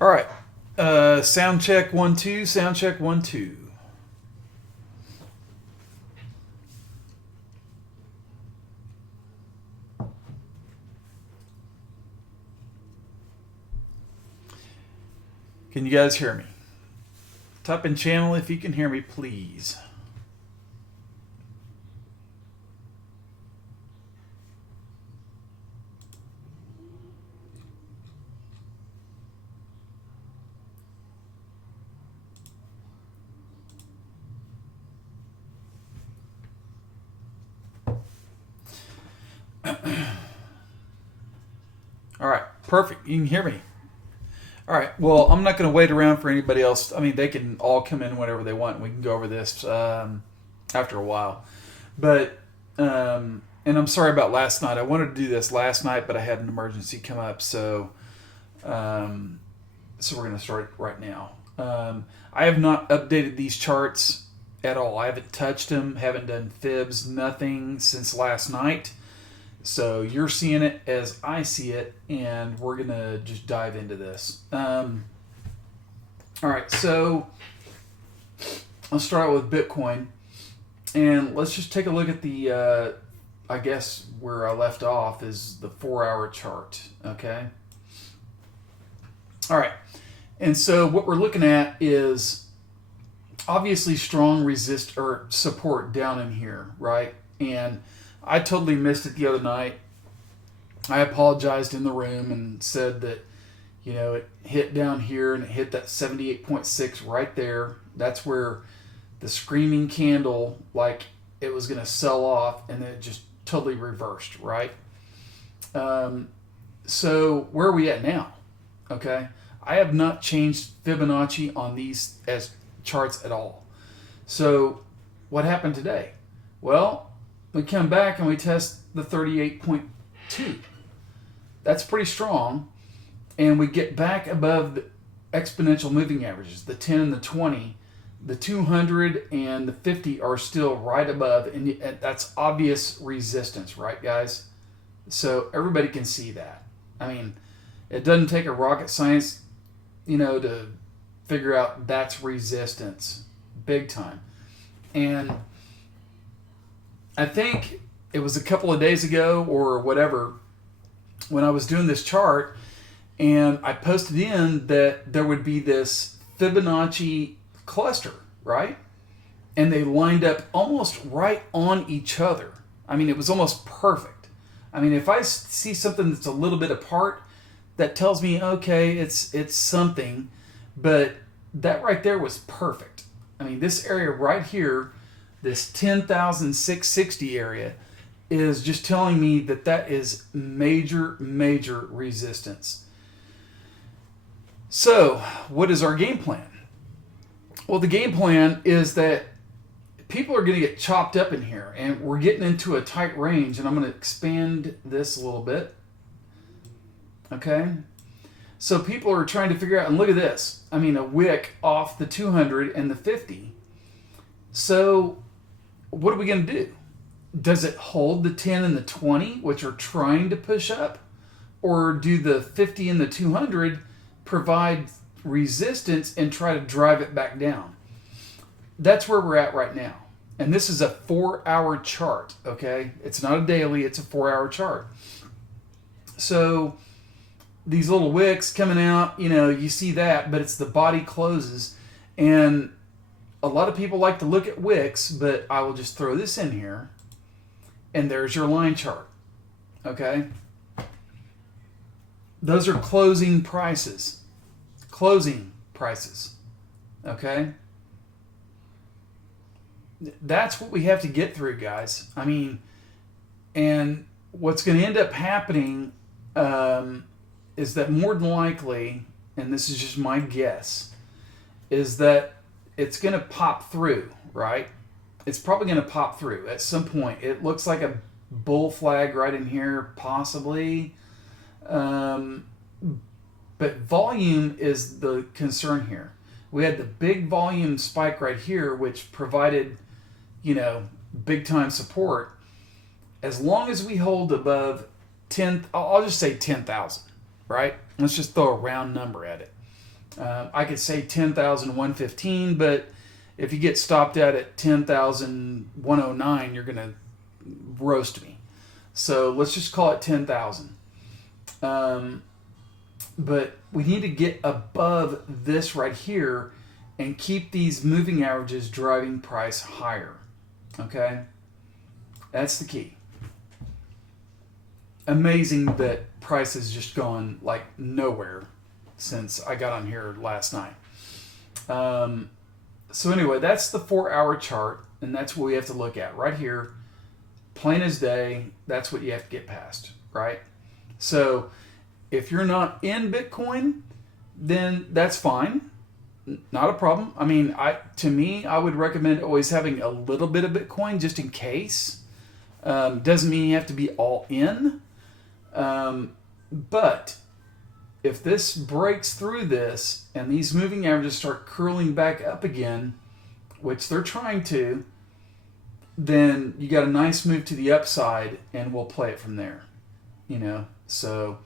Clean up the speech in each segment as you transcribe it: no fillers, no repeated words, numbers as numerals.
All right. Sound check 1 2. Sound check 1 2. Can you guys hear me? Type in channel if you can hear me, please. All right, perfect. You can hear me. All right. Well, I'm not going to wait around for anybody else. I mean, they can all come in whenever they want. We can go over this after a while. But and I'm sorry about last night. I wanted to do this last night, but I had an emergency come up, so so we're going to start right now. I have not updated these charts at all. I haven't touched them. Haven't done fibs. Nothing since last night. So you're seeing it as I see it, and we're going to just dive into this. All right, so I'll start out with Bitcoin. And let's just take a look at the, I guess where I left off is the 4-hour chart, okay? All right, and so what we're looking at is obviously strong resist or support down in here, right? And I totally missed it the other night. I apologized in the room and said that, it hit down here and it hit that 78.6 right there. That's where the screaming candle, like it was going to sell off, and then it just totally reversed, right? So where are we at now? Okay. I have not changed Fibonacci on these as charts at all. So what happened today? Well, we come back and we test the 38.2. That's pretty strong. And we get back above the exponential moving averages, the 10 and the 20. The 200 and the 50 are still right above, and that's obvious resistance, right, guys? So everybody can see that. I mean, it doesn't take a rocket science, to figure out that's resistance, big time. And I think it was a couple of days ago or whatever when I was doing this chart, and I posted in that there would be this Fibonacci cluster, right? And they lined up almost right on each other. I mean, it was almost perfect. I mean, if I see something that's a little bit apart, that tells me, okay, it's something, but that right there was perfect. I mean, this area right here, this 10,660 area, is just telling me that that is major, major resistance. So, what is our game plan? Well, the game plan is that people are going to get chopped up in here, and we're getting into a tight range, and I'm going to expand this a little bit. Okay? So people are trying to figure out, and look at this. I mean, a wick off the 200 and the 50. So what are we going to do? Does it hold the 10 and the 20, which are trying to push up? Or do the 50 and the 200 provide resistance and try to drive it back down? That's where we're at right now. And this is a 4-hour chart, okay? It's not a daily, it's a 4-hour chart. So these little wicks coming out, you see that, but it's the body closes. And a lot of people like to look at wicks, but I will just throw this in here. And there's your line chart, okay? Those are closing prices. Closing prices, okay? That's what we have to get through, guys. I mean, and what's going to end up happening is that more than likely, and this is just my guess, is that it's going to pop through, right? It's probably going to pop through at some point. It looks like a bull flag right in here, possibly. But volume is the concern here. We had the big volume spike right here, which provided, big time support. As long as we hold above 10, I'll just say 10,000, right? Let's just throw a round number at it. I could say 10,115, but if you get stopped at 10,109, you're going to roast me. So let's just call it 10,000. But we need to get above this right here and keep these moving averages driving price higher. Okay? That's the key. Amazing that price has just gone like nowhere since I got on here last night. So anyway, that's the 4-hour chart, and that's what we have to look at right here. Plain as day, that's what you have to get past, right? So if you're not in Bitcoin, then that's fine. Not a problem. I mean, to me, I would recommend always having a little bit of Bitcoin just in case. Doesn't mean you have to be all in. But if this breaks through this and these moving averages start curling back up again, which they're trying to, then you got a nice move to the upside and we'll play it from there. So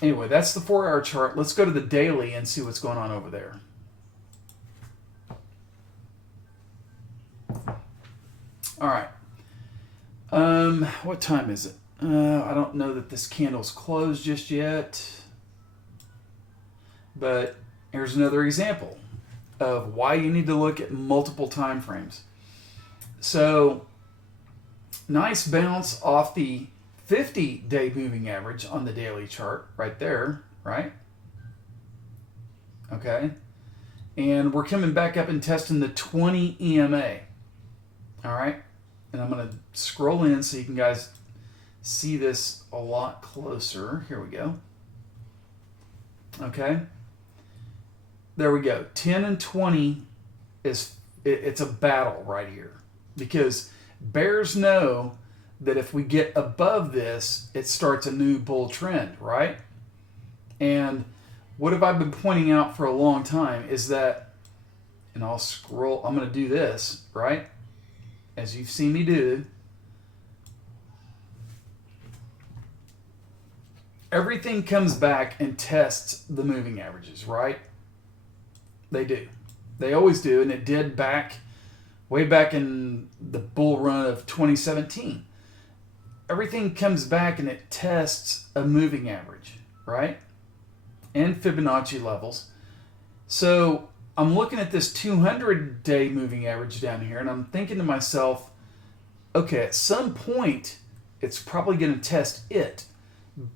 anyway, that's the 4-hour chart. Let's go to the daily and see what's going on over there. All right. What time is it? I don't know that this candle's closed just yet. But here's another example of why you need to look at multiple time frames. So, nice bounce off the 50-day moving average on the daily chart right there, right? Okay. And we're coming back up and testing the 20 EMA. All right. And I'm going to scroll in so you can guys see this a lot closer. Here we go. Okay. There we go. 10 and 20 it's a battle right here, because bears know that if we get above this, it starts a new bull trend, right? And what have I been pointing out for a long time is that, and I'm going to do this, right? As you've seen me do. Everything comes back and tests the moving averages, right? They do. They always do, and it did way back in the bull run of 2017. Everything comes back and it tests a moving average, right? And Fibonacci levels. So I'm looking at this 200-day moving average down here, and I'm thinking to myself, okay, at some point, it's probably going to test it.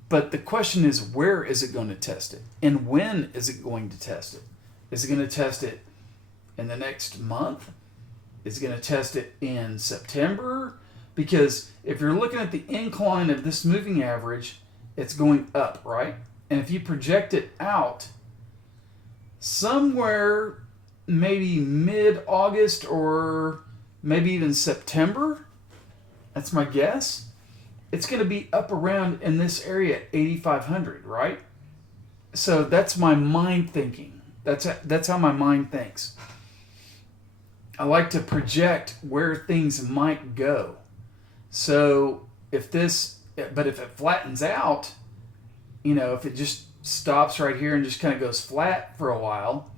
But the question is, where is it going to test it? And when is it going to test it? Is it going to test it in the next month? Is it going to test it in September? Because if you're looking at the incline of this moving average, it's going up, right? And if you project it out, somewhere maybe mid-August or maybe even September, that's my guess, it's going to be up around in this area at 8,500, right? So that's my mind thinking. That's how my mind thinks. I like to project where things might go. So if it flattens out, if it just stops right here and just kind of goes flat for a while,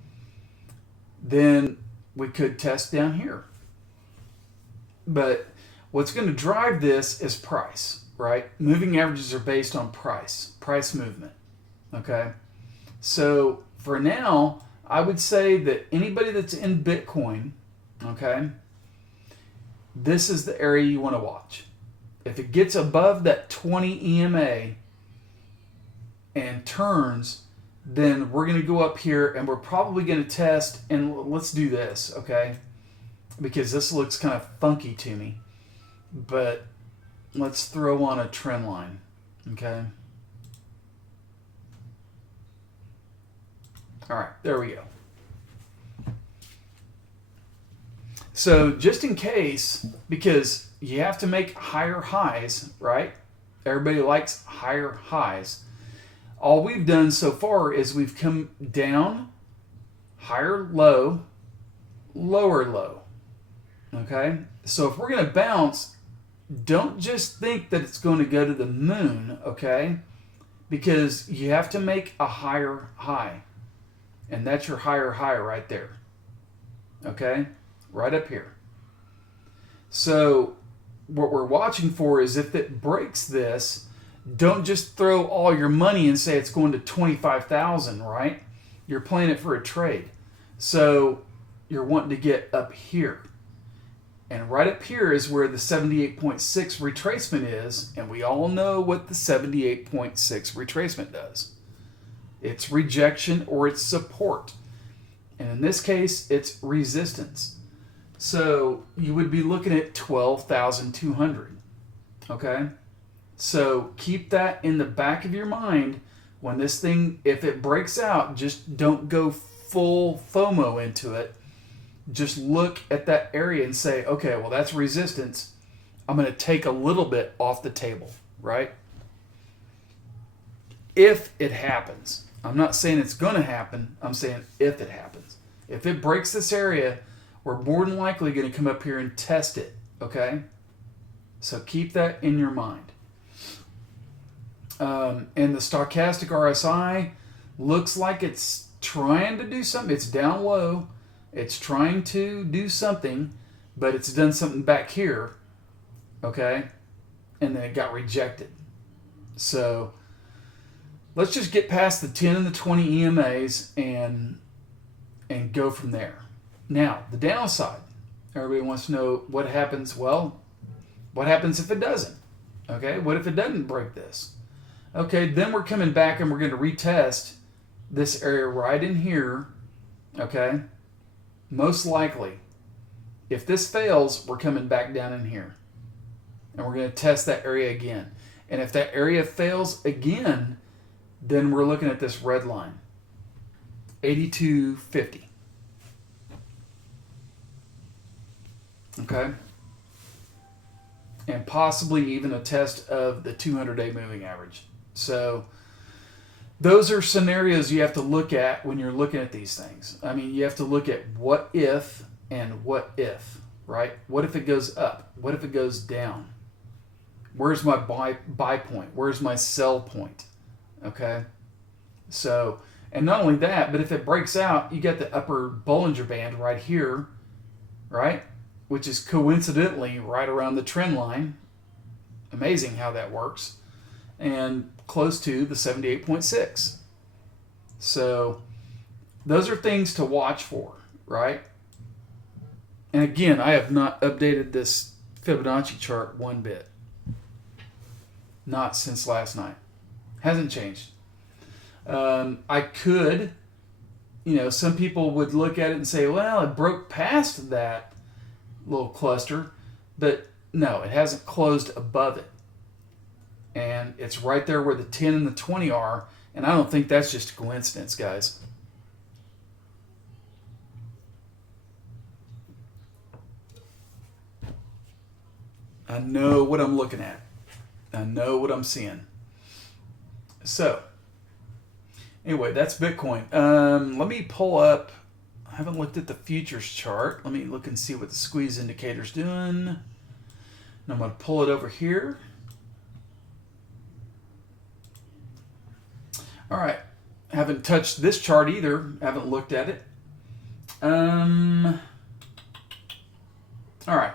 then we could test down here. But what's going to drive this is price, right? Moving averages are based on price movement, okay? So for now, I would say that anybody that's in Bitcoin, okay, this is the area you want to watch. If it gets above that 20 EMA and turns, then we're going to go up here and we're probably going to test, and let's do this, okay? Because this looks kind of funky to me. But let's throw on a trend line, okay? All right, there we go. So just in case, because you have to make higher highs, right? Everybody likes higher highs. All we've done so far is we've come down, higher low, lower low, okay? So if we're going to bounce, don't just think that it's going to go to the moon, okay? Because you have to make a higher high. And that's your higher high right there. Okay? Right up here. So what we're watching for is if it breaks this, don't just throw all your money and say it's going to 25,000, right? You're playing it for a trade. So you're wanting to get up here. And right up here is where the 78.6 retracement is, and we all know what the 78.6 retracement does. It's rejection or it's support. And in this case, it's resistance. So you would be looking at 12,200. Okay? So keep that in the back of your mind. When this thing, if it breaks out, just don't go full FOMO into it. Just look at that area and say, okay, well, that's resistance. I'm going to take a little bit off the table, right? If it happens. I'm not saying it's going to happen. I'm saying if it happens. If it breaks this area, we're more than likely going to come up here and test it, okay? So keep that in your mind. And the stochastic RSI looks like it's trying to do something. It's down low. It's trying to do something, but it's done something back here, okay? And then it got rejected. So let's just get past the 10 and the 20 EMAs and go from there. Now, the downside. Everybody wants to know what happens. Well, what happens if it doesn't? Okay, what if it doesn't break this? Okay, then we're coming back and we're going to retest this area right in here, okay? Most likely, if this fails, we're coming back down in here. And we're going to test that area again. And if that area fails again, then we're looking at this red line, 82.50. Okay? And possibly even a test of the 200-day moving average. So those are scenarios you have to look at when you're looking at these things. I mean, you have to look at what if and what if, right? What if it goes up? What if it goes down? Where's my buy point? Where's my sell point? Okay? So, and not only that, but if it breaks out, you get the upper Bollinger Band right here, right? Which is coincidentally right around the trend line. Amazing how that works. And close to the 78.6. So those are things to watch for, right? And again, I have not updated this Fibonacci chart one bit. Not since last night. Hasn't changed. I could, some people would look at it and say, well, it broke past that little cluster, but no, it hasn't closed above it. And it's right there where the 10 and the 20 are, and I don't think that's just a coincidence, guys. I know what I'm looking at. I know what I'm seeing. So, anyway, that's Bitcoin. Let me pull up. I haven't looked at the futures chart. Let me look and see what the squeeze indicator's doing. And I'm going to pull it over here. All right. Haven't touched this chart either. Haven't looked at it. All right.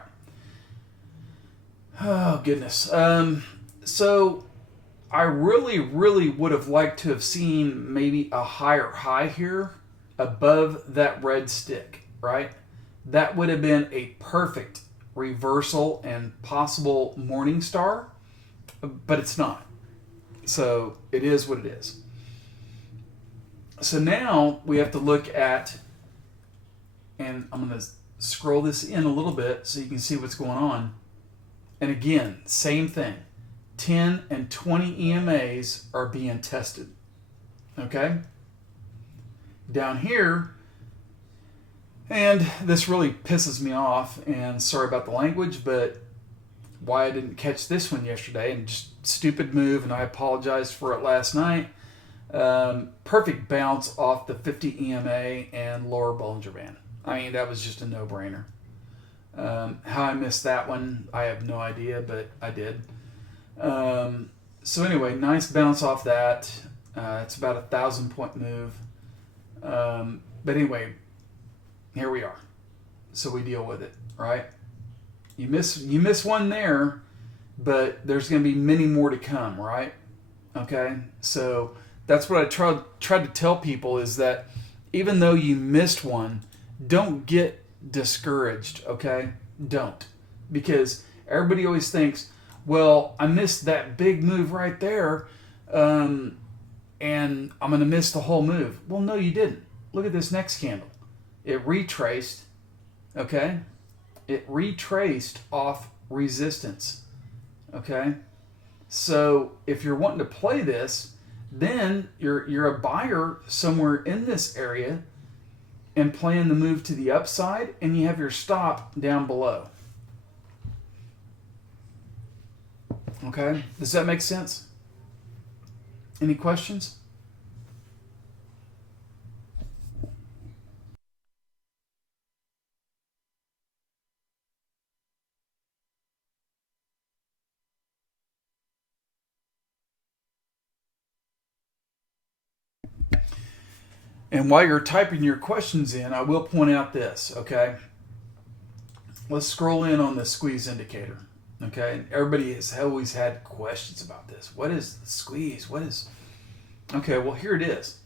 Oh, goodness. So I really would have liked to have seen maybe a higher high here above that red stick, right? That would have been a perfect reversal and possible morning star, but it's not. So it is what it is. So now we have to look at, and I'm going to scroll this in a little bit so you can see what's going on. And again, same thing. 10 and 20 EMAs are being tested. Okay? Down here, and this really pisses me off, and sorry about the language, but why I didn't catch this one yesterday, and just stupid move, and I apologized for it last night. Perfect bounce off the 50 EMA and lower Bollinger Band. I mean, that was just a no-brainer. How I missed that one, I have no idea, but I did. So anyway, nice bounce off that. It's about a 1,000-point move. But anyway, here we are. So we deal with it, right? You miss one there, but there's going to be many more to come, right? Okay, so that's what I tried to tell people is that even though you missed one, don't get discouraged, okay? Don't. Because everybody always thinks, well, I missed that big move right there, and I'm going to miss the whole move. Well, no, you didn't. Look at this next candle. It retraced, okay? It retraced off resistance, okay? So if you're wanting to play this, then you're a buyer somewhere in this area and playing the move to the upside, and you have your stop down below. Okay? Does that make sense? Any questions? And while you're typing your questions in, I will point out this, okay? Let's scroll in on the squeeze indicator, okay? Everybody has always had questions about this. What is the squeeze? What is... Okay, well, here it is.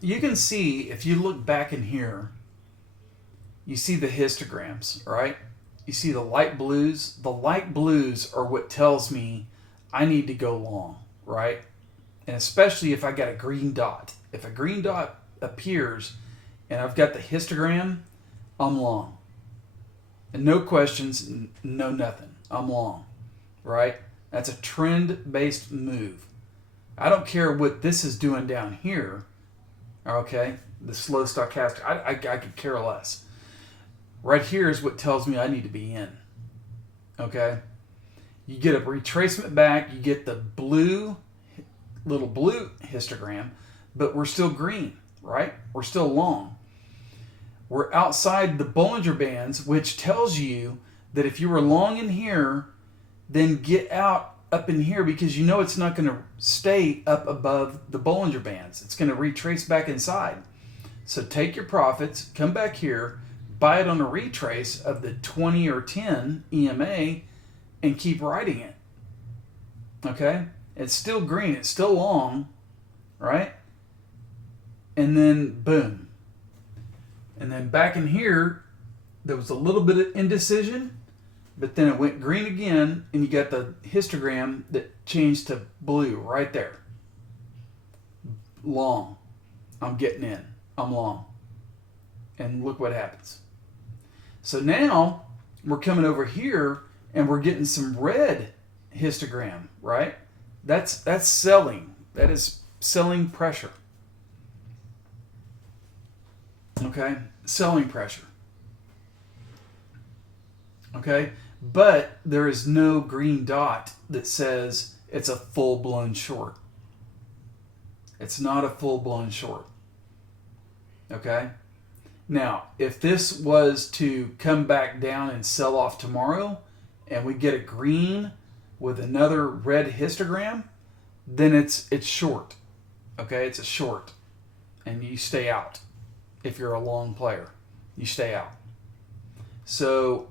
You can see, if you look back in here, you see the histograms, right? You see the light blues. The light blues are what tells me I need to go long, right? And especially if I got a green dot. If a green dot appears and I've got the histogram, I'm long. And no questions, no nothing. I'm long, right? That's a trend-based move. I don't care what this is doing down here, okay? The slow stochastic, I could care less. Right here is what tells me I need to be in, okay? You get a retracement back, you get the little blue histogram, but we're still green, right? We're still long. We're outside the Bollinger Bands, which tells you that if you were long in here, then get out up in here because you know it's not going to stay up above the Bollinger Bands. It's going to retrace back inside. So take your profits, come back here, buy it on a retrace of the 20 or 10 EMA, and keep riding it. Okay? It's still green. It's still long, right? And then, boom. And then back in here, there was a little bit of indecision, but then it went green again, and you got the histogram that changed to blue right there. Long. I'm getting in. I'm long. And look what happens. So now we're coming over here, and we're getting some red histogram, right? That's selling. That is selling pressure. Okay? Selling pressure. Okay? But there is no green dot that says it's a full-blown short. It's not a full-blown short. Okay? Now, if this was to come back down and sell off tomorrow, and we get a green with another red histogram, then it's short. Okay? It's a short. And you stay out. If you're a long player, you stay out. So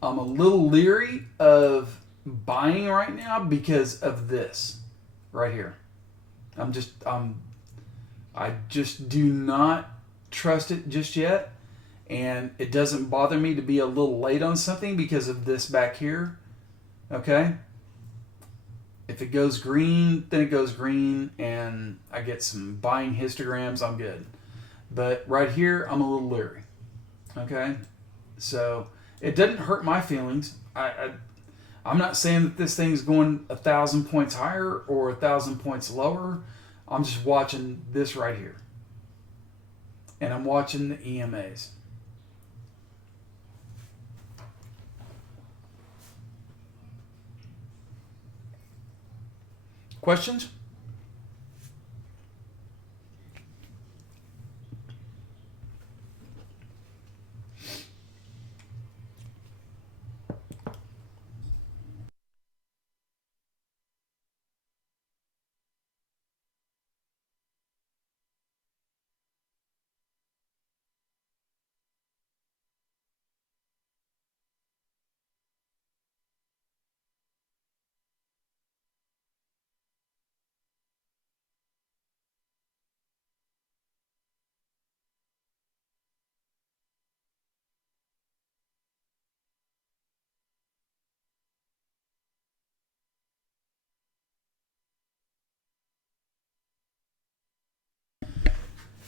I'm a little leery of buying right now because of this right here. I just do not trust it just yet, and it doesn't bother me to be a little late on something because of this back here. Okay? If it goes green, then it goes green, and I get some buying histograms, I'm good. But right here, I'm a little leery. Okay? So it doesn't hurt my feelings. I'm not saying that this thing's going 1,000 points higher or 1,000 points lower. I'm just watching this right here. And I'm watching the EMAs. Questions?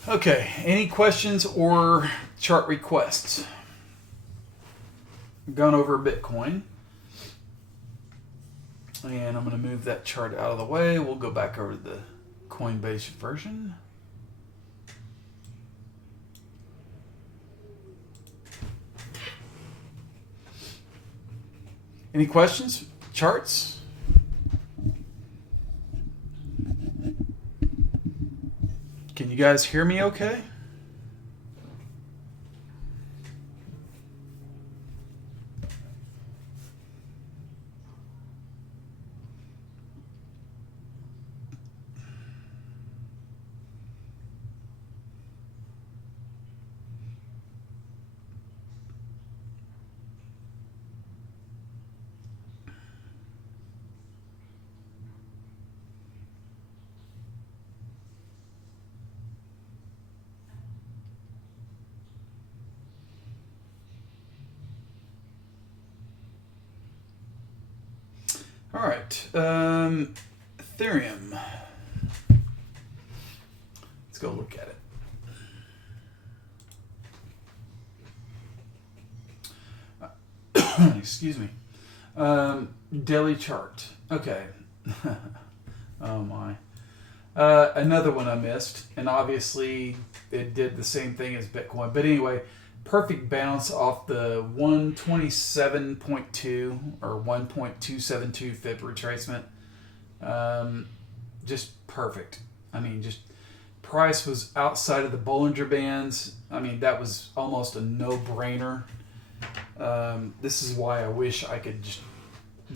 Okay, any questions or chart requests? We've gone over Bitcoin. And I'm going to move that chart out of the way. We'll go back over to the Coinbase version. Any questions? Charts? Can you guys hear me okay? All right, Ethereum. Let's go look at it. Excuse me. Daily chart. Okay. Oh my. Another one I missed, and obviously it did the same thing as Bitcoin. But anyway, perfect bounce off the 127.2 or 1.272 fib retracement. Just perfect. I mean, just price was outside of the Bollinger Bands. I mean, that was almost a no-brainer. This is why I wish I could just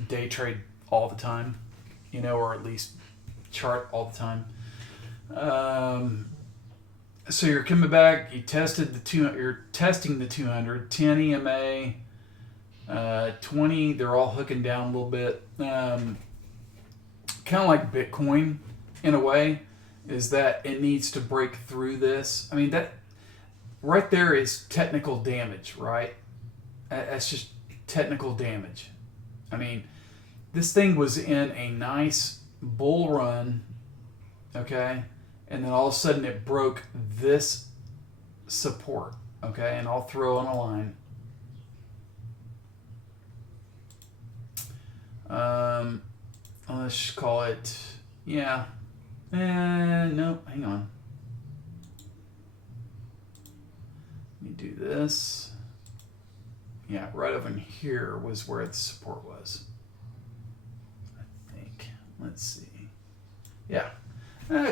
day trade all the time, you know, or at least chart all the time. So you're coming back, you tested the you're testing the 200, 10 EMA, 20, they're all hooking down a little bit. Kind of like Bitcoin in a way, is that it needs to break through this. I mean, that right there is technical damage, right? That's just technical damage. I mean, this thing was in a nice bull run, okay? And then all of a sudden it broke this support, okay? And I'll throw on a line. Let's call it, yeah. No, hang on. Let me do this. Yeah, right over in here was where the support was, I think. Let's see. Yeah,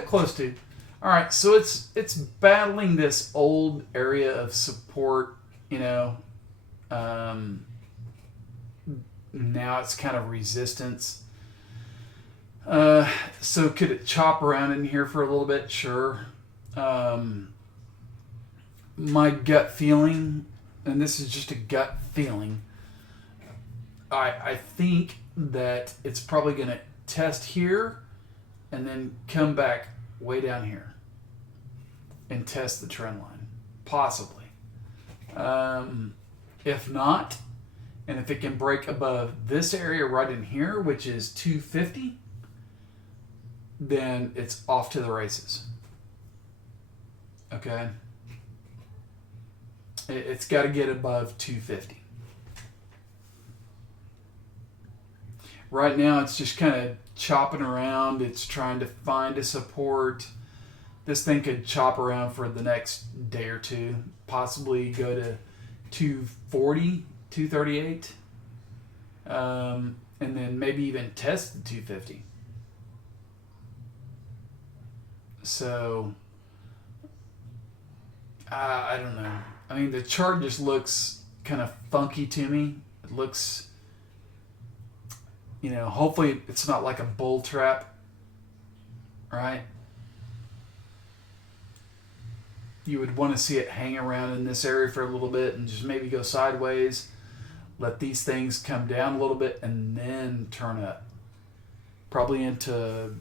close to. All right, so it's battling this old area of support, you know. Now it's kind of resistance. So could it chop around in here for a little bit? Sure. My gut feeling, and this is just a gut feeling, I think that it's probably going to test here and then come back way down here and test the trend line, possibly. If not, and if it can break above this area right in here, which is 250, then it's off to the races. Okay? It's got to get above 250. Right now, it's just kind of chopping around. It's trying to find a support. This thing could chop around for the next day or two, possibly go to 240, 238, and then maybe even test the 250. So, I don't know. I mean, the chart just looks kind of funky to me. It looks, you know, hopefully it's not like a bull trap, right? You would want to see it hang around in this area for a little bit and just maybe go sideways. Let these things come down a little bit and then turn up. Probably into,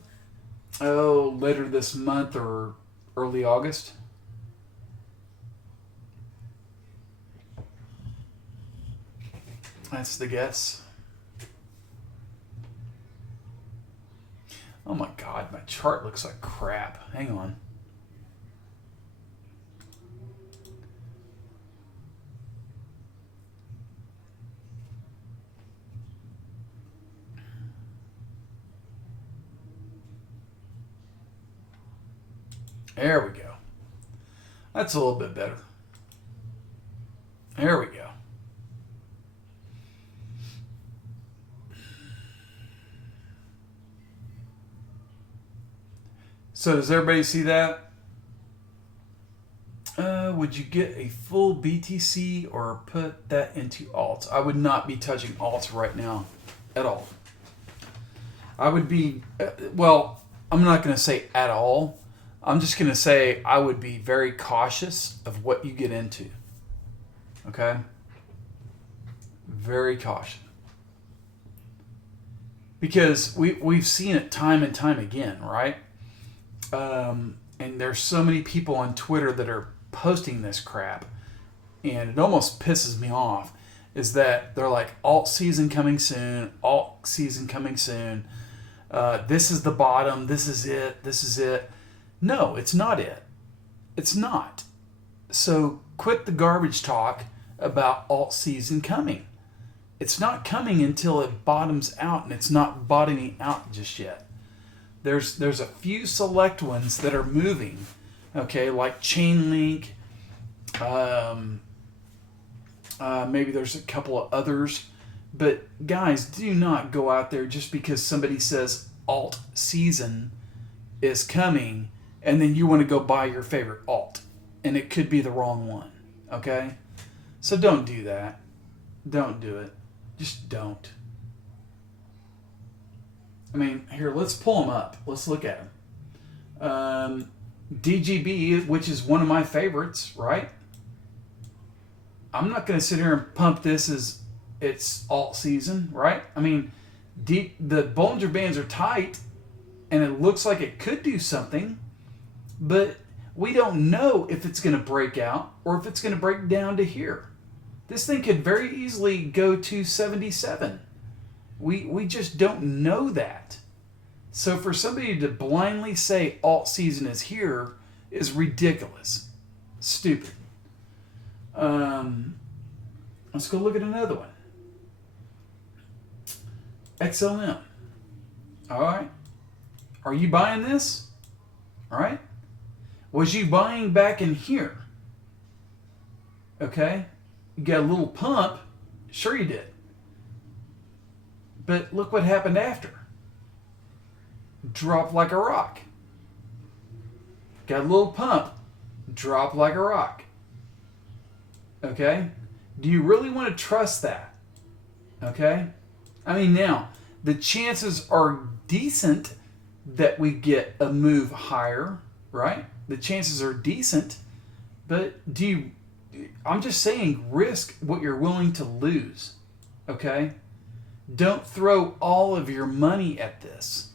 later this month or early August. That's the guess. Oh my God, my chart looks like crap. Hang on. There we go. That's a little bit better. There we go. So does everybody see that? Would you get a full BTC or put that into alts? I would not be touching alts right now at all. I would be, well, I'm not going to say at all. I'm just going to say I would be very cautious of what you get into. Okay? Very cautious. Because we've seen it time and time again, right? And there's so many people on Twitter that are posting this crap, and it almost pisses me off, is that they're like, alt season coming soon, alt season coming soon, this is the bottom, this is it. No, it's not it. It's not. So quit the garbage talk about alt season coming. It's not coming until it bottoms out, and it's not bottoming out just yet. There's a few select ones that are moving, okay, like Chainlink. Maybe there's a couple of others. But guys, do not go out there just because somebody says alt season is coming and then you want to go buy your favorite alt. And it could be the wrong one, okay? So don't do that. Don't do it. Just don't. I mean, here, let's pull them up. Let's look at them. DGB, which is one of my favorites, right? I'm not going to sit here and pump this as it's alt season, right? I mean, the Bollinger Bands are tight, and it looks like it could do something, but we don't know if it's going to break out or if it's going to break down to here. This thing could very easily go to 77. We just don't know that. So for somebody to blindly say alt season is here is ridiculous. Stupid. Let's go look at another one. XLM. All right. Are you buying this? All right. Was you buying back in here? Okay. You got a little pump. Sure you did. But look what happened after. Dropped like a rock. Got a little pump. Dropped like a rock. Okay? Do you really want to trust that? Okay? I mean, now, the chances are decent that we get a move higher, right? The chances are decent, but I'm just saying, risk what you're willing to lose. Okay? Don't throw all of your money at this.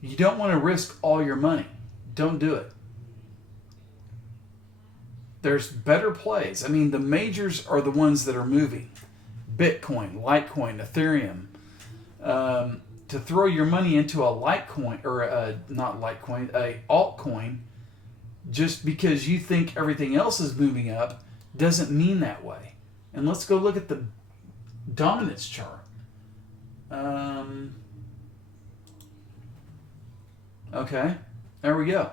You don't want to risk all your money. Don't do it. There's better plays. I mean, the majors are the ones that are moving. Bitcoin, Litecoin, Ethereum. To throw your money into a Litecoin, or not Litecoin, a altcoin, just because you think everything else is moving up, doesn't mean that way. And let's go look at the dominance chart. Okay, there we go.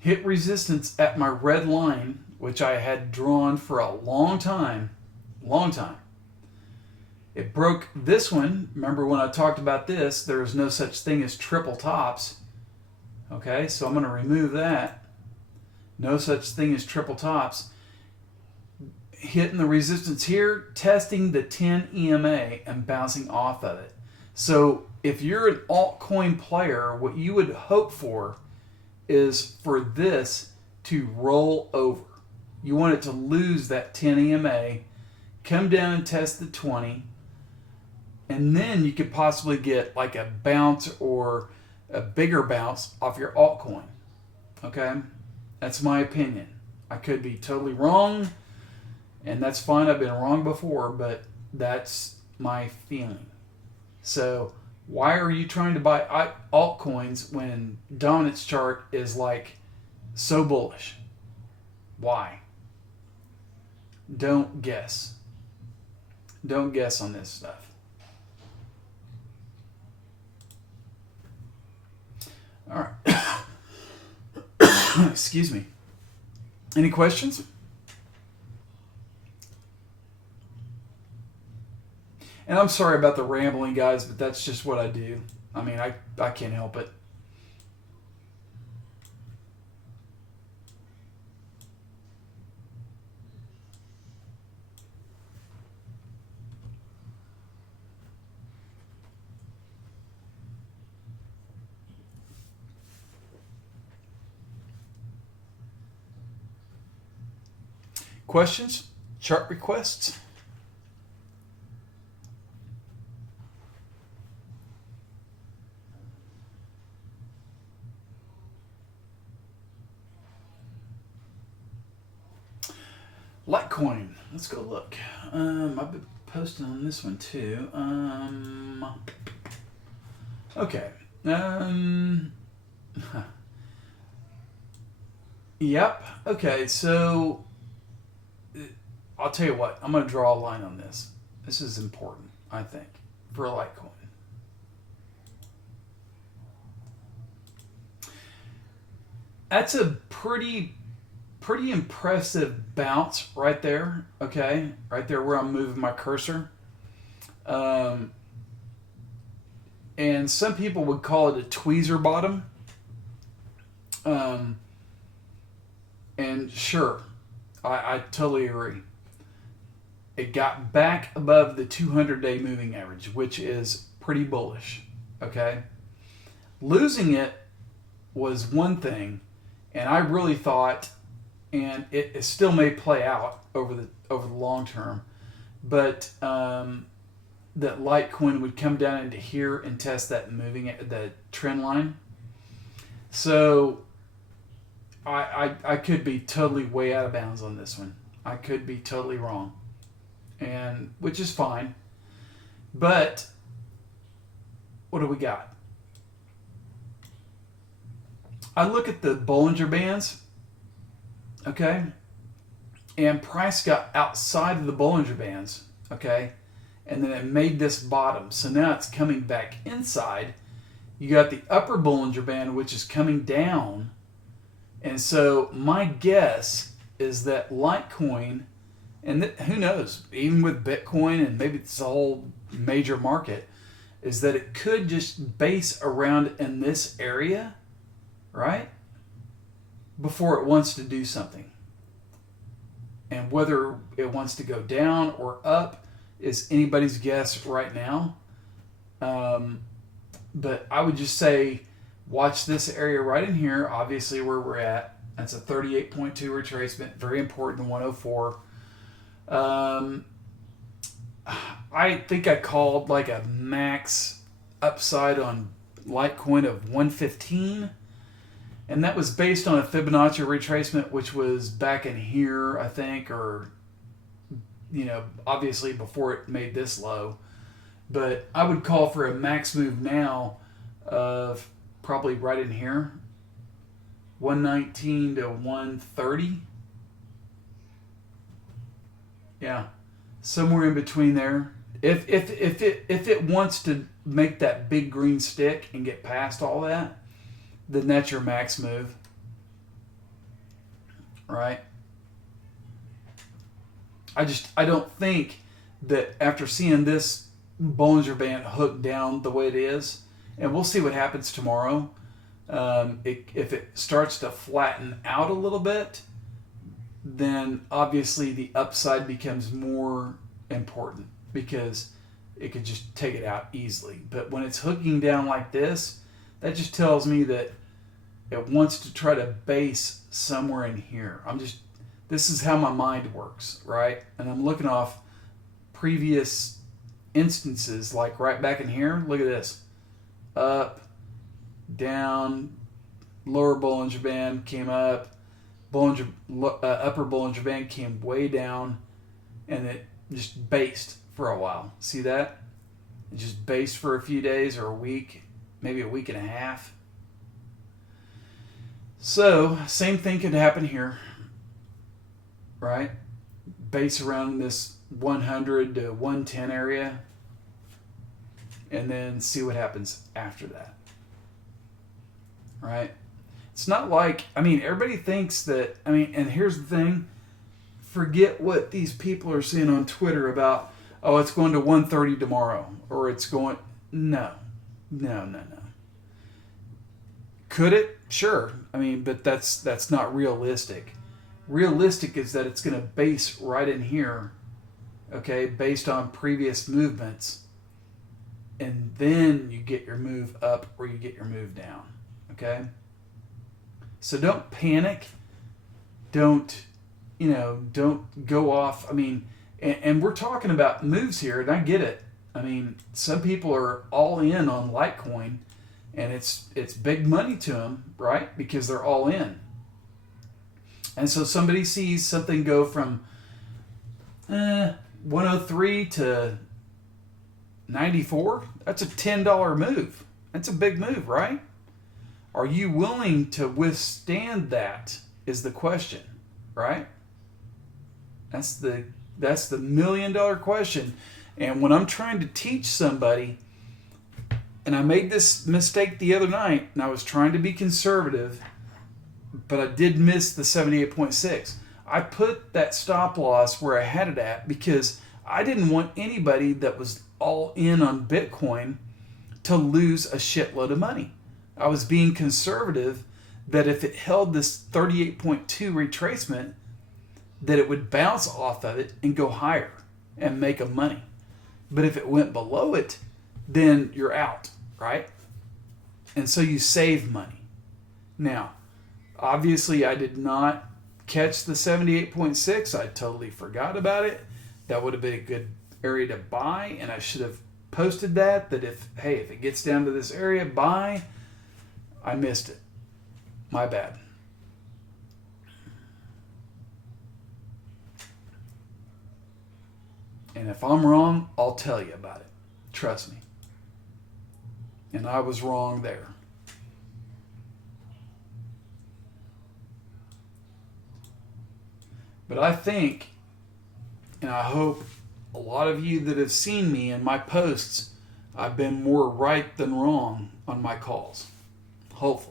Hit resistance at my red line, which I had drawn for a long time. It broke this one. Remember when I talked about this, there is no such thing as triple tops. Okay, so I'm going to remove that. No such thing as triple tops. Hitting the resistance here, testing the 10 EMA and bouncing off of it. So if you're an altcoin player, what you would hope for is for this to roll over. You want it to lose that 10 EMA, come down and test the 20, and then you could possibly get like a bounce or a bigger bounce off your altcoin. Okay? That's my opinion. I could be totally wrong, and that's fine. I've been wrong before, but that's my feeling. So why are you trying to buy altcoins when dominance chart is like so bullish? Why? Don't guess. Don't guess on this stuff. All right. Excuse me. Any questions? And I'm sorry about the rambling, guys, but that's just what I do. I mean, I can't help it. Questions? Chart requests? Litecoin. Let's go look. I've been posting on this one too. Okay. Yep. Okay. So I'll tell you what. I'm going to draw a line on this. This is important, I think, for Litecoin. That's a pretty impressive bounce right there. Okay, right there where I'm moving my cursor. And some people would call it a tweezer bottom. And sure, I totally agree. It got back above the 200-day moving average, which is pretty bullish. Okay, losing it was one thing, and I really thought, and it still may play out over the long term, but that Litecoin would come down into here and test that the trend line. So I could be totally way out of bounds on this one. I could be totally wrong, and which is fine. But what do we got? I look at the Bollinger Bands, okay, and price got outside of the Bollinger Bands, okay, and then it made this bottom. So now it's coming back inside. You got the upper Bollinger Band, which is coming down. And so my guess is that Litecoin, and who knows, even with Bitcoin and maybe it's a whole major market, is that it could just base around in this area, right, before it wants to do something. And whether it wants to go down or up is anybody's guess right now. But I would just say, watch this area right in here, obviously where we're at. That's a 38.2 retracement, very important, 104. I think I called like a max upside on Litecoin of 115. And that was based on a Fibonacci retracement, which was back in here, I think, or, you know, obviously before it made this low. But I would call for a max move now of probably right in here, 119 to 130. Yeah, somewhere in between there. If it wants to make that big green stick and get past all that, then that's your max move, right? I don't think that after seeing this Bollinger Band hook down the way it is, and we'll see what happens tomorrow. If it starts to flatten out a little bit, then obviously the upside becomes more important because it could just take it out easily. But when it's hooking down like this, that just tells me that it wants to try to base somewhere in here. This is how my mind works, right? And I'm looking off previous instances, like right back in here. Look at this. Up, down, lower Bollinger Band came up, upper Bollinger Band came way down, and it just based for a while. See that? It just based for a few days or a week, maybe a week and a half. So, same thing could happen here, right? Base around this 100 to 110 area, and then see what happens after that, right? It's not like, I mean, everybody thinks that, I mean, and here's the thing, forget what these people are saying on Twitter about, oh, it's going to 130 tomorrow, or it's going, no. Could it? Sure. I mean, but that's not realistic. Realistic is that it's going to base right in here, okay, based on previous movements, and then you get your move up or you get your move down, okay? So don't panic. Don't go off. I mean, and we're talking about moves here, and I get it. I mean, some people are all in on Litecoin, and it's big money to them, right? Because they're all in. And so somebody sees something go from 103 to 94. That's a $10 move. That's a big move, right? Are you willing to withstand that is the question, right? That's the $1 million question. And when I'm trying to teach somebody, and I made this mistake the other night, and I was trying to be conservative, but I did miss the 78.6. I put that stop loss where I had it at because I didn't want anybody that was all in on Bitcoin to lose a shitload of money. I was being conservative that if it held this 38.2 retracement, that it would bounce off of it and go higher and make a money. But if it went below it, then you're out, right? And so you save money. Now, obviously I did not catch the 78.6. I totally forgot about it. That would have been a good area to buy, and I should have posted that if it gets down to this area, buy. I missed it. My bad. And if I'm wrong, I'll tell you about it. Trust me. And I was wrong there. But I think, and I hope a lot of you that have seen me in my posts, I've been more right than wrong on my calls. Hopefully.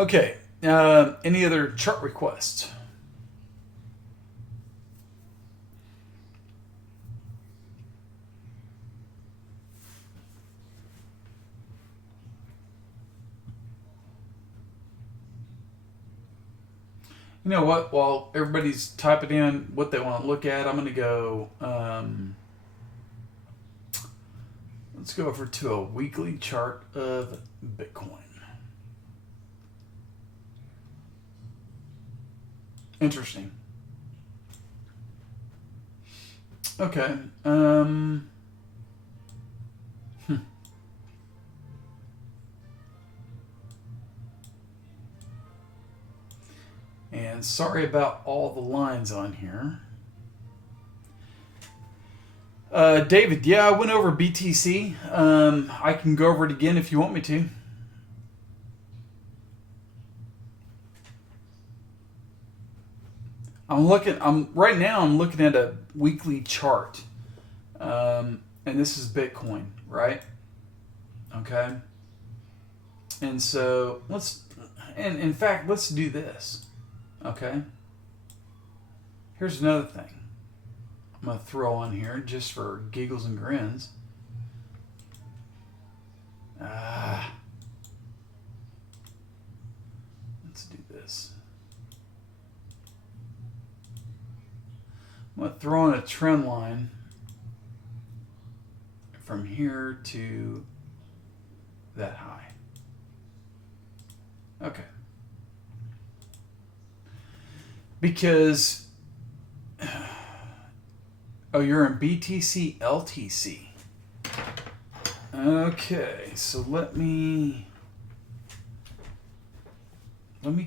Okay, any other chart requests? You know what? While everybody's typing in what they want to look at, I'm going to go, let's go over to a weekly chart of Bitcoin. Interesting. Okay. And sorry about all the lines on here. David, yeah, I went over BTC. I can go over it again if you want me to. Right now I'm looking at a weekly chart. And this is Bitcoin, right? Okay. And so in fact, let's do this. Okay. Here's another thing I'm going to throw on here just for giggles and grins. Let's do this. I'm going to throw in a trend line from here to that high. Okay. Because, oh, you're in BTC LTC. Okay, so let me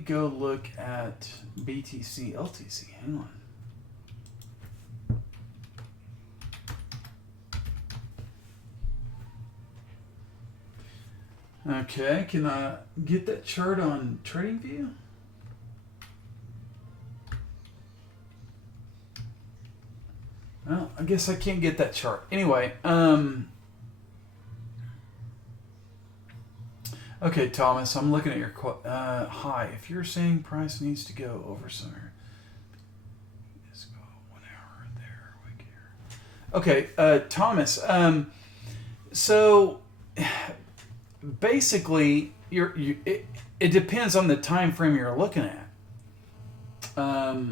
go look at BTC LTC. Hang on. Okay, can I get that chart on TradingView? Well, I guess I can't get that chart. Anyway, okay, Thomas, I'm looking at your hi. If you're saying price needs to go over somewhere, let's go 1 hour there, week here. Okay, Thomas. So basically, it depends on the time frame you're looking at. I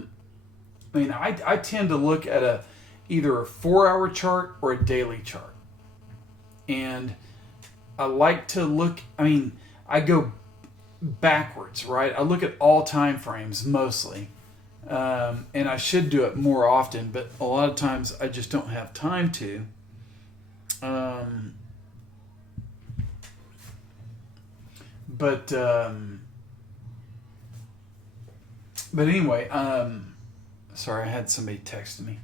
mean, I tend to look at either a 4-hour chart or a daily chart, and I like to look. I mean, I go backwards, right? I look at all time frames mostly, and I should do it more often, but a lot of times I just don't have time to. But anyway, sorry, I had somebody texting me.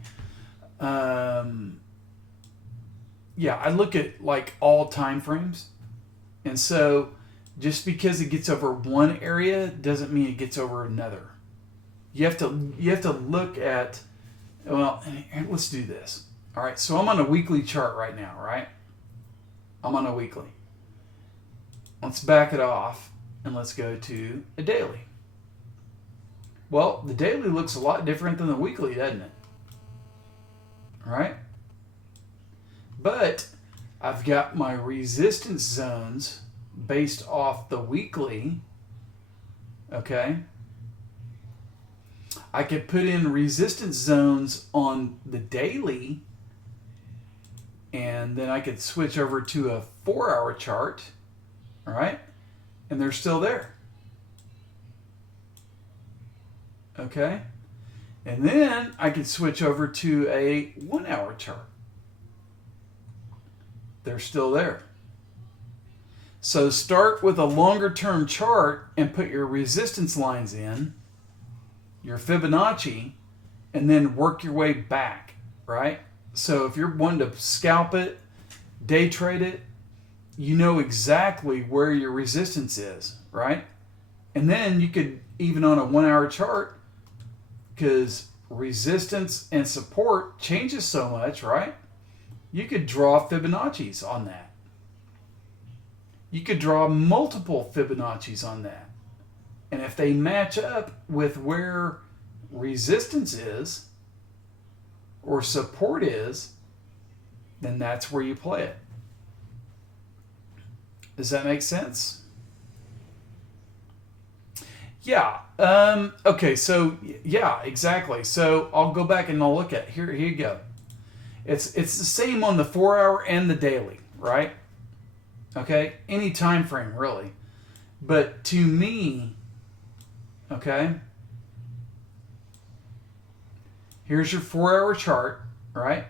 Yeah, I look at like all time frames, and so just because it gets over one area doesn't mean it gets over another. You have to look at. Well, let's do this. All right, so I'm on a weekly chart right now, right? I'm on a weekly. Let's back it off and let's go to a daily. Well, the daily looks a lot different than the weekly, doesn't it? All right? But I've got my resistance zones based off the weekly. Okay? I could put in resistance zones on the daily, and then I could switch over to a 4-hour chart. All right? And they're still there. Okay? And then I could switch over to a 1-hour chart. They're still there. So start with a longer term chart and put your resistance lines in, your Fibonacci, and then work your way back, right? So if you're wanting to scalp it, day trade it, you know exactly where your resistance is, right? And then you could, even on a 1-hour chart, because resistance and support changes so much, right? You could draw Fibonacci's on that. You could draw multiple Fibonacci's on that. And if they match up with where resistance is or support is, then that's where you play it. Does that make sense? Yeah. Okay. So yeah, exactly. So I'll go back and I'll look at here. Here you go. It's the same on the 4-hour and the daily, right? Okay. Any time frame really, but to me, okay. Here's your 4-hour chart, right?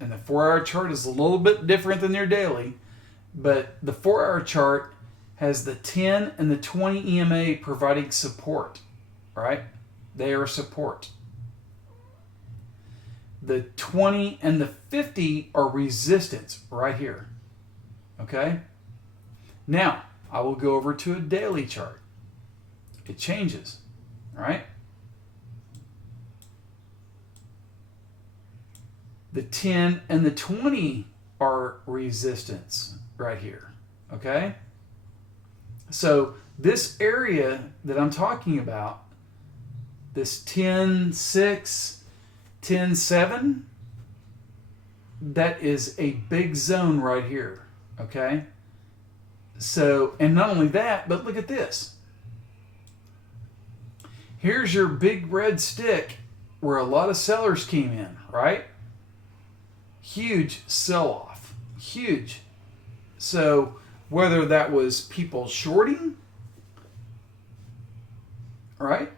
And the 4-hour chart is a little bit different than your daily, but the 4-hour chart has the 10 and the 20 EMA providing support, right? They are support. The 20 and the 50 are resistance right here, okay? Now, I will go over to a daily chart. It changes, all right? The 10 and the 20 are resistance right here, okay? So this area that I'm talking about, this 10.6, 10.7, that is a big zone right here, okay? So, and not only that, but look at this. Here's your big red stick where a lot of sellers came in, right? Huge sell-off, huge. So whether that was people shorting, right,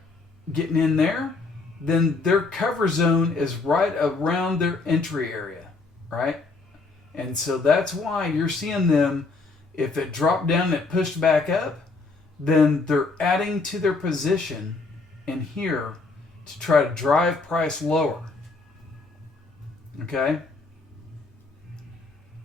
getting in there, then their cover zone is right around their entry area, right? And so that's why you're seeing them, if it dropped down and it pushed back up, then they're adding to their position in here to try to drive price lower, okay?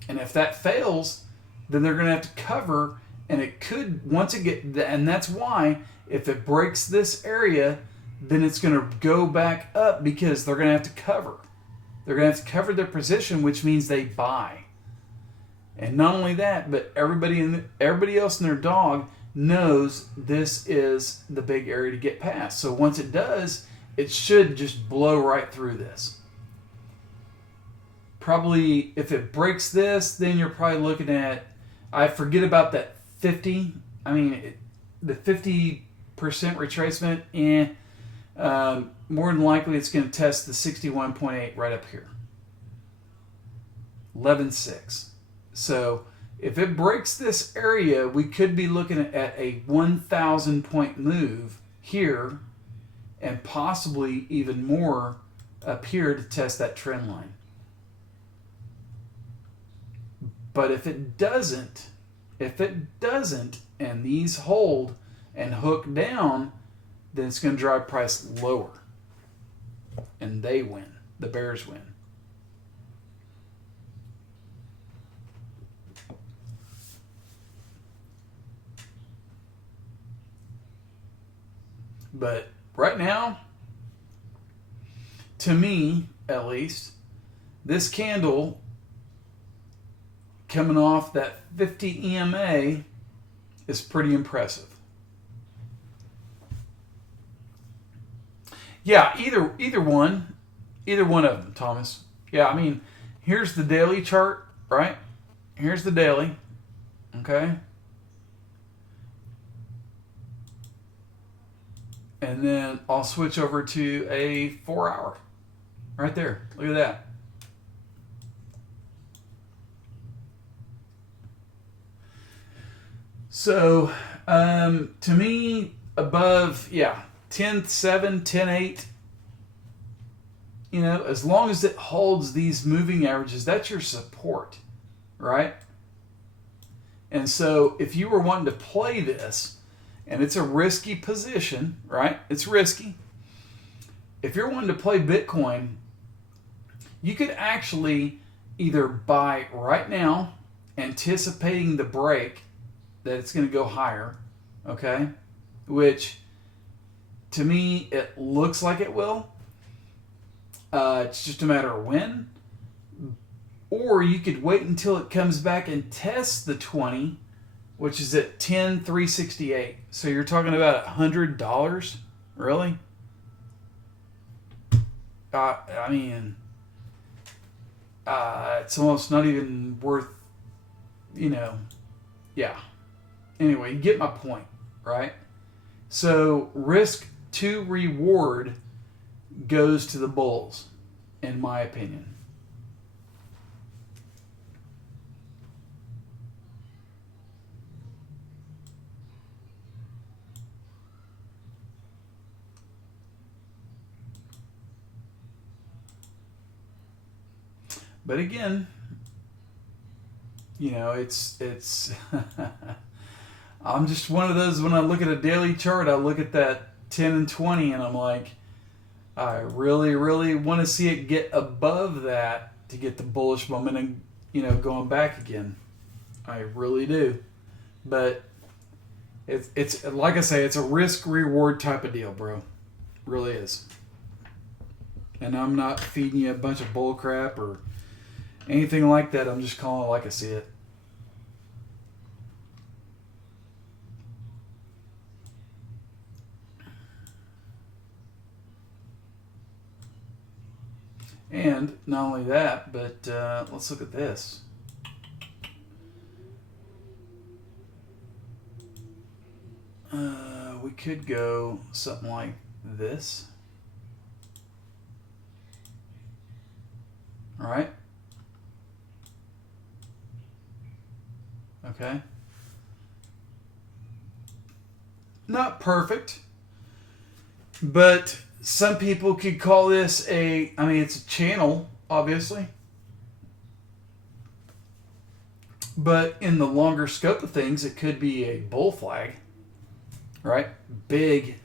And if that fails, then they're going to have to cover, and it could, once it get, and that's why if it breaks this area, then it's going to go back up because they're going to have to cover. They're going to have to cover their position, which means they buy. And not only that, but everybody else in their dog knows this is the big area to get past. So once it does, it should just blow right through this. Probably if it breaks this, then you're probably looking at, I forget about that 50. I mean, the 50% retracement, more than likely it's going to test the 61.8 right up here. 11.6. So if it breaks this area, we could be looking at a 1,000 point move here and possibly even more up here to test that trend line. But if it doesn't, and these hold and hook down, then it's going to drive price lower. And they win. The bears win. But right now, to me at least, this candle coming off that 50 EMA is pretty impressive. Yeah, either one of them, Thomas. Yeah, I mean, here's the daily chart, right? Here's the daily, okay? And then I'll switch over to a 4 hour. Right there. Look at that. So, to me, above, 10.7, 10.8, as long as it holds these moving averages, that's your support, right? And so if you were wanting to play this, and it's a risky position, right? It's risky. If you're wanting to play Bitcoin, you could actually either buy right now, anticipating the break, that it's going to go higher, okay? Which, to me, it looks like it will. It's just a matter of when. Or you could wait until it comes back and tests the 20, which is at 10,368. So you're talking about $100, really? I mean, it's almost not even worth, yeah. Anyway, you get my point, right? So risk to reward goes to the bulls, in my opinion. But again, it's I'm just one of those, when I look at a daily chart, I look at that 10 and 20 and I'm like, I really, really want to see it get above that to get the bullish momentum, going back again. I really do. But it's like I say, it's a risk reward type of deal, bro. It really is. And I'm not feeding you a bunch of bull crap or anything like that. I'm just calling it like I see it. And not only that, but let's look at this. We could go something like this. All right. Okay. Not perfect, but some people could call this it's a channel, obviously. But in the longer scope of things, it could be a bull flag, right? Big,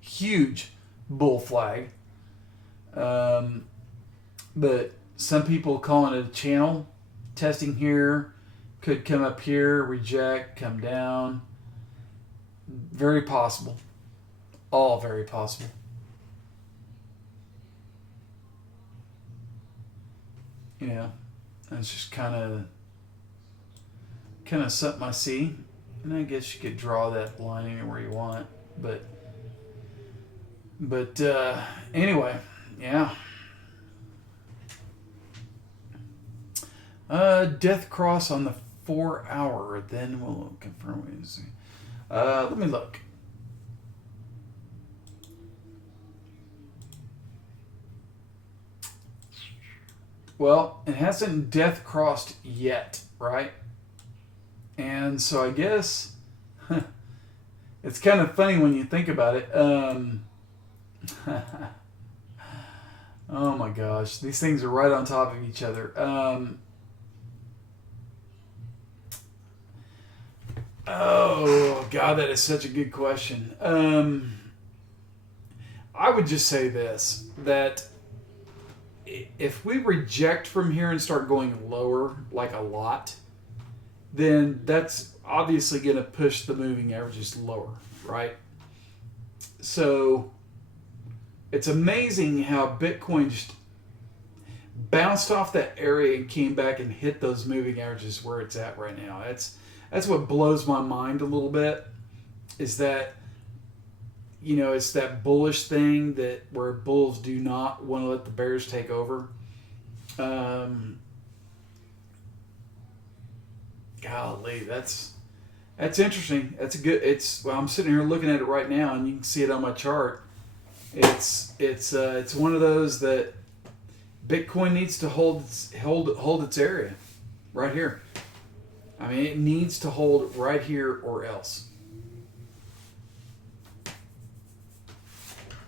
huge bull flag. But some people calling it a channel, testing here, Could come up here, reject, come down. Very possible. All very possible. You know, that's just kind of something I see. And I guess you could draw that line anywhere you want. But anyway, yeah. Death cross on the 4 hour. Then we'll confirm. Let me look. Well, it hasn't death crossed yet, right? And so I guess it's kind of funny when you think about it. Oh my gosh, these things are right on top of each other. Oh God, that is such a good question. I would just say this, that if we reject from here and start going lower, like a lot, then that's obviously going to push the moving averages lower, right? So it's amazing how Bitcoin just bounced off that area and came back and hit those moving averages where it's at right now. That's what blows my mind a little bit, is that, you know, it's that bullish thing that where bulls do not want to let the bears take over. Golly, that's interesting. That's a good. Well, I'm sitting here looking at it right now, and you can see it on my chart. It's one of those that Bitcoin needs to hold its area right here. I mean, it needs to hold right here or else.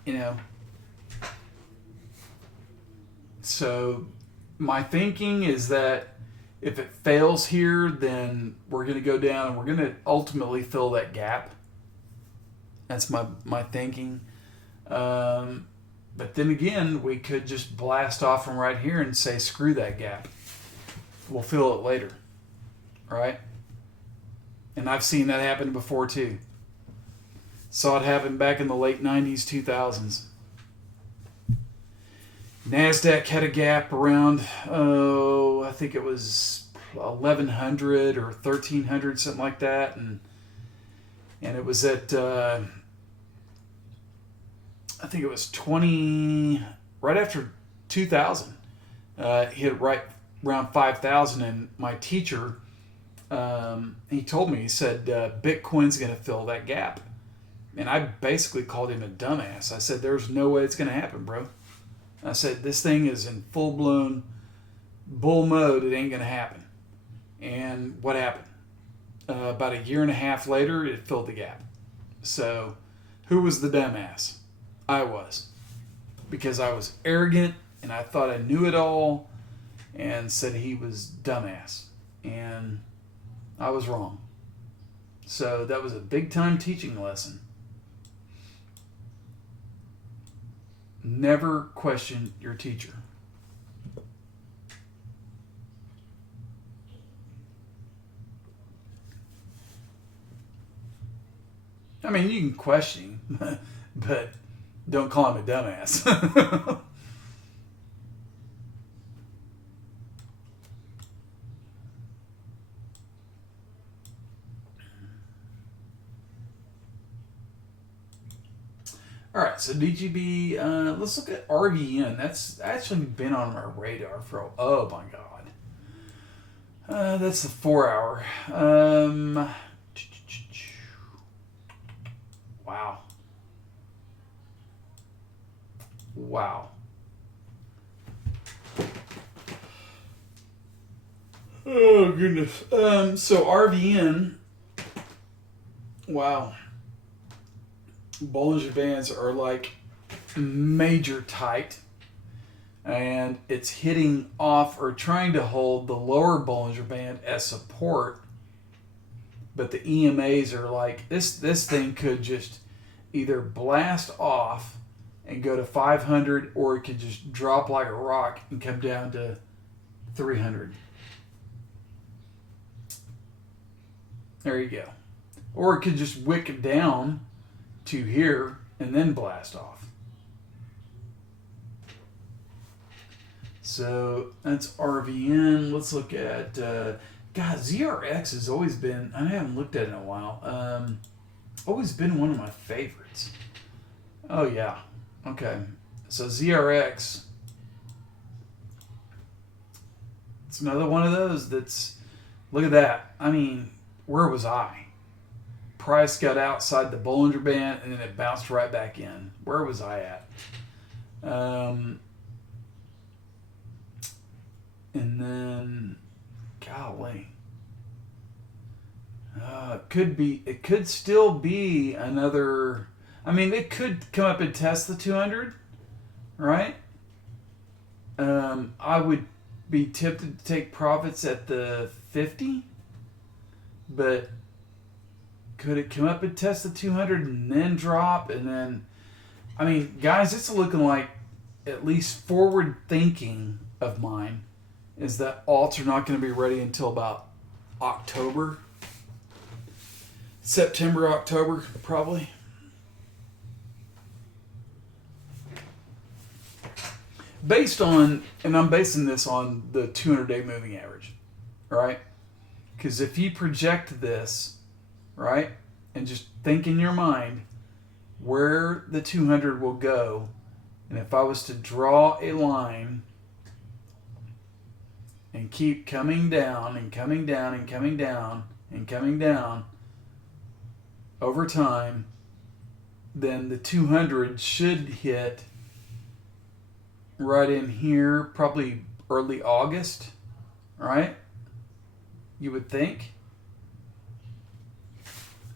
You know. So my thinking is that if it fails here, then we're going to go down and we're going to ultimately fill that gap. That's my thinking. But then again, we could just blast off from right here and say, screw that gap. We'll fill it later. Right? And I've seen that happen before too. Saw it happen back in the late 90s, 2000s. NASDAQ had a gap around, I think it was 1,100 or 1,300, something like that. And it was at, I think it was right after 2000. Hit right around 5,000. And my teacher, he told me, he said, Bitcoin's going to fill that gap. And I basically called him a dumbass. I said, there's no way it's going to happen, bro. I said, this thing is in full-blown bull mode. It ain't going to happen. And what happened? About a year and a half later, it filled the gap. So who was the dumbass? I was. Because I was arrogant, and I thought I knew it all, and said he was dumbass. And I was wrong. So that was a big-time teaching lesson. Never question your teacher. I mean, you can question him, but don't call him a dumbass. All right, so DGB, let's look at RVN. That's actually been on my radar for, oh my God. That's the 4 hour. Wow. Wow. Oh, goodness. So RVN, wow. Bollinger Bands are like major tight, and it's hitting off or trying to hold the lower Bollinger Band as support, but the EMAs are like, this thing could just either blast off and go to 500, or it could just drop like a rock and come down to 300. There you go. Or it could just wick down to here and then blast off. So that's RVN. Let's look at, God, ZRX has always been, I haven't looked at it in a while, always been one of my favorites. Oh, yeah. Okay. So ZRX, it's another one of those that's, look at that. I mean, where was I? Price got outside the Bollinger Band and then it bounced right back in. Where was I at? And then, golly, it could still be another, I mean, it could come up and test the 200, right? I would be tempted to take profits at the 50, but could it come up and test the 200 and then drop? And then, I mean, guys, it's looking like, at least forward thinking of mine, is that alts are not going to be ready until about October. September, October, probably. Based on, and I'm basing this on the 200-day moving average, right? Because if you project this, right, and just think in your mind where the 200 will go, and if I was to draw a line and keep coming down and coming down and coming down and coming down over time, then the 200 should hit right in here, probably early August, right? You would think.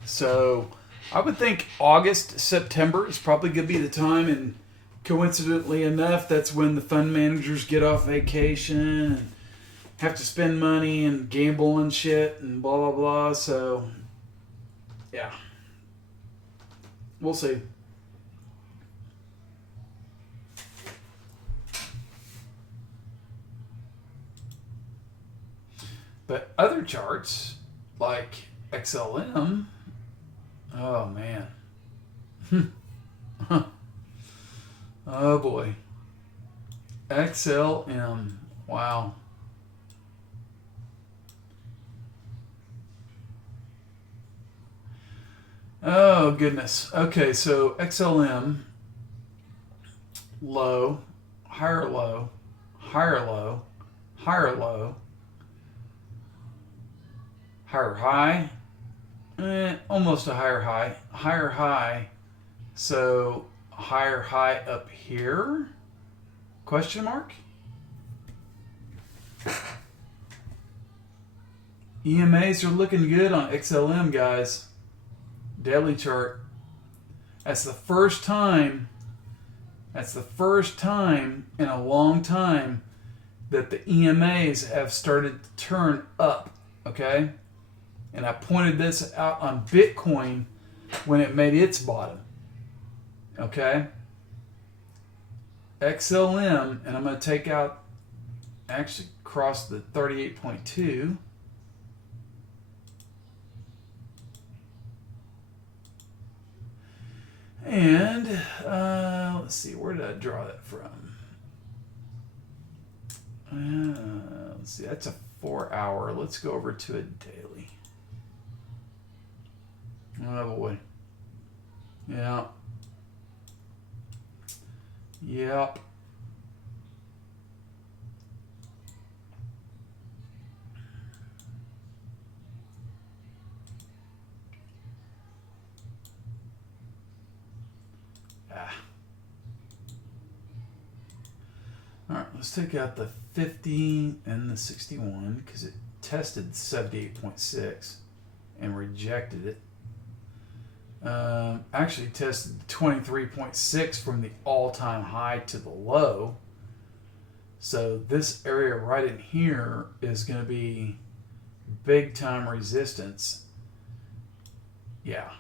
So I would think August, September is probably going to be the time, and coincidentally enough, that's when the fund managers get off vacation and have to spend money and gamble and shit and blah, blah, blah. So, yeah. We'll see. But other charts, like XLM, oh, man. Oh, boy. XLM, wow. Oh, goodness. Okay, so XLM, low, higher low, higher low, higher low, higher high, almost a higher high, so higher high up here, question mark? EMAs are looking good on XLM, guys. Daily chart. That's the first time in a long time that the EMAs have started to turn up, okay? And I pointed this out on Bitcoin when it made its bottom, okay? XLM, and I'm going to take out, actually cross the 38.2. And let's see, where did I draw that from? Let's see, that's a 4 hour. Let's go over to a daily. Oh boy. Yeah. Yep. All right, let's take out the 50 and the 61 because it tested 78.6 and rejected it. Actually tested 23.6 from the all-time high to the low. So this area right in here is going to be big time resistance. Yeah.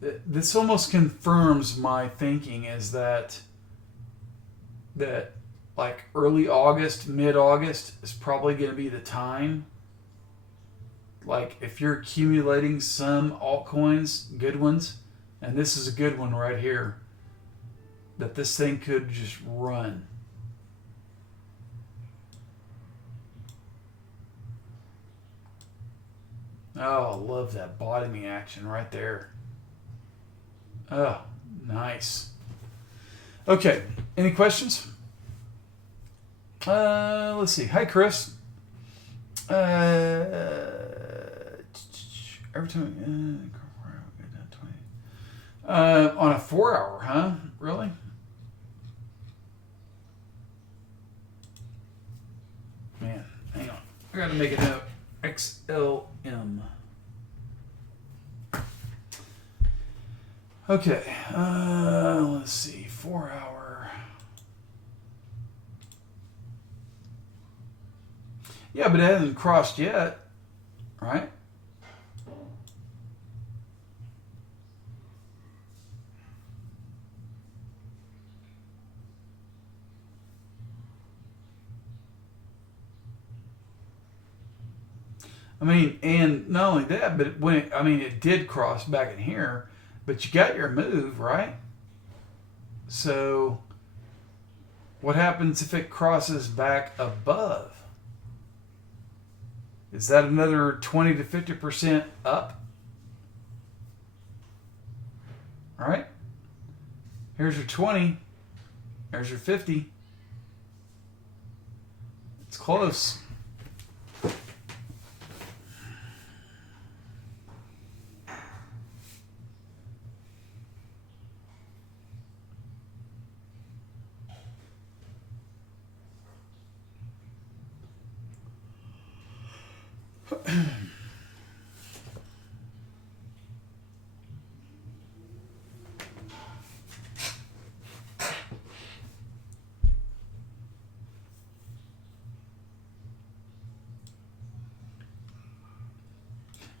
This almost confirms my thinking is that like early August, mid-August is probably going to be the time like if you're accumulating some altcoins, good ones, and this is a good one right here, that this thing could just run. Oh, I love that bottoming action right there. Oh, nice. Okay, any questions? Let's see. Hi, Chris. Every time on a 4 hour, huh? Really? Man, hang on. I gotta make a note. XLM. Okay. Let's see. 4 hour. Yeah, but it hasn't crossed yet, right? I mean, and not only that, but when it, I mean, it did cross back in here, but you got your move, right? So what happens if it crosses back above? Is that another 20 to 50% up? All right. Here's your 20. There's your 50. It's close.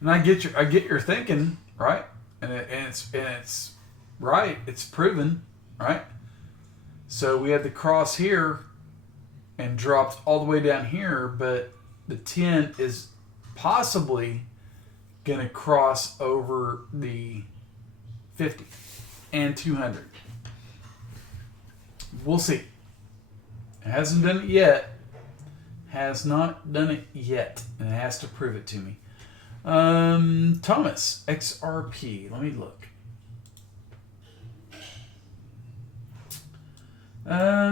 And I get your thinking, right? And it's right. It's proven, right? So we had the cross here and dropped all the way down here, but the 10 is possibly going to cross over the 50 and 200. We'll see. It hasn't done it yet. Has not done it yet, and it has to prove it to me. Thomas, XRP. Let me look. Let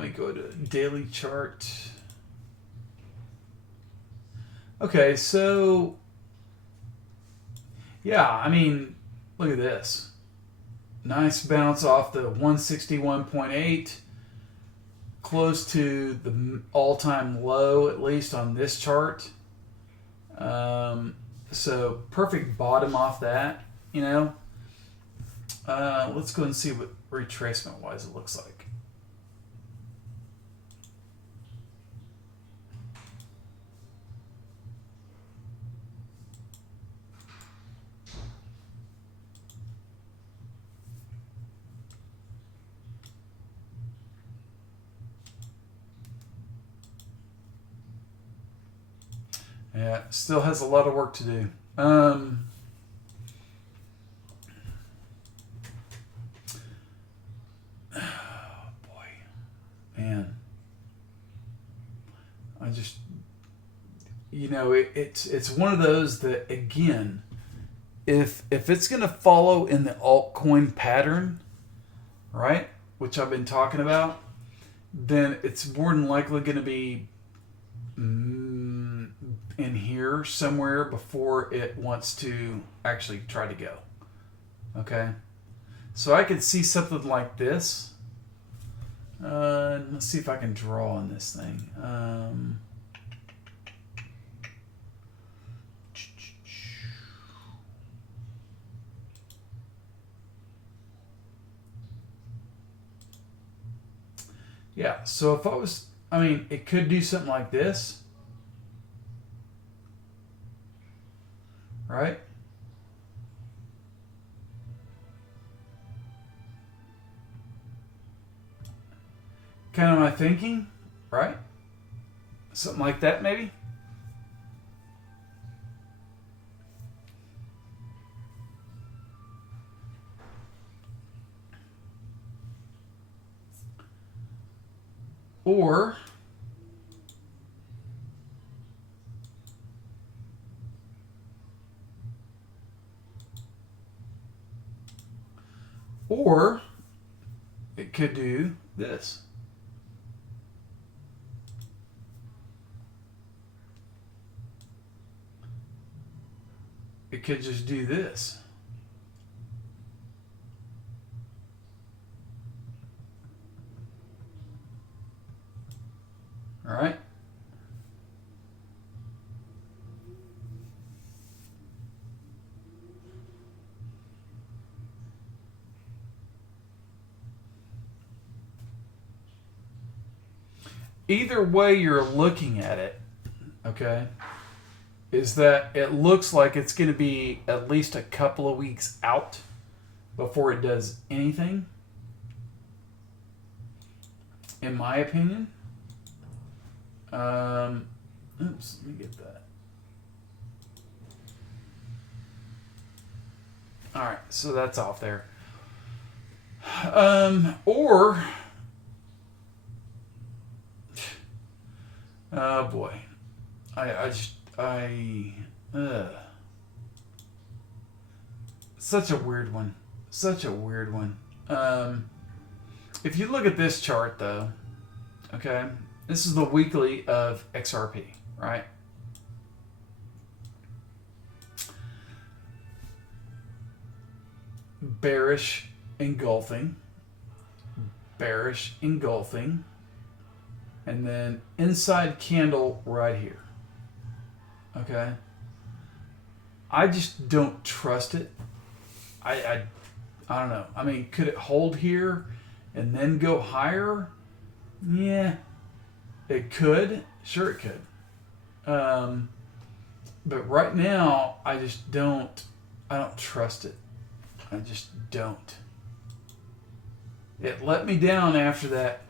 me go to daily chart. Okay, so yeah, I mean, look at this. Nice bounce off the 161.8, close to the all-time low, at least on this chart. So perfect bottom off that, you know. Let's go and see what retracement wise it looks like. Yeah, still has a lot of work to do. Oh boy, man. I just, you know, it's one of those that, again, if it's going to follow in the altcoin pattern, right, which I've been talking about, then it's more than likely going to be in here somewhere before it wants to actually try to go. Okay, so I could see something like this. Let's see if I can draw on this thing. Yeah, so if I was, I mean, it could do something like this. Right? Kind of my thinking, right? Something like that, maybe. Or it could do this. It could just do this. All right. Either way you're looking at it, okay, is that it looks like it's going to be at least a couple of weeks out before it does anything, in my opinion. Oops, let me get that. All right, so that's off there. Or, oh boy, such a weird one. Such a weird one. If you look at this chart, though, okay, this is the weekly of XRP, right? Bearish engulfing, and then inside candle right here. Okay, I just don't trust it. I don't know. I mean, could it hold here and then go higher? Yeah, it could. Sure, it could. But right now, I just don't. I don't trust it. I just don't. It let me down after that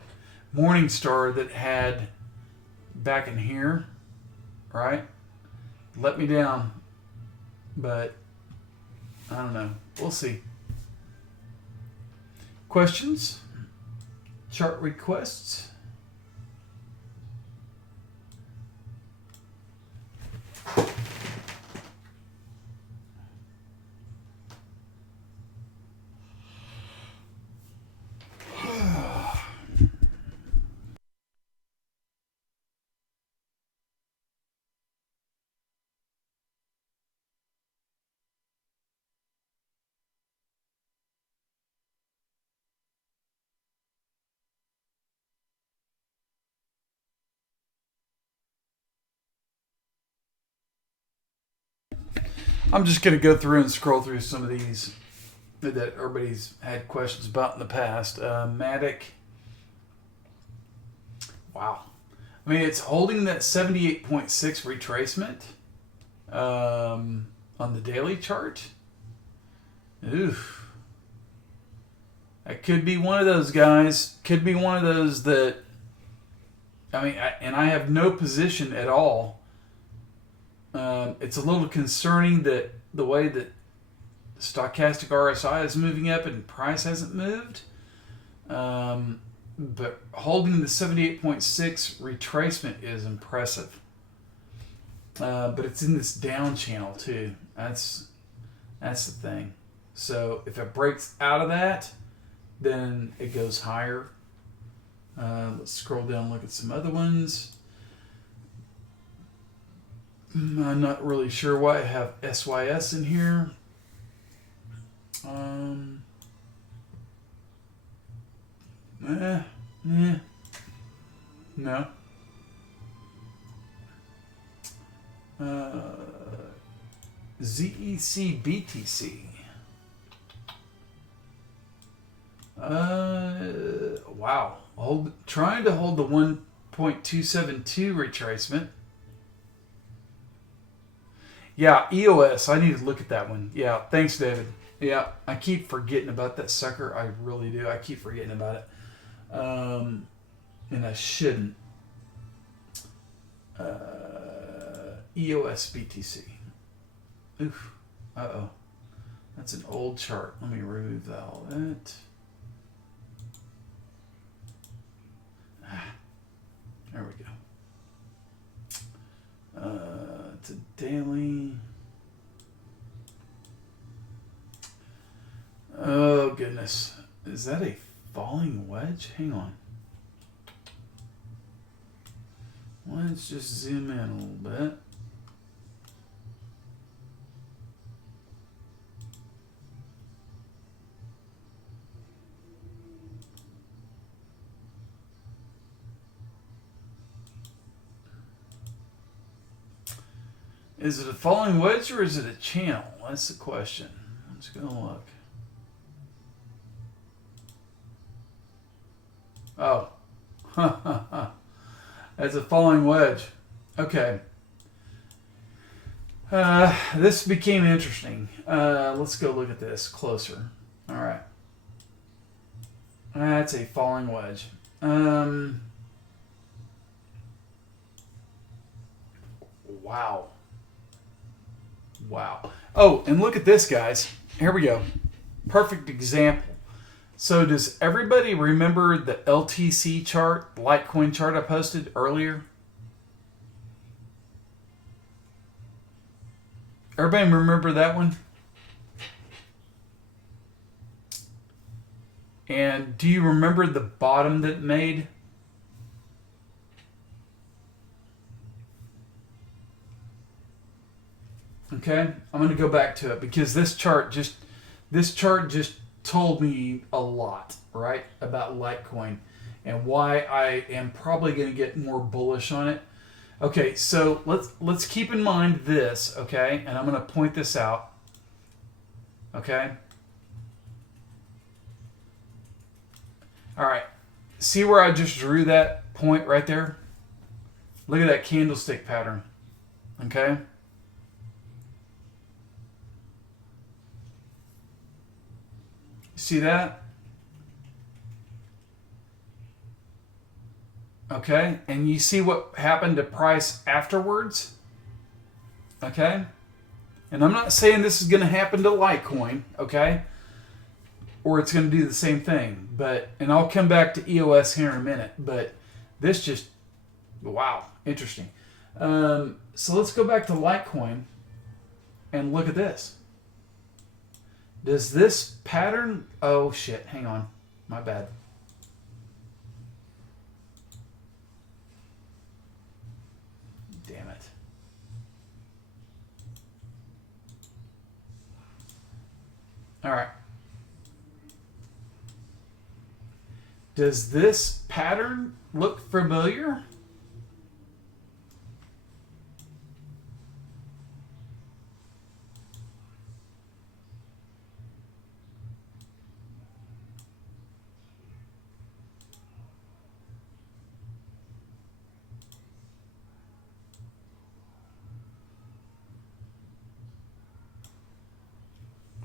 morning star that had back in here, right? Let me down, but I don't know. We'll see. Questions? Chart requests? I'm just going to go through and scroll through some of these that everybody's had questions about in the past. Matic. Wow. I mean, it's holding that 78.6 retracement on the daily chart. Oof. That could be one of those guys. Could be one of those that, I mean, I have no position at all. It's a little concerning that the way that stochastic RSI is moving up and price hasn't moved. But holding the 78.6 retracement is impressive. But it's in this down channel too. That's the thing. So if it breaks out of that, then it goes higher. Let's scroll down and look at some other ones. I'm not really sure why I have SYS in here. No. ZEC BTC. Wow. Trying to hold the 1.272 retracement. Yeah, EOS. I need to look at that one. Yeah, thanks, David. Yeah, I keep forgetting about that sucker. I really do. I keep forgetting about it. And I shouldn't. EOS BTC. Oof. Uh-oh. That's an old chart. Let me remove all that. goodness. Is that a falling wedge? Hang on. Let's just zoom in a little bit. Is it a falling wedge or is it a channel? That's the question. Let's go look. Oh, that's a falling wedge. Okay. This became interesting. Let's go look at this closer. All right. That's a falling wedge. Wow. Wow. Oh, and look at this, guys. Here we go. Perfect example. So does everybody remember the LTC chart, Litecoin chart I posted earlier? Everybody remember that one? And do you remember the bottom that it made? Okay, I'm going to go back to it because this chart just told me a lot, right, about Litecoin and why I am probably going to get more bullish on it. Okay, so let's keep in mind this, okay, and I'm going to point this out, okay. All right, see where I just drew that point right there? Look at that candlestick pattern, okay. See that? Okay, and you see what happened to price afterwards? Okay, and I'm not saying this is going to happen to Litecoin, okay, or it's going to do the same thing, but, and I'll come back to EOS here in a minute, but this just, wow, interesting. So let's go back to Litecoin and look at this. Does this pattern... Oh, shit. Hang on. My bad. Damn it. All right. Does this pattern look familiar?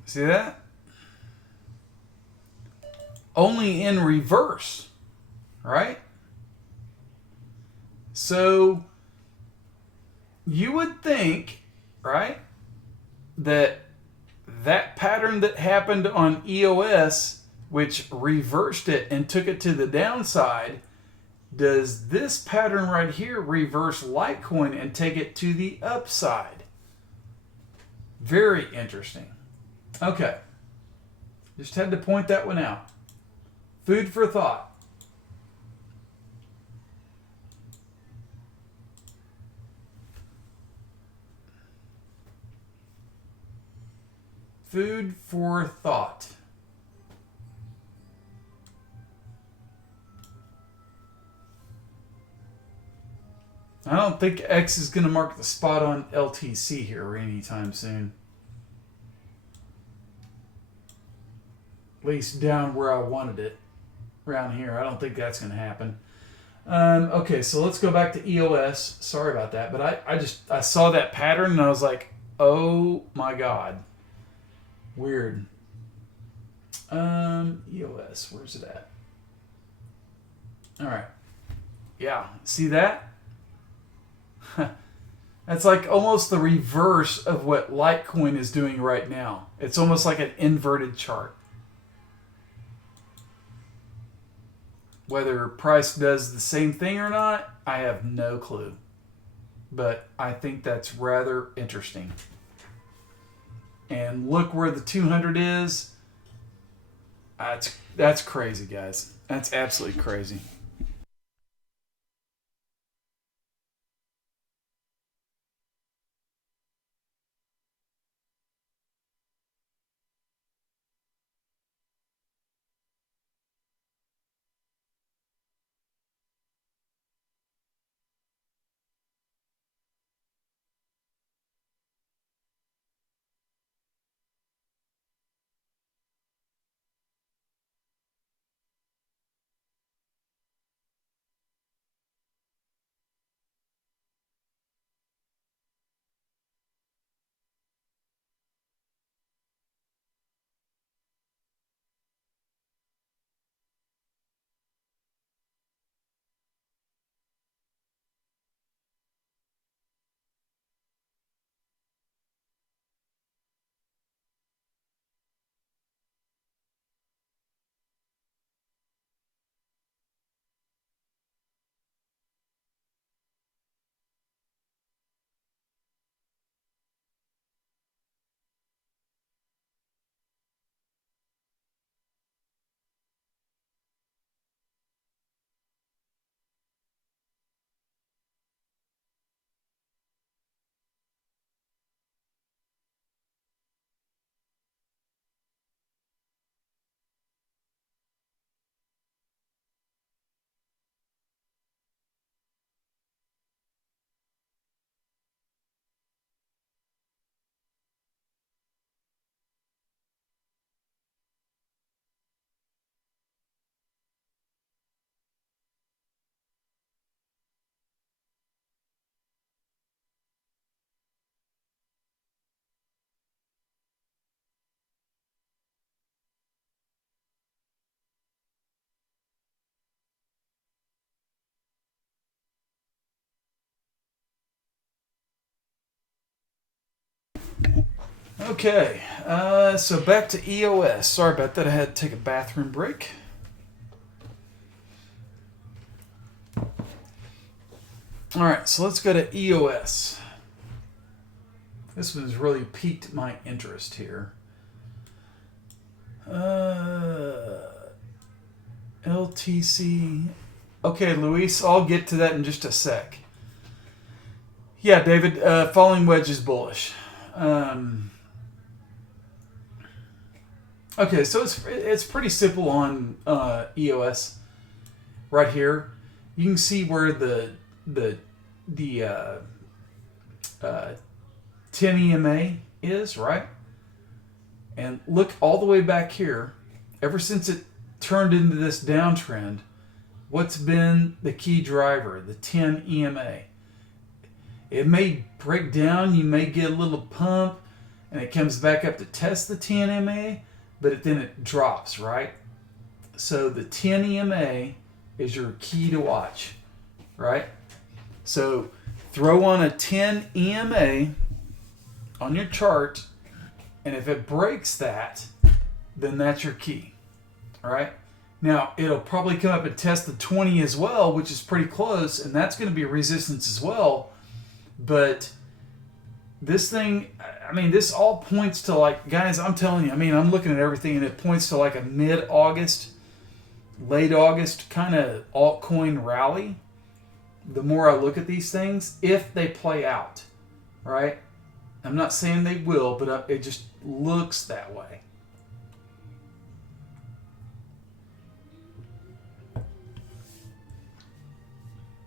See that? Only in reverse, right? So you would think, right, that pattern that happened on EOS, which reversed it and took it to the downside, does this pattern right here reverse Litecoin and take it to the upside? Very interesting. Okay. Just had to point that one out. Food for thought. Food for thought. I don't think X is going to mark the spot on LTC here anytime soon. At least down where I wanted it. Around here. I don't think that's going to happen. Okay, so let's go back to EOS. Sorry about that. But I saw that pattern and I was like, oh my God. Weird. EOS, where's it at? All right. Yeah, see that? That's like almost the reverse of what Litecoin is doing right now. It's almost like an inverted chart. Whether price does the same thing or not, I have no clue. But I think that's rather interesting. And look where the 200 is. That's crazy, guys. That's absolutely crazy. Okay, so back to EOS. Sorry about that. I had to take a bathroom break. All right, so let's go to EOS. This one's really piqued my interest here. LTC. Okay, Luis, I'll get to that in just a sec. Yeah, David, falling wedge is bullish. Okay, so it's pretty simple on EOS. Right here, you can see where the 10 EMA is, right? And look all the way back here. Ever since it turned into this downtrend, what's been the key driver? The 10 EMA. It may break down, you may get a little pump, and it comes back up to test the 10 EMA, but then it drops, right? So the 10 EMA is your key to watch, right? So throw on a 10 EMA on your chart, and if it breaks that, then that's your key, all right? Now, it'll probably come up and test the 20 as well, which is pretty close, and that's going to be a resistance as well. But this thing, I mean, this all points to, like, guys, I'm telling you, I mean, I'm looking at everything, and it points to like a mid-August, late August kind of altcoin rally. The more I look at these things, if they play out, right? I'm not saying they will, but it just looks that way.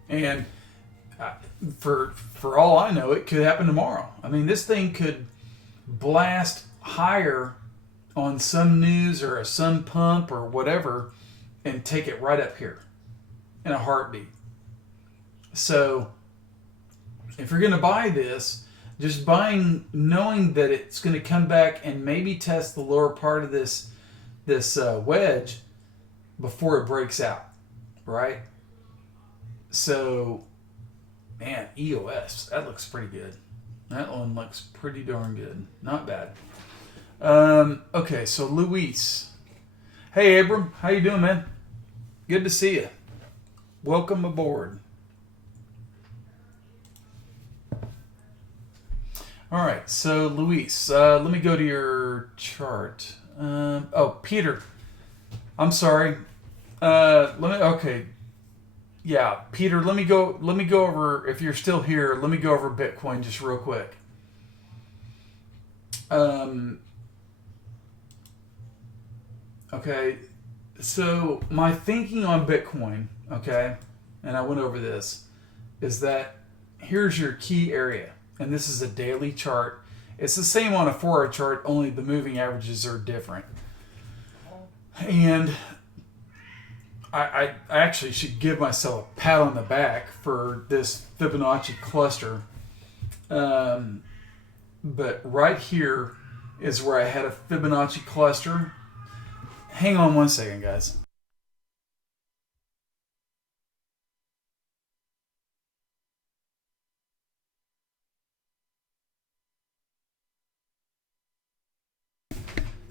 And for all I know, it could happen tomorrow. I mean, this thing could blast higher on some news or some pump or whatever and take it right up here in a heartbeat. So if you're going to buy this, just buying knowing that it's going to come back and maybe test the lower part of this wedge before it breaks out, right? So, man, EOS, that looks pretty good. That one looks pretty darn good. Not bad. Okay, so Luis. Hey, Abram. How you doing, man? Good to see you. Welcome aboard. All right, so Luis, let me go to your chart. Peter. I'm sorry. Okay. Yeah, Peter, let me go over, if you're still here, let me go over Bitcoin just real quick. Okay. So my thinking on Bitcoin, okay, and I went over this, is that here's your key area, and this is a daily chart. It's the same on a 4-hour chart, only the moving averages are different. And I actually should give myself a pat on the back for this Fibonacci cluster. But right here is where I had a Fibonacci cluster. Hang on one second, guys.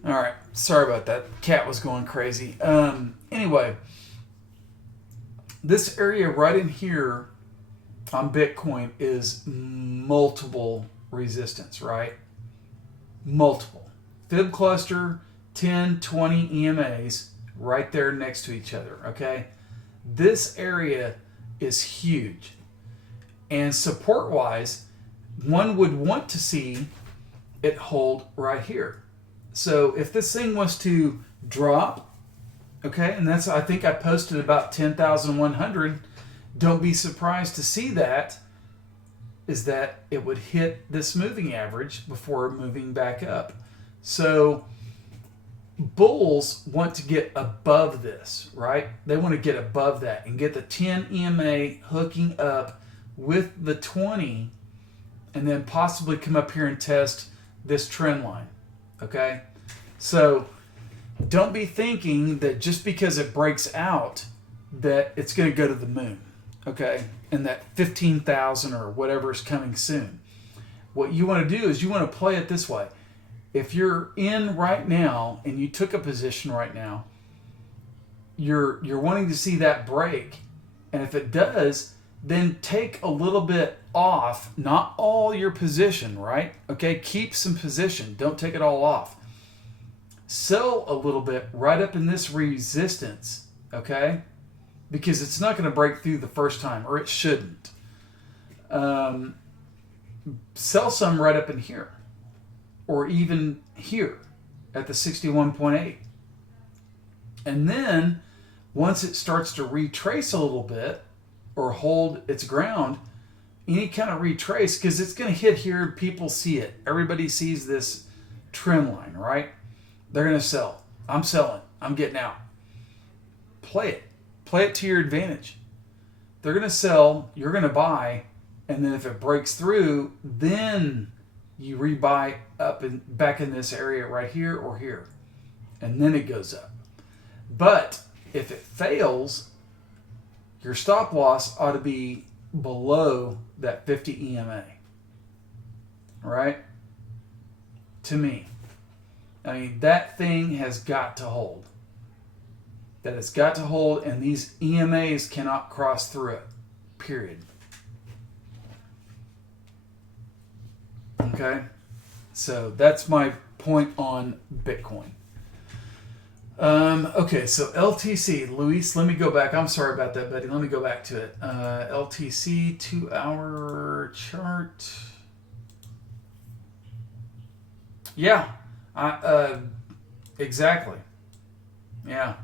All right, sorry about that. Cat was going crazy. Anyway, this area right in here on Bitcoin is multiple resistance, right? Multiple. Fib cluster, 10, 20 EMAs right there next to each other, okay? This area is huge. And support-wise, one would want to see it hold right here. So if this thing was to drop, okay, and that's, I think I posted about 10,100, don't be surprised to see that, is that it would hit this moving average before moving back up. So bulls want to get above this, right? They want to get above that and get the 10 EMA hooking up with the 20 and then possibly come up here and test this trend line, okay? So don't be thinking that just because it breaks out that it's going to go to the moon, okay? And that 15,000 or whatever is coming soon. What you want to do is you want to play it this way. If you're in right now and you took a position right now, you're wanting to see that break. And if it does, then take a little bit off, not all your position, right? Okay, keep some position. Don't take it all off. Sell a little bit right up in this resistance, okay? Because it's not going to break through the first time, or it shouldn't. Sell some right up in here, or even here at the 61.8. And then once it starts to retrace a little bit or hold its ground, any kind of retrace, because it's going to hit here, people see it. Everybody sees this trend line, right? They're going to sell. I'm selling. I'm getting out. Play it. Play it to your advantage. They're going to sell, you're going to buy, and then if it breaks through, then you rebuy up and back in this area right here or here. And then it goes up. But if it fails, your stop loss ought to be below that 50 EMA. Right? To me. I mean, that thing has got to hold. That it's got to hold, and these EMAs cannot cross through it. Period. Okay? So that's my point on Bitcoin. Okay, so LTC. Luis, let me go back. I'm sorry about that, buddy. Let me go back to it. LTC 2-hour chart. Yeah. Exactly. Yeah.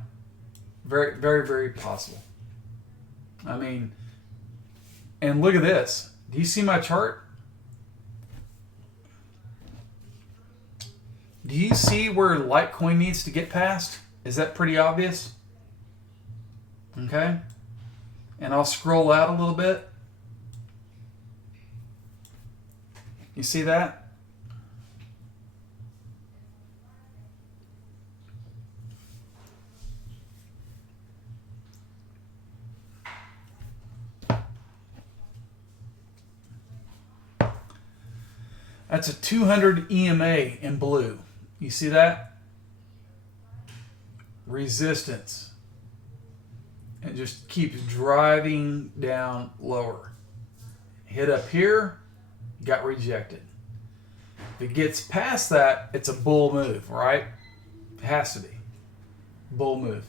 Very, very, very possible. I mean, and look at this. Do you see my chart? Do you see where Litecoin needs to get past? Is that pretty obvious? Okay. And I'll scroll out a little bit. You see that? That's a 200 EMA in blue. You see that? Resistance. And just keeps driving down lower. Hit up here, got rejected. If it gets past that, it's a bull move, right? It has to be. bull move.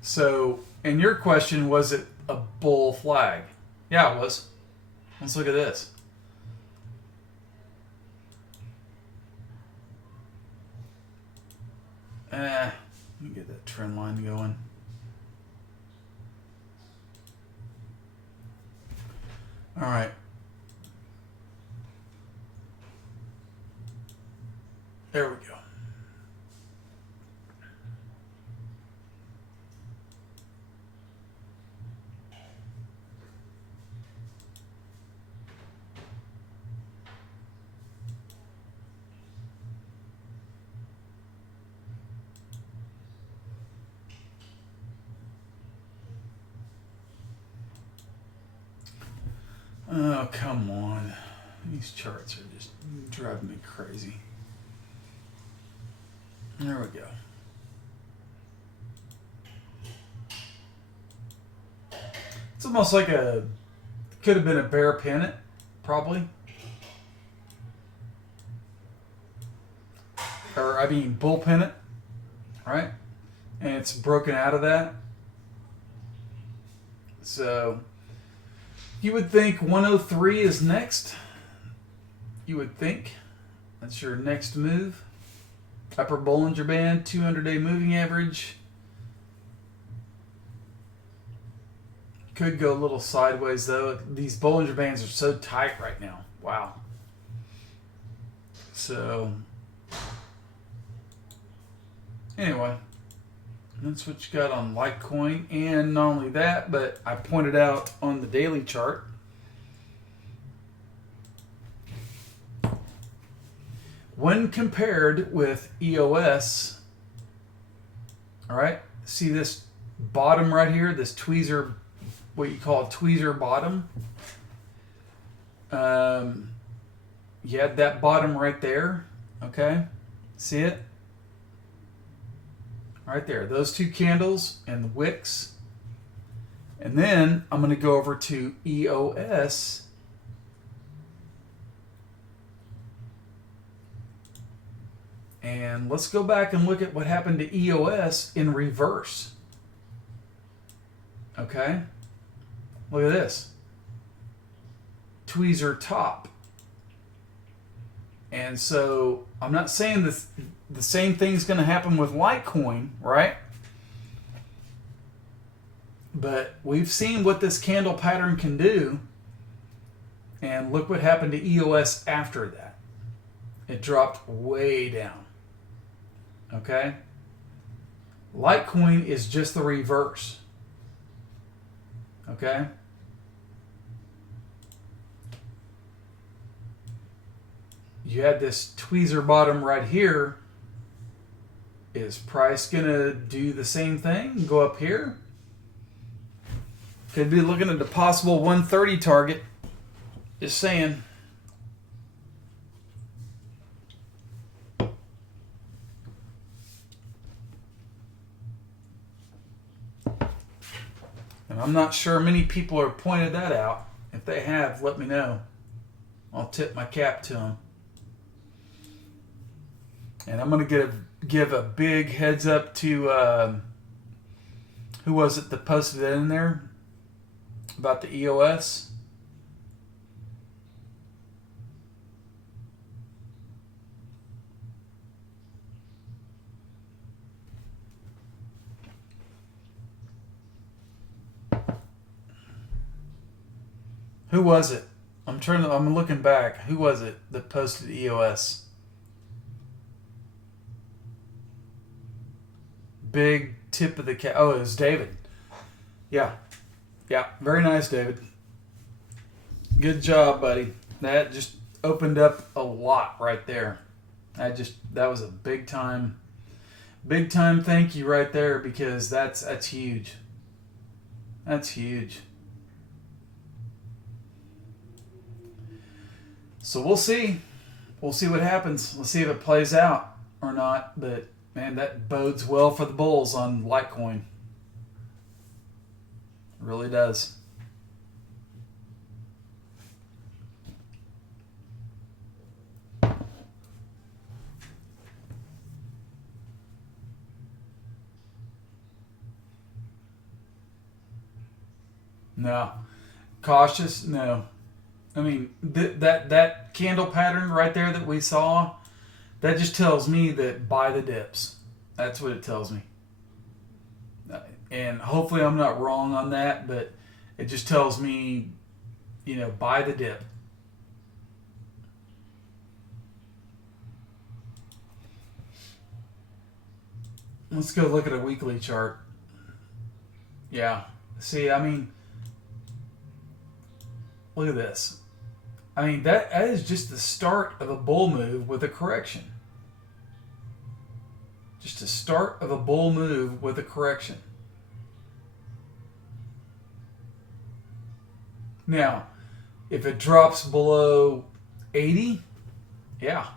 So, and your question, was it a bull flag? Yeah, it was. Let's look at this. Let me get that trend line going. All right. There we go. Oh, come on. These charts are just driving me crazy. There we go. It's almost like could have been a bear pennant, probably. Or, I mean, bull pennant, right? And it's broken out of that. So, you would think 103 is next. You would think. That's your next move. Upper Bollinger Band, 200-day moving average. Could go a little sideways, though. These Bollinger Bands are so tight right now. Wow. So, anyway, that's what you got on Litecoin. And not only that, but I pointed out on the daily chart, when compared with EOS, all right, see this bottom right here, this tweezer, what you call a tweezer bottom? You had that bottom right there, okay? See it? Right there, those two candles and the wicks. And then I'm going to go over to EOS. And let's go back and look at what happened to EOS in reverse. Okay? Look at this. Tweezer top. And so I'm not saying the same thing's going to happen with Litecoin, right? But we've seen what this candle pattern can do. And look what happened to EOS after that. It dropped way down. Okay? Litecoin is just the reverse. Okay? You had this tweezer bottom right here. Is price going to do the same thing and go up here? Could be looking at the possible 130 target. Just saying. And I'm not sure many people have pointed that out. If they have, let me know. I'll tip my cap to them. And I'm going to give a big heads up to, who was it that posted it in there about the EOS? Who was it? I'm looking back. Who was it that posted EOS? Big tip of the cap. Oh, it was David. Yeah. Very nice, David. Good job, buddy. That just opened up a lot right there. That was a big time thank you right there, because that's huge. That's huge. So we'll see. We'll see what happens. We'll see if it plays out or not. But man, that bodes well for the bulls on Litecoin. It really does. No. Cautious? No. I mean, that candle pattern right there that we saw, that just tells me that buy the dips. That's what it tells me. And hopefully I'm not wrong on that, but it just tells me, buy the dip. Let's go look at a weekly chart. Yeah. See, I mean, look at this. I mean, that is just the start of a bull move with a correction. Just the start of a bull move with a correction. Now, if it drops below 80, yeah,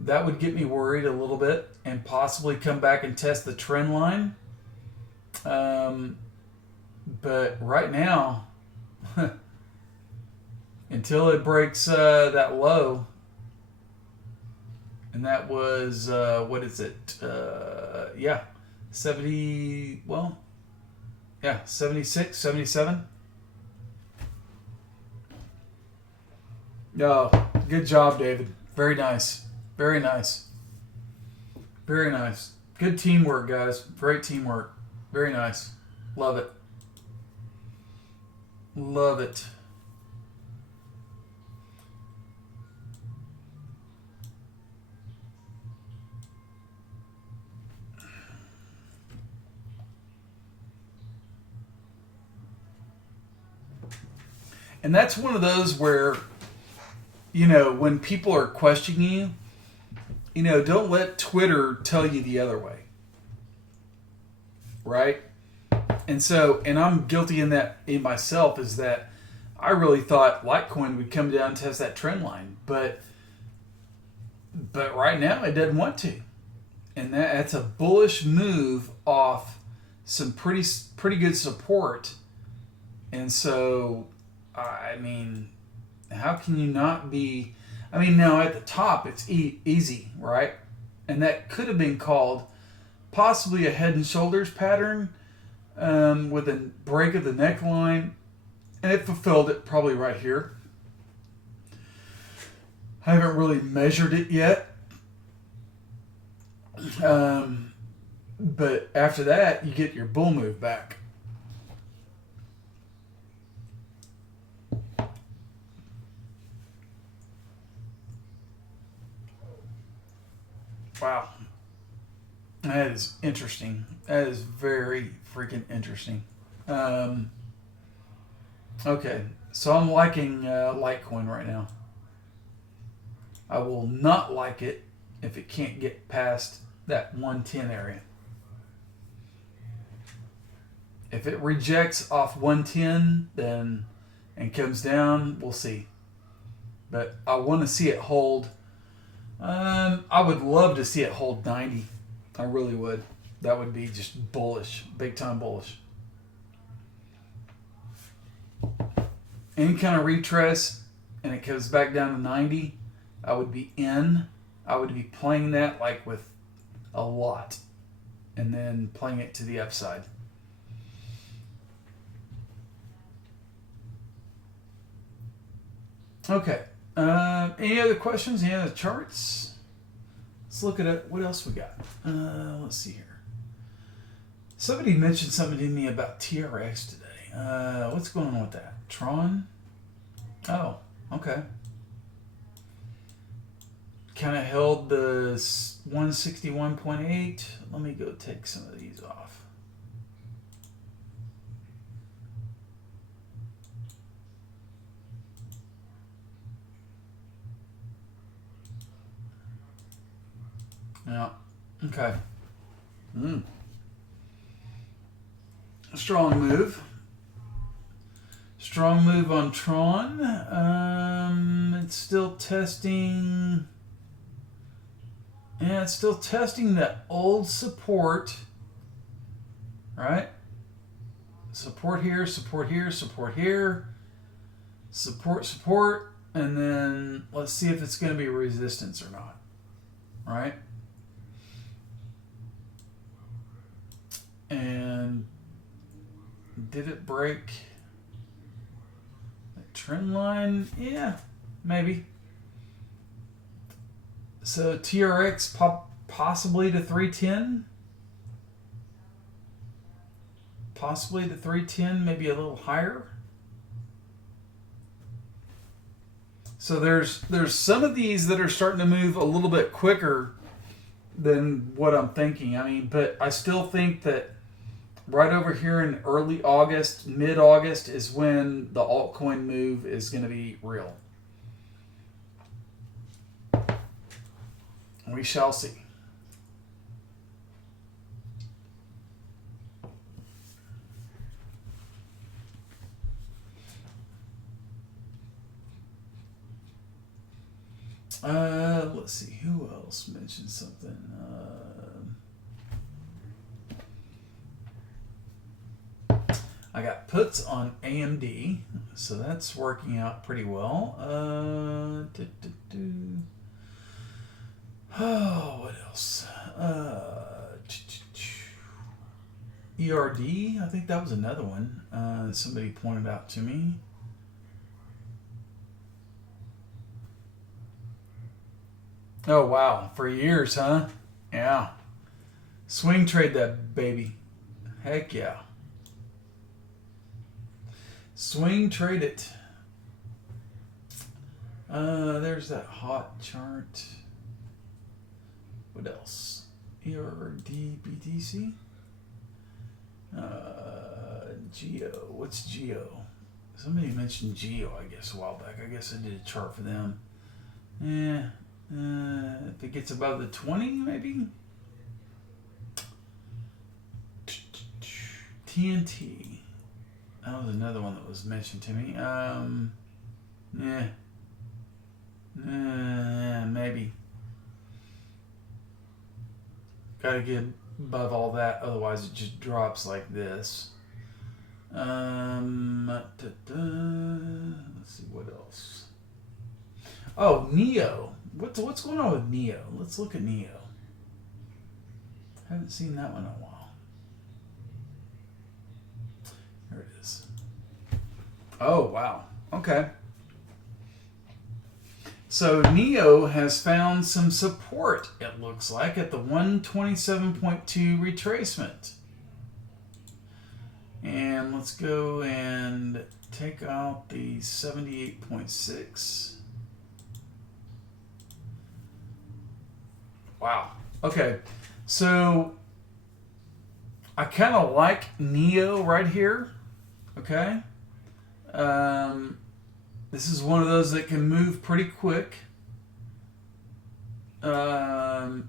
that would get me worried a little bit and possibly come back and test the trend line. But right now, until it breaks that low, and that was, what is it? 70, well, yeah, 76, 77. No, good job, David. Very nice. Very nice. Very nice. Good teamwork, guys. Great teamwork. Very nice. Love it. Love it. And that's one of those where, when people are questioning you, don't let Twitter tell you the other way. Right? And I'm guilty in myself, is that I really thought Litecoin would come down and test that trend line. But right now it doesn't want to. And that's a bullish move off some pretty good support. And so, I mean, how can you not be... I mean, now at the top, it's easy, right? And that could have been called possibly a head and shoulders pattern with a break of the neckline. And it fulfilled it probably right here. I haven't really measured it yet. But after that, you get your bull move back. Wow. That is interesting. That is very freaking interesting. Okay, so I'm liking Litecoin right now. I will not like it if it can't get past that 110 area. If it rejects off 110 then and comes down, we'll see. But I want to see it hold. I would love to see it hold 90. I really would. That would be just bullish, big time bullish. Any kind of retrace and it goes back down to 90, I would be in. I would be playing that like with a lot and then playing it to the upside. Okay. Any other questions? Any other charts? Let's look at it. What else we got? Let's see here. Somebody mentioned something to me about TRX today. What's going on with that? Tron? Oh, okay. Kind of held the 161.8. Let me go take some of these off. Yeah. Okay. Strong move. Strong move on Tron. It's still testing. Yeah, it's still testing that old support. Right? support here, support here, support here, support, and then let's see if it's going to be resistance or not. All right. And did it break the trend line? Yeah, maybe. So TRX possibly to 310. Possibly to 310, maybe a little higher. So there's some of these that are starting to move a little bit quicker than what I'm thinking. I mean, but I still think that right over here in early August, mid-August is when the altcoin move is going to be real. We shall see. Let's see, who else mentioned something? I got puts on AMD, so that's working out pretty well. Oh, what else? ERD, I think that was another one somebody pointed out to me. Oh, wow. For years, huh? Yeah. Swing trade that baby. Heck yeah. Swing trade it. There's that hot chart. What else? ERD BTC? Geo. What's Geo? Somebody mentioned Geo, I guess, a while back. I guess I did a chart for them. Yeah. If it gets above the 20, maybe? TNT. That was another one that was mentioned to me. Maybe. Gotta get above all that, otherwise it just drops like this. Let's see what else. Oh, Neo. What's going on with Neo? Let's look at Neo. Haven't seen that one in a while. There it is. Oh, wow. Okay. So Neo has found some support, it looks like, at the 127.2 retracement. And let's go and take out the 78.6. Wow. Okay. So I kind of like Neo right here. Okay. This is one of those that can move pretty quick. EMAs,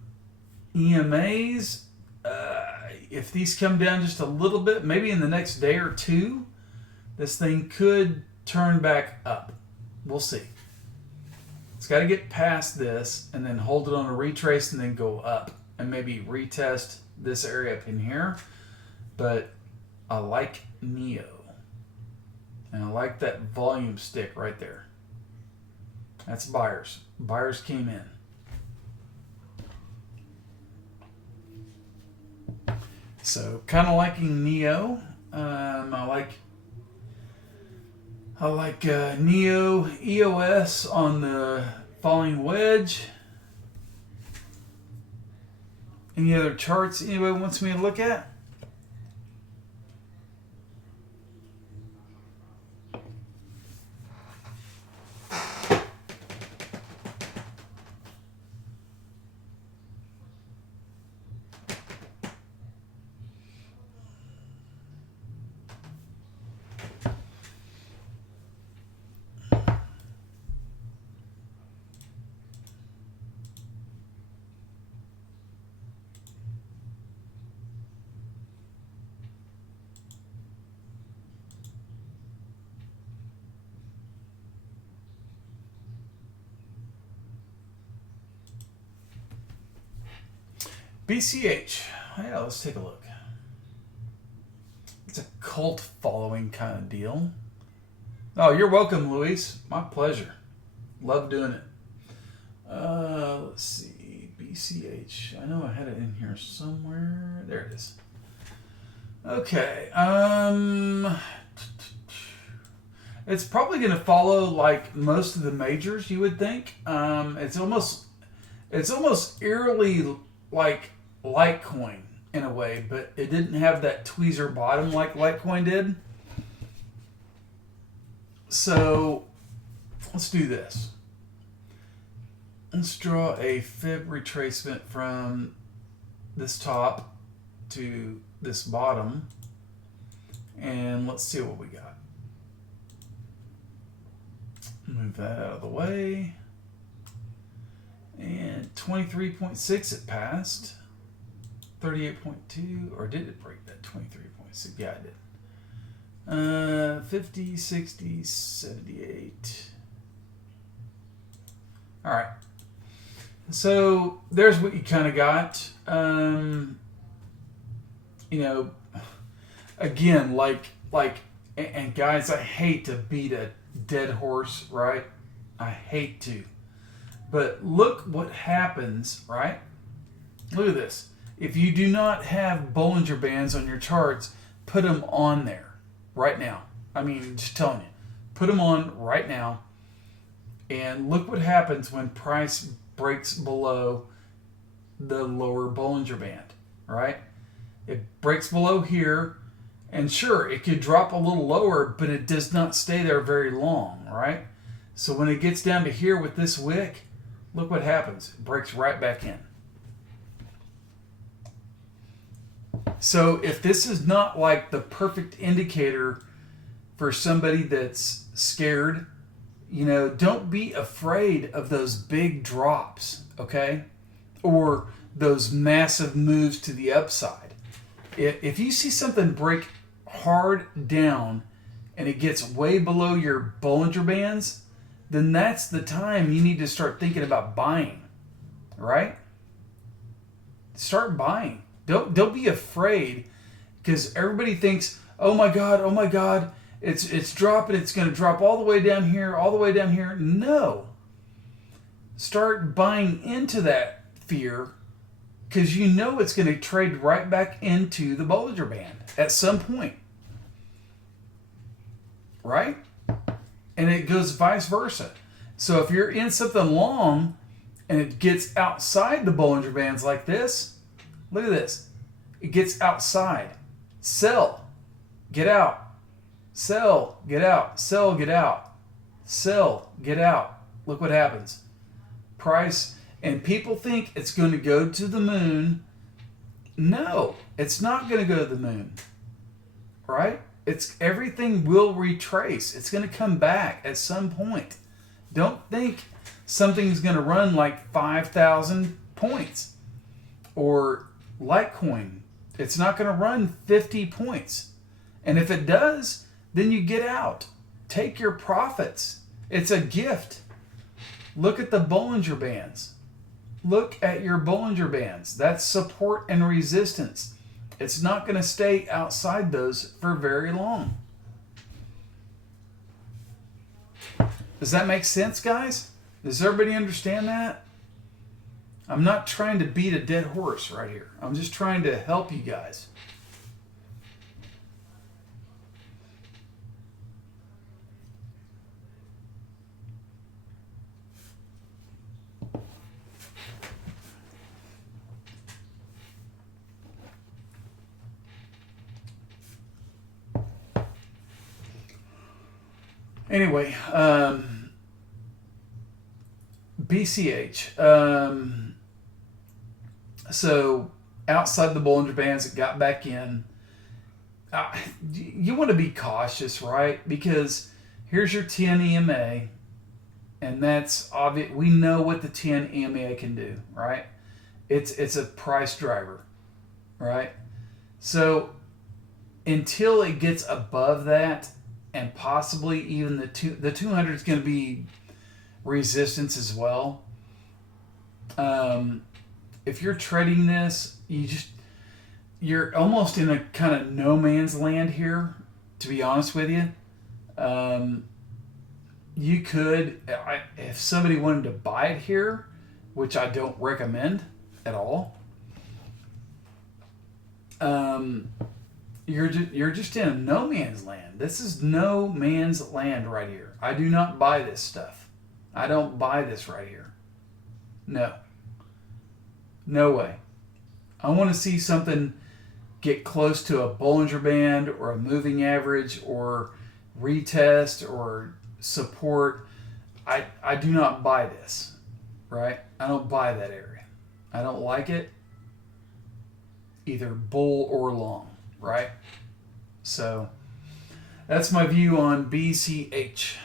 if these come down just a little bit, maybe in the next day or two, this thing could turn back up. We'll see. It's got to get past this and then hold it on a retrace and then go up and maybe retest this area up in here. But I like Neo. And I like that volume stick right there. That's buyers. Buyers came in. So kind of liking Neo. I like Neo EOS on the falling wedge. Any other charts anybody wants me to look at? BCH. Yeah, let's take a look. It's a cult following kind of deal. Oh, you're welcome, Luis. My pleasure. Love doing it. Let's see. BCH. I know I had it in here somewhere. There it is. Okay. It's probably going to follow like most of the majors, you would think. It's almost eerily like Litecoin in a way, but it didn't have that tweezer bottom like Litecoin did. So let's do this. Let's draw a fib retracement from this top to this bottom, and let's see what we got. Move that out of the way. And 23.6 it passed. 38.2, or did it break that 23.6? Yeah, it did. 50, 60, 78. All right. So there's what you kind of got. You know, again, and guys, I hate to beat a dead horse, right? I hate to. But look what happens, right? Look at this. If you do not have Bollinger Bands on your charts, put them on there right now. I mean, just telling you. Put them on right now. And look what happens when price breaks below the lower Bollinger Band, right? It breaks below here. And sure, it could drop a little lower, but it does not stay there very long, right? So when it gets down to here with this wick, look what happens. It breaks right back in. So if this is not like the perfect indicator for somebody that's scared, you know, don't be afraid of those big drops, okay? Or those massive moves to the upside. If you see something break hard down and it gets way below your Bollinger Bands, then that's the time you need to start thinking about buying, right? Start buying. Don't be afraid, because everybody thinks, oh my God, it's dropping, it's going to drop all the way down here, No. Start buying into that fear, because you know it's going to trade right back into the Bollinger Band at some point. Right? And it goes vice versa. So if you're in something long and it gets outside the Bollinger Bands like this, look at this. It gets outside. Sell. Get out. Sell. Get out. Sell. Get out. Sell. Get out. Look what happens. Price. And people think it's going to go to the moon. No, it's not going to go to the moon. Right? Everything will retrace. It's going to come back at some point. Don't think something's going to run like 5,000 points. Or Litecoin, it's not going to run 50 points. And if it does, then you get out. Take your profits. It's a gift. Look at the Bollinger Bands. Look at your Bollinger Bands. That's support and resistance. It's not going to stay outside those for very long. Does that make sense, guys? Does everybody understand that? I'm not trying to beat a dead horse right here. I'm just trying to help you guys. Anyway, BCH. So outside the Bollinger Bands, it got back in. You want to be cautious, right? Because here's your 10 EMA, and that's obvious. We know what the 10 EMA can do, right? It's a price driver, right? So until it gets above that, and possibly even the 200 is going to be resistance as well. If you're trading this, you're almost in a kind of no man's land here. to be honest with you, you could, if somebody wanted to buy it here, which I don't recommend at all, you're just in a no man's land. This is no man's land right here. I do not buy this stuff. I don't buy this right here. No. No way. I want to see something get close to a Bollinger Band or a moving average or retest or support. I do not buy this, right? I don't buy that area. I don't like it, either bull or long, right? So that's my view on BCH.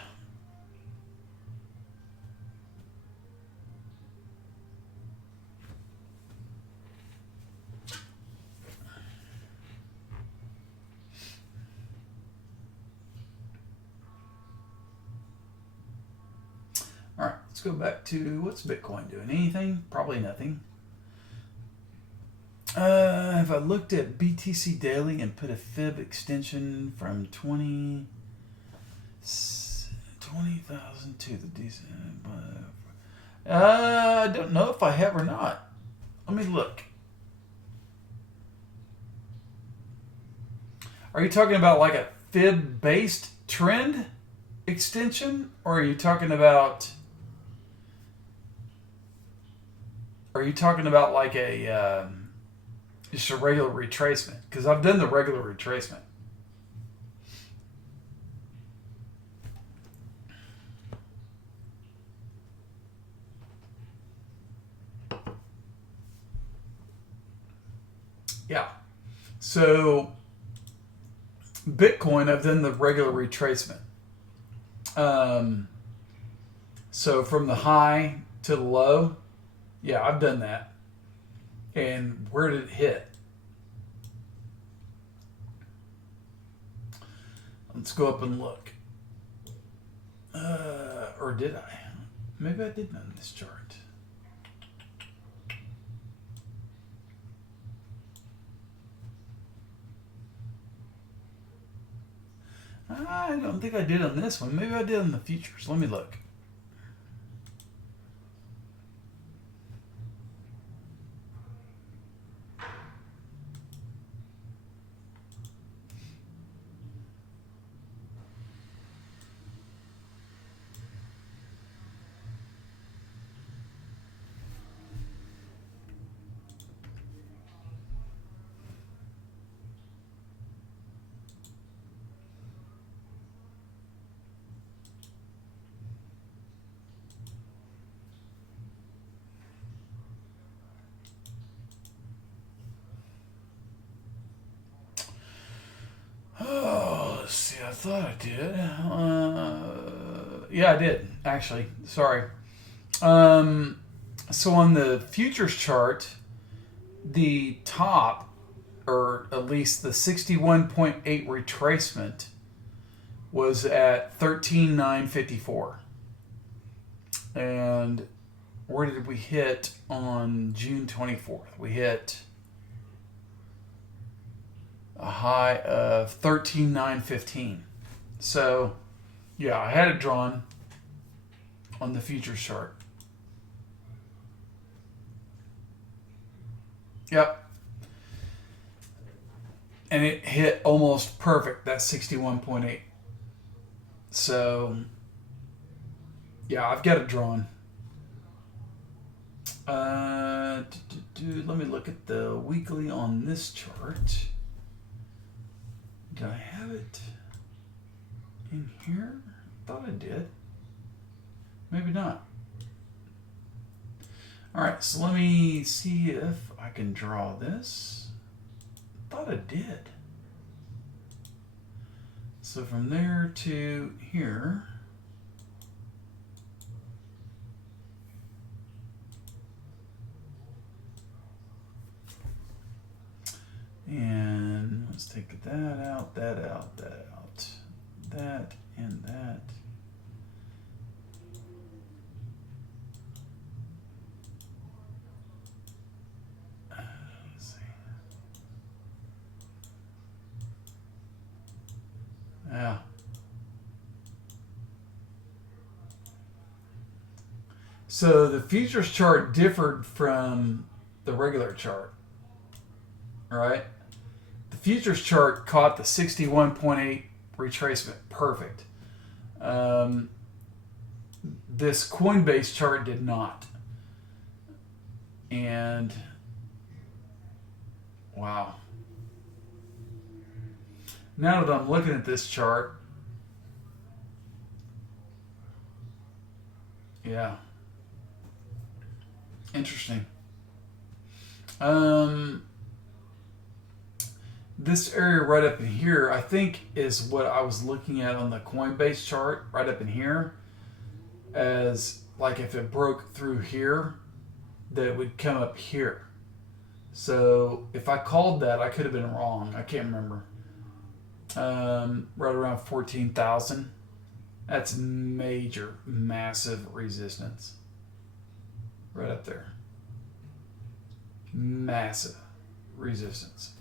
All right, let's go back to what's Bitcoin doing? Anything? Probably nothing. If I looked at BTC Daily and put a fib extension from 20,000 to the decent, I don't know if I have or not. Let me look. Are you talking about like a fib-based trend extension, or are you talking about? Are you talking about like a just a regular retracement? Because I've done the regular retracement. Yeah. So Bitcoin, I've done the regular retracement. So from the high to the low, yeah, I've done that. And where did it hit? Let's go up and look. Or did I? Maybe I didn't on this chart. I don't think I did on this one. Maybe I did on the futures. Let me look. I thought I did. Yeah, I did, actually. Sorry. So on the futures chart, the top, or at least the 61.8 retracement, was at 13,954. And where did we hit on June 24th? We hit a high of 13,915. So, yeah, I had it drawn on the futures chart. Yep. And it hit almost perfect, that 61.8. So, yeah, I've got it drawn. Let me look at the weekly on this chart. Did I have it in here? I thought I did. Maybe not. All right, so let me see if I can draw this. I thought I did. So from there to here. And let's take that out, that out, that out, that and that. Let's see. So the futures chart differed from the regular chart, right? The futures chart caught the 61.8 retracement perfect. This Coinbase chart did not. And wow. Now that I'm looking at this chart, yeah, interesting. This area right up in here, I think, is what I was looking at on the Coinbase chart, right up in here, as like if it broke through here, that it would come up here. So if I called that, I could have been wrong. I can't remember. Right around 14,000. That's major, massive resistance. Right up there. Massive resistance.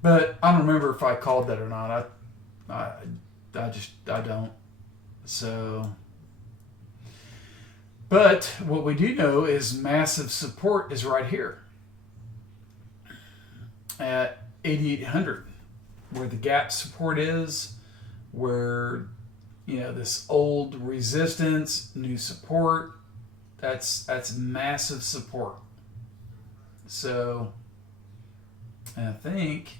But I don't remember if I called that or not. I don't. So, but what we do know is massive support is right here at 8,800, where the gap support is, where, you know, this old resistance, new support, that's massive support. So, and I think,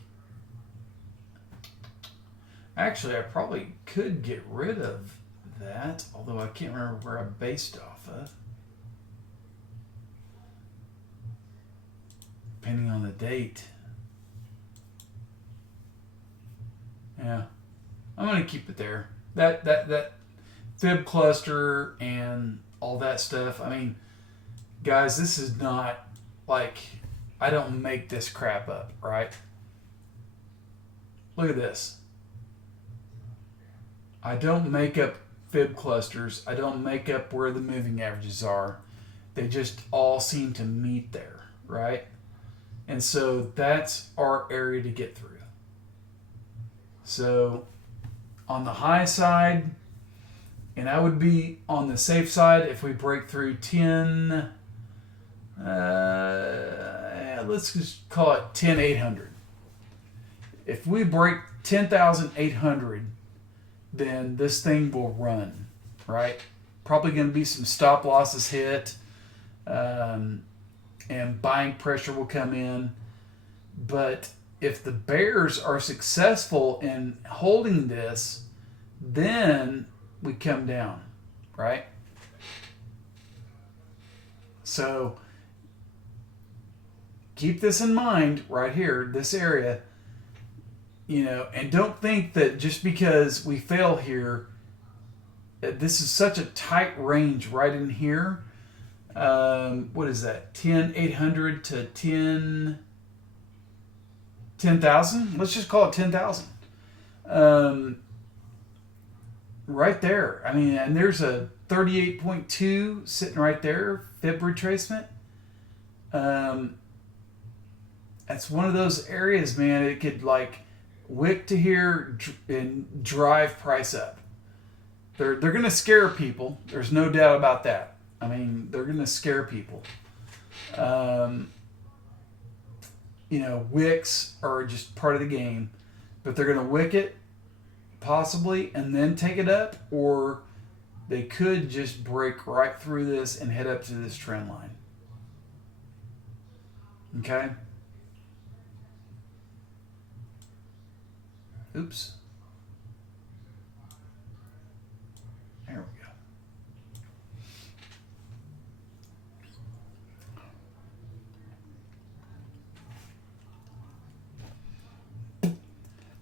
actually, I probably could get rid of that, although I can't remember where I based off of. Depending on the date. Yeah, I'm going to keep it there. That fib cluster and all that stuff. I mean, guys, this is not like, I don't make this crap up, right? Look at this. I don't make up fib clusters. I don't make up where the moving averages are. They just all seem to meet there, right? And so that's our area to get through. So on the high side, and I would be on the safe side if we break through 10, let's just call it 10,800. If we break 10,800, then this thing will run, right? Probably going to be some stop losses hit, and buying pressure will come in. But if the bears are successful in holding this, then we come down, right? So keep this in mind right here, this area, you know, and don't think that just because we fail here, this is such a tight range right in here. What is that? 10,800 to 10,000? Let's just call it 10,000. Right there. I mean, and there's a 38.2 sitting right there, fib retracement. That's one of those areas, man, it could like wick to here and drive price up. They're going to scare people. There's no doubt about that. I mean, they're going to scare people. You know, wicks are just part of the game, but they're going to wick it possibly and then take it up, or they could just break right through this and head up to this trend line. Okay? Oops. There we go.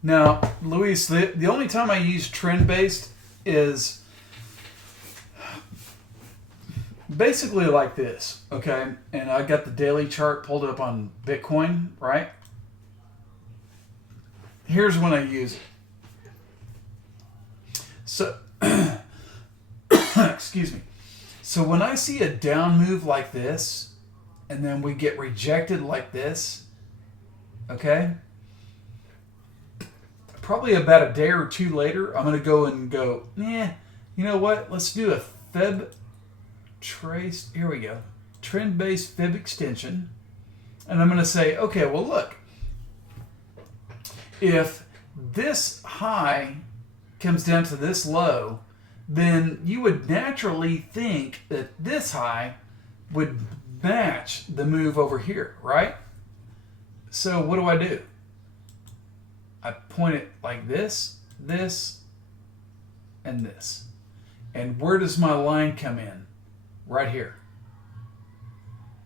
Now, Luis, the only time I use trend-based is basically like this, okay? And I got the daily chart pulled up on Bitcoin, right? Here's when I use it. So, excuse me. So when I see a down move like this, and then we get rejected like this, okay? probably about a day or two later, I'm going to go and go, yeah, you know what? Let's do a fib trace. Here we go. Trend-based fib extension. And I'm going to say, okay, well, look. If this high comes down to this low, then you would naturally think that this high would match the move over here, right? So what do? I point it like this, this, and this. And where does my line come in? Right here.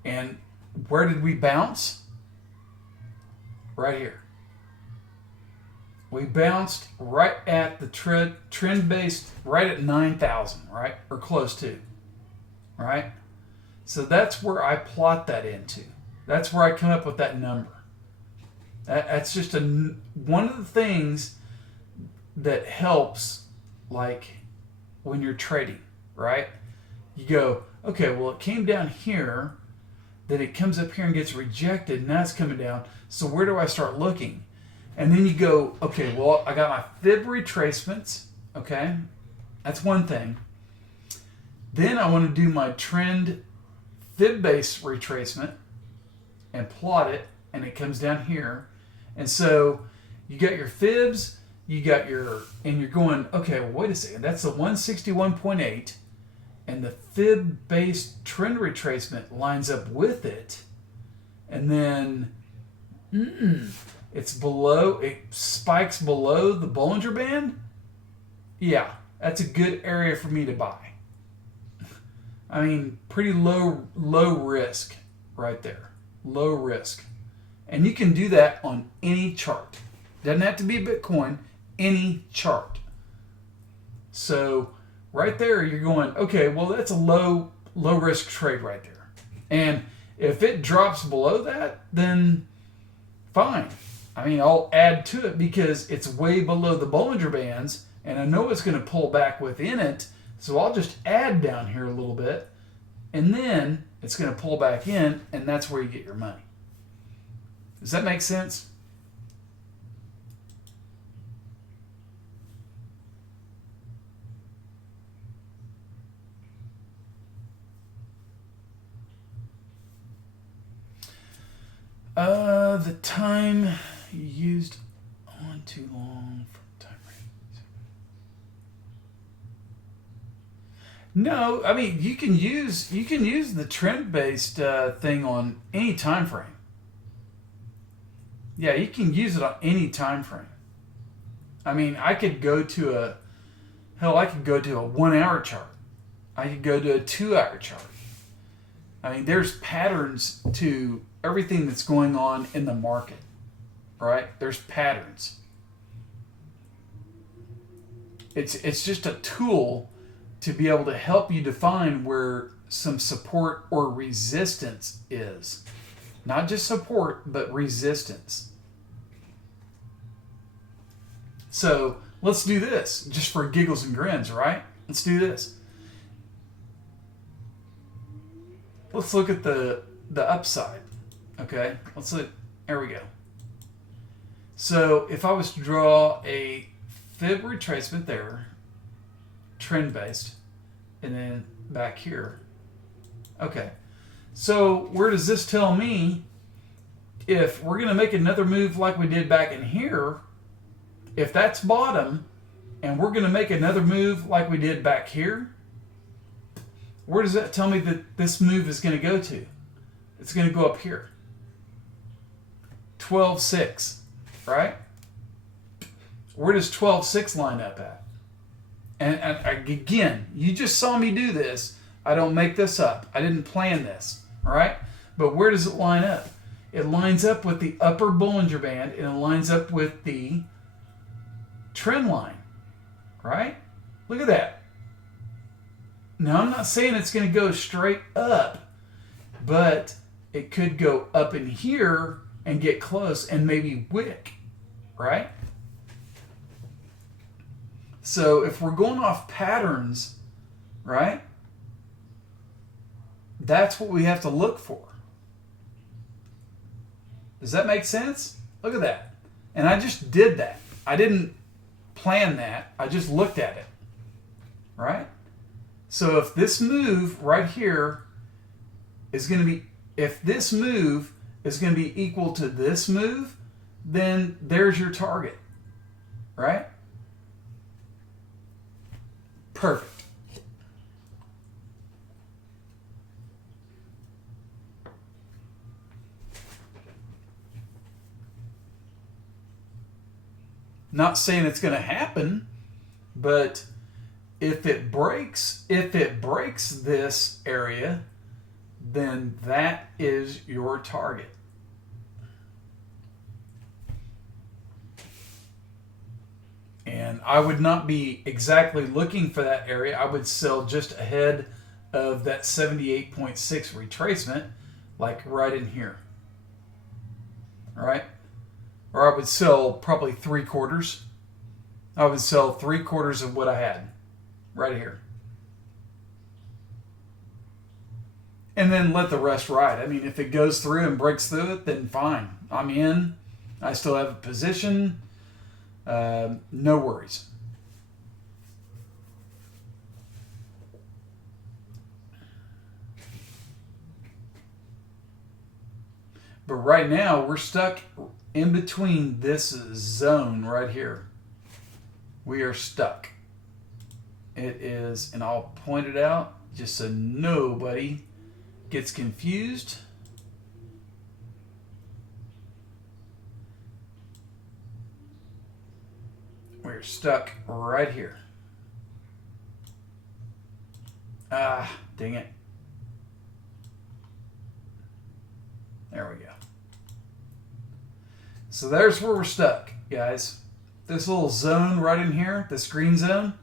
And where did we bounce? Right here. We bounced right at the trend-based, right at 9,000, right? Or close to, right? So that's where I plot that into. That's where I come up with that number. That's just one of the things that helps, like, when you're trading, right? You go, okay, well, it came down here, then it comes up here and gets rejected, and now it's coming down. So where do I start looking? And then you go, okay, well, I got my fib retracements, okay? That's one thing. Then I want to do my trend fib-based retracement and plot it, and it comes down here. And so you got your fibs, you got your, and you're going, okay, well, wait a second, that's the 161.8, and the fib-based trend retracement lines up with it, and then, it's below, it spikes below the Bollinger Band. Yeah, that's a good area for me to buy. I mean, pretty low risk right there. Low risk. And you can do that on any chart. Doesn't have to be Bitcoin, any chart. So right there, you're going, okay, well, that's a low risk trade right there. And if it drops below that, then fine. I mean, I'll add to it because it's way below the Bollinger Bands, and I know it's going to pull back within it, so I'll just add down here a little bit, and then it's going to pull back in, and that's where you get your money. Does that make sense? The time used on too long for time range. No, I mean you can use the trend based thing on any time frame. Yeah, you can use it on any time frame. I mean, I could go to a 1 hour chart. I could go to a 2 hour chart. I mean, there's patterns to everything that's going on in the market, right? There's patterns. It's just a tool to be able to help you define where some support or resistance is. Not just support, but resistance. So let's do this, just for giggles and grins, right? Let's do this. Let's look at the upside. Okay, let's look. There we go. So if I was to draw a fib retracement there, trend based, and then back here. Okay, so where does this tell me if we're going to make another move like we did back in here? If that's bottom, and we're going to make another move like we did back here, where does that tell me that this move is going to go to? It's going to go up here. 12.6, right? Where does 12.6 line up at? And again, you just saw me do this. I don't make this up. I didn't plan this, all right? But where does it line up? It lines up with the upper Bollinger Band, and it lines up with the trend line, right? Look at that. Now, I'm not saying it's going to go straight up, but it could go up in here and get close and maybe wick, right? So if we're going off patterns, right, that's what we have to look for. Does that make sense? Look at that. And I just did that. I didn't plan that. I just looked at it, right? So if this move right here is going to be, if this move is going to be equal to this move, then there's your target, right? Perfect. Not saying it's going to happen, but if it breaks this area, then that is your target. And I would not be exactly looking for that area. I would sell just ahead of that 78.6 retracement, like right in here. All right? Or I would sell probably 3/4. I would sell 3/4 of what I had right here. And then let the rest ride. I mean, if it goes through and breaks through it, then fine. I'm in. I still have a position. No worries. But right now, we're stuck in between this zone right here. We are stuck. It is, and I'll point it out just so nobody gets confused. We're stuck right here. Ah, dang it. There we go. So there's where we're stuck, guys. This little zone right in here, this green zone,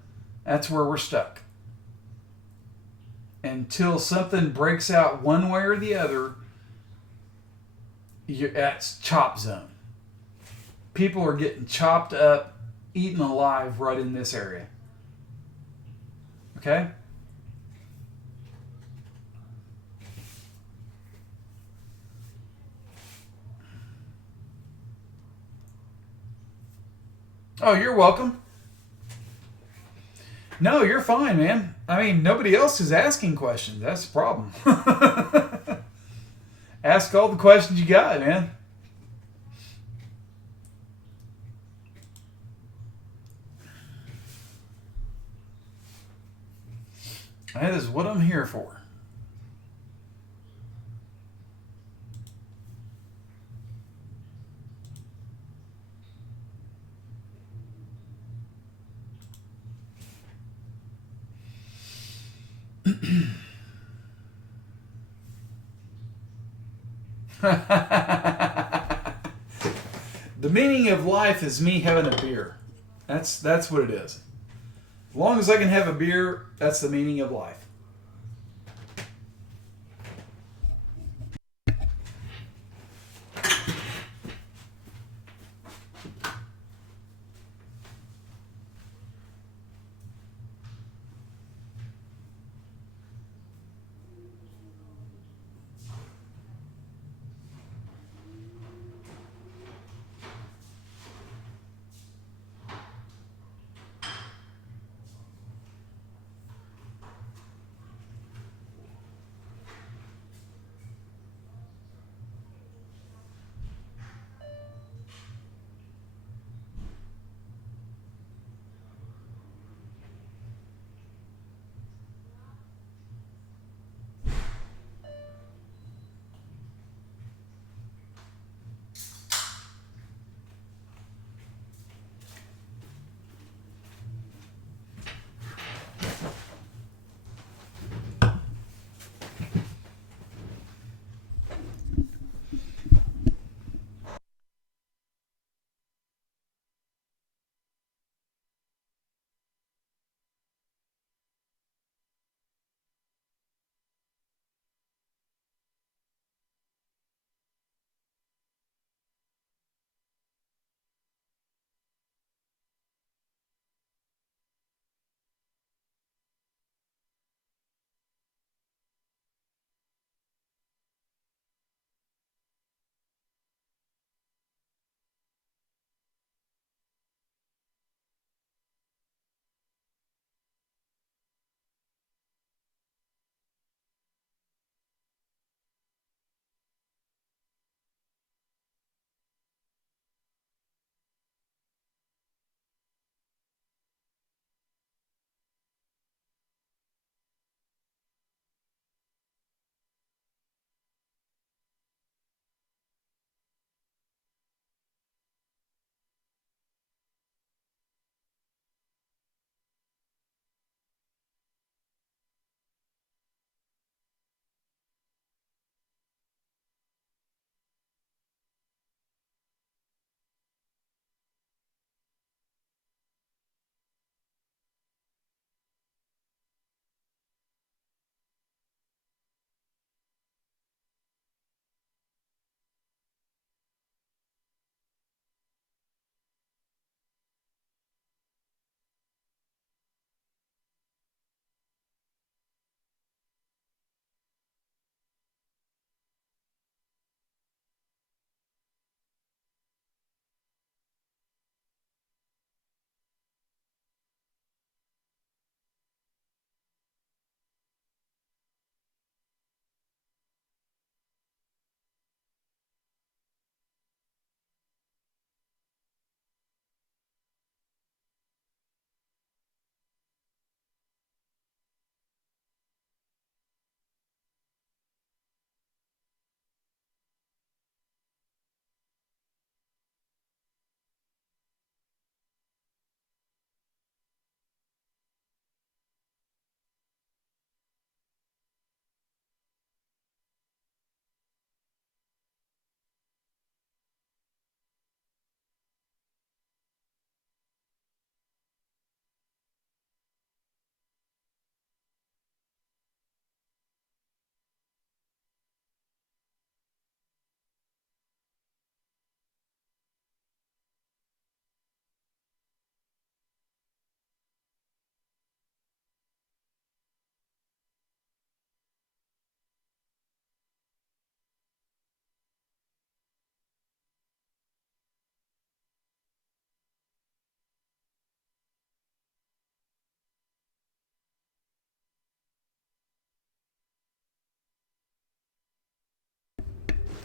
that's where we're stuck. Until something breaks out one way or the other, that's chop zone. People are getting chopped up, eaten alive right in this area. Okay? Oh, you're welcome. No, you're fine, man. I mean, nobody else is asking questions. That's the problem. Ask all the questions you got, man. That is what I'm here for. The meaning of life is me having a beer. That's what it is. As long as I can have a beer, that's the meaning of life.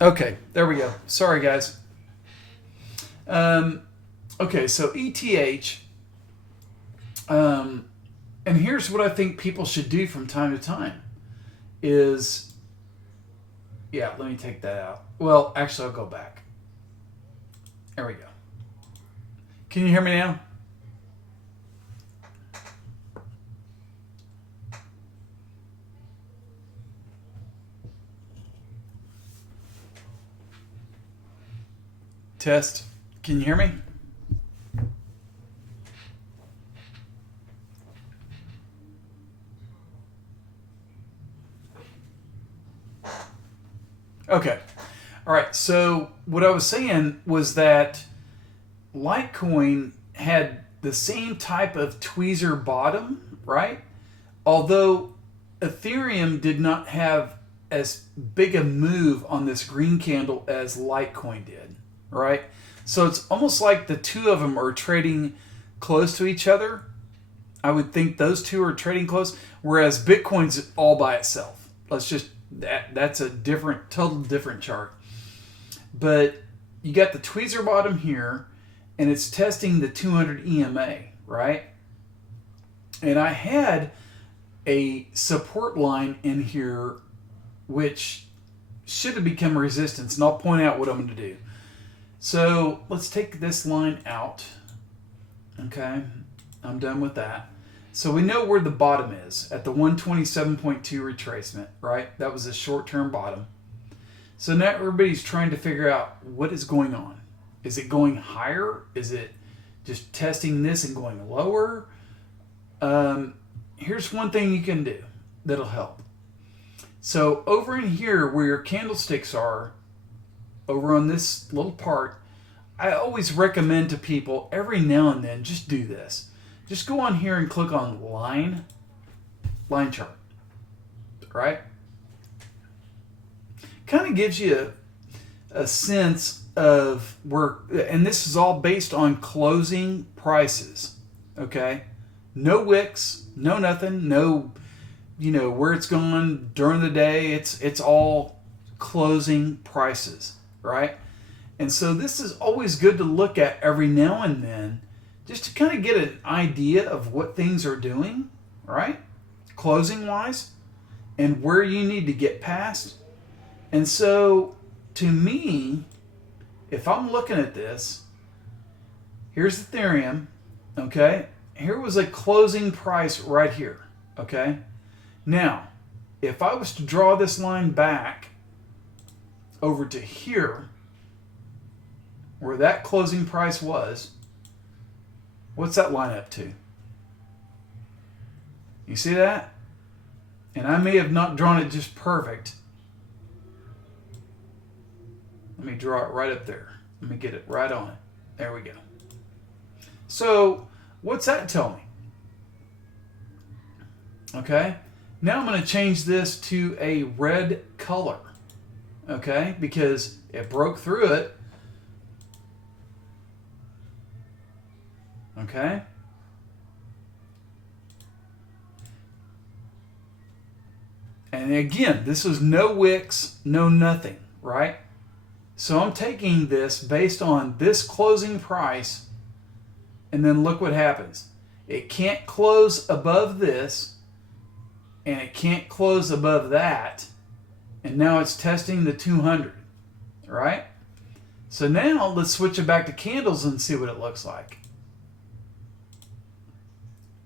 Okay, there we go. Sorry, guys. Okay, so ETH, and here's what I think people should do from time to time is, yeah, let me take that out. Well, actually, I'll go back. There we go. Can you hear me now? Test. Can you hear me? Okay. All right. So what I was saying was that Litecoin had the same type of tweezer bottom, right? Although Ethereum did not have as big a move on this green candle as Litecoin did, right? So it's almost like the two of them are trading close to each other. I would think those two are trading close, whereas Bitcoin's all by itself. That's a total different chart. But you got the tweezer bottom here, and it's testing the 200 EMA, right? And I had a support line in here which should have become resistance, and I'll point out what I'm going to do. So let's take this line out. Okay, I'm done with that. So we know where the bottom is at the 127.2 retracement, right? That was a short-term bottom. So now everybody's trying to figure out what is going on. Is it going higher? Is it just testing this and going lower? Here's one thing you can do that'll help. So over in here where your candlesticks are, over on this little part, I always recommend to people every now and then just do this. Just go on here and click on line chart, right? Kind of gives you a sense of where, and this is all based on closing prices, okay? No wicks, no nothing, no, where it's gone during the day. It's all closing prices, right? And so this is always good to look at every now and then, just to kind of get an idea of what things are doing, right? Closing wise, and where you need to get past. And so to me, if I'm looking at this, here's Ethereum, okay? Here was a closing price right here, okay? Now, if I was to draw this line back over to here, where that closing price was, what's that line up to? You see that? And I may have not drawn it just perfect. Let me draw it right up there. Let me get it right on it. There we go. So, what's that tell me? Okay. Now I'm going to change this to a red color. Okay. Because it broke through it. Okay. And again, this was no wicks, no nothing, right? So I'm taking this based on this closing price, and then look what happens. It can't close above this, and it can't close above that, and now it's testing the 200, right? So now let's switch it back to candles and see what it looks like.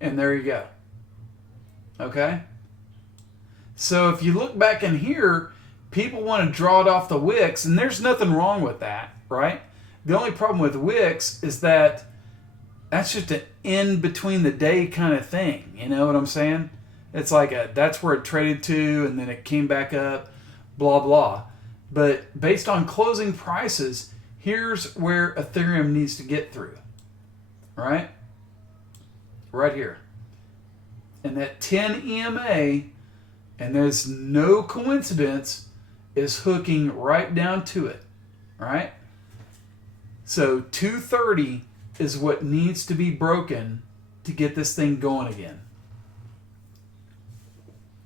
And there you go. Okay? So if you look back in here, people want to draw it off the wicks, and there's nothing wrong with that, right? The only problem with wicks is that that's just an in between the day kind of thing. You know what I'm saying? It's like that's where it traded to, and then it came back up, blah, blah. But based on closing prices, here's where Ethereum needs to get through, right? Right here. And that 10 EMA, and there's no coincidence, is hooking right down to it, right? So 230 is what needs to be broken to get this thing going again.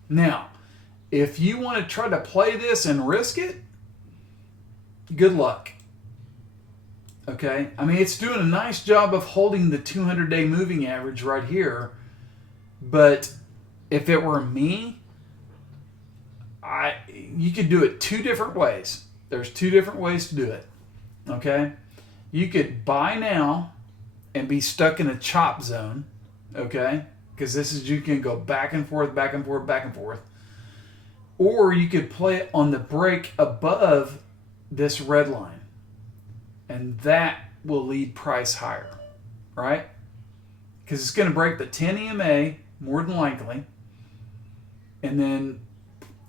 Now, if you want to try to play this and risk it, good luck. Okay? I mean, it's doing a nice job of holding the 200-day moving average right here. But if it were me, you could do it two different ways. There's two different ways to do it. Okay? You could buy now and be stuck in a chop zone. Okay? Because this is, you can go back and forth, back and forth, back and forth. Or you could play it on the break above this red line. And that will lead price higher, right? Because it's going to break the 10 EMA more than likely. And then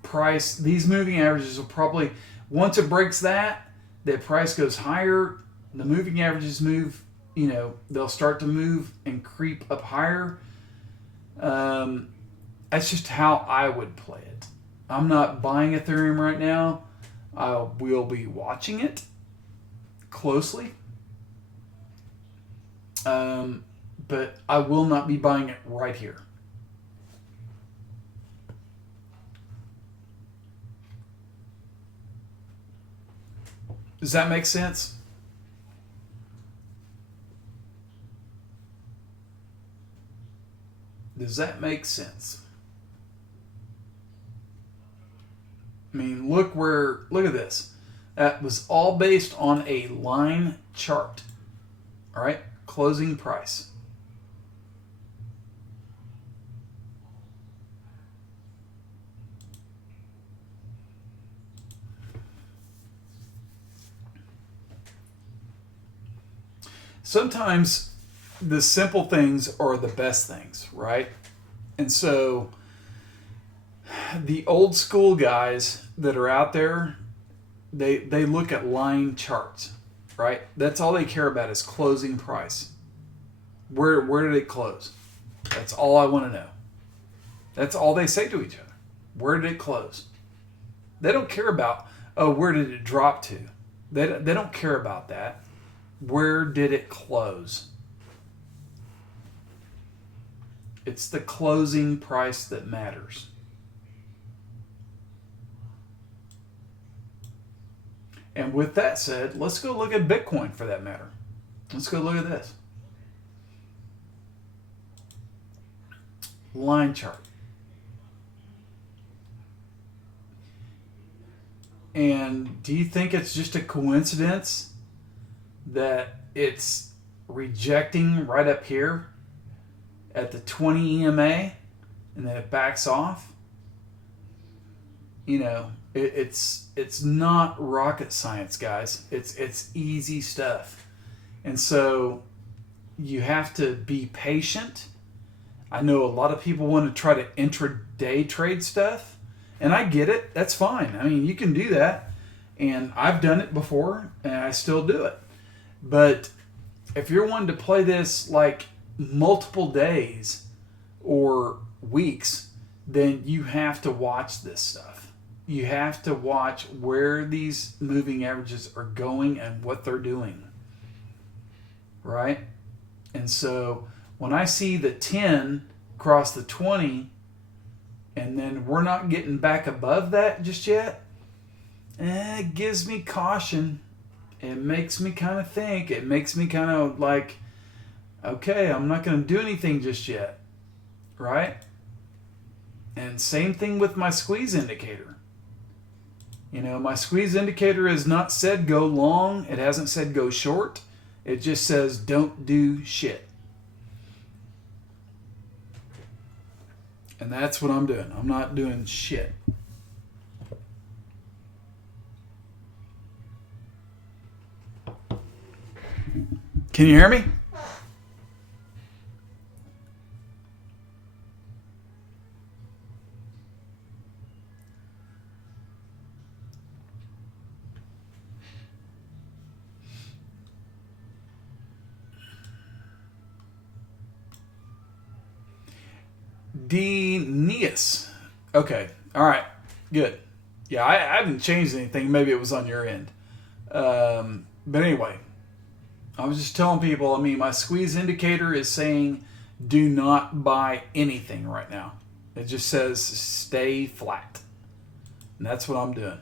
price, these moving averages will probably, once it breaks that, the price goes higher. The moving averages move, you know, they'll start to move and creep up higher. That's just how I would play it. I'm not buying Ethereum right now. I will be watching it closely. But I will not be buying it right here. Does that make sense? Does that make sense? I mean, look at this. That was all based on a line chart. All right, closing price. Sometimes the simple things are the best things, right? And so the old school guys that are out there, they look at line charts, right? That's all they care about is closing price. Where did it close? That's all I want to know. That's all they say to each other. Where did it close? They don't care about, oh, where did it drop to? They don't care about that. Where did it close? It's the closing price that matters. And with that said, let's go look at Bitcoin for that matter. Let's go look at this. Line chart. And do you think it's just a coincidence that it's rejecting right up here at the 20 EMA and then it backs off? You know, it's not rocket science, guys. It's easy stuff. And so you have to be patient. I know a lot of people want to try to intraday trade stuff, and I get it. That's fine. I mean, you can do that, and I've done it before, and I still do it. But if you're wanting to play this like multiple days or weeks, then you have to watch this stuff. You have to watch where these moving averages are going and what they're doing. Right? And so when I see the 10 cross the 20 and then we're not getting back above that just yet, it gives me caution. It makes me kind of think. It makes me kind of like, okay, I'm not going to do anything just yet. Right? And same thing with my squeeze indicator. You know, my squeeze indicator has not said go long. It hasn't said go short. It just says don't do shit. And that's what I'm doing. I'm not doing shit. Can you hear me? Denius. Okay. All right. Good. Yeah, I haven't changed anything. Maybe it was on your end. But anyway, I was just telling people, I mean, my squeeze indicator is saying do not buy anything right now. It just says stay flat. And that's what I'm doing.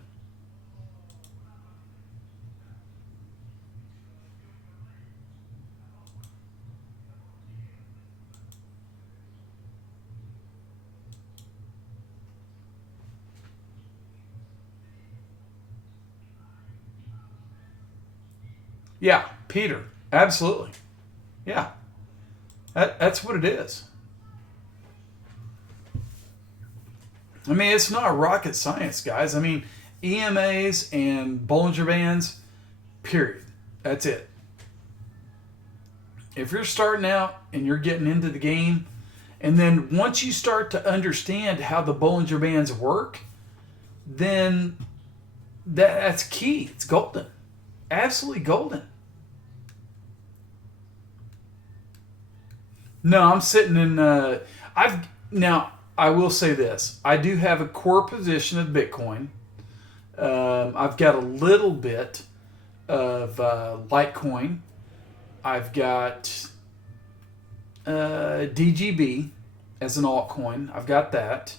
Yeah, Peter. Absolutely. Yeah. That's what it is. I mean, it's not rocket science, guys. I mean, EMAs and Bollinger Bands, period. That's it. If you're starting out and you're getting into the game, and then once you start to understand how the Bollinger Bands work, then that's key. It's golden. Absolutely golden. No, I'm sitting in. I will say this. I do have a core position of Bitcoin. I've got a little bit of Litecoin. I've got DGB as an altcoin. I've got that.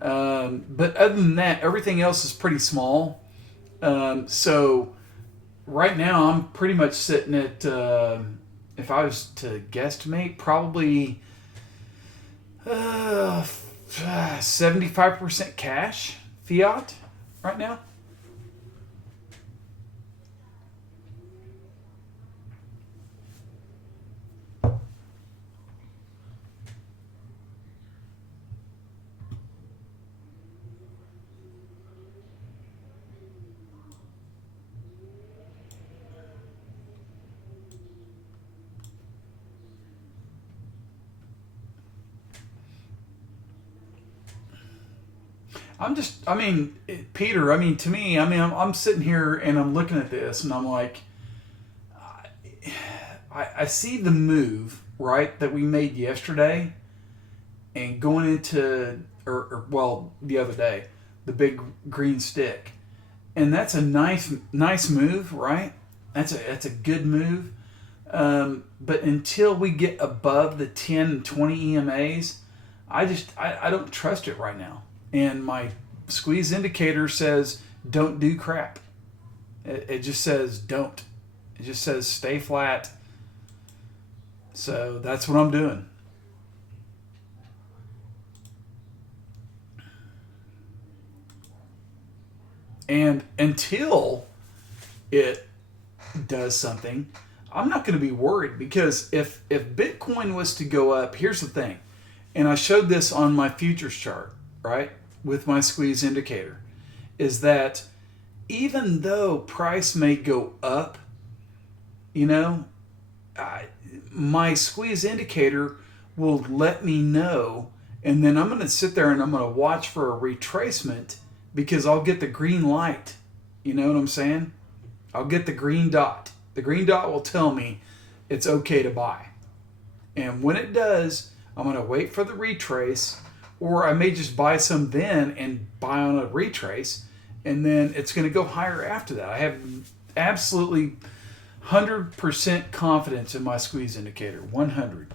But other than that, everything else is pretty small. So right now, I'm pretty much sitting at, if I was to guesstimate, probably 75% cash, fiat, right now. Peter, to me, I'm sitting here and I'm looking at this and I'm like, I see the move, right, that we made yesterday and going into, the other day, the big green stick. And that's a nice move, right? That's a good move. But until we get above the 10 and 20 EMAs, I don't trust it right now. And my squeeze indicator says don't do crap. It just says don't. It just says stay flat. So that's what I'm doing. And until it does something, I'm not going to be worried, because if Bitcoin was to go up, here's the thing, and I showed this on my futures chart, right, with my squeeze indicator, is that even though price may go up, my squeeze indicator will let me know, and then I'm going to sit there and I'm going to watch for a retracement, because I'll get the green light. You know what I'm saying? I'll get the green dot. The green dot will tell me it's okay to buy. And when it does, I'm going to wait for the retrace, or I may just buy some then and buy on a retrace, and then it's going to go higher after that. I have absolutely 100% confidence in my squeeze indicator. 100.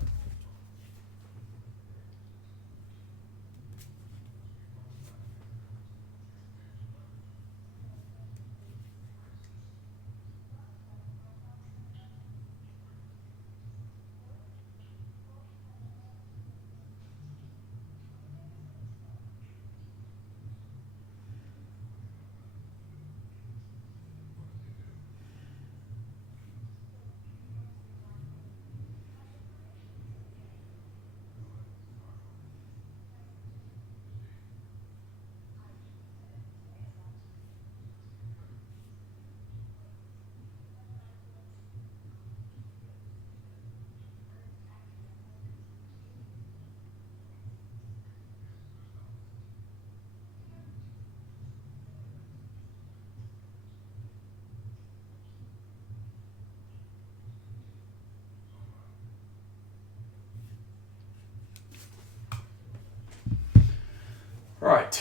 All right.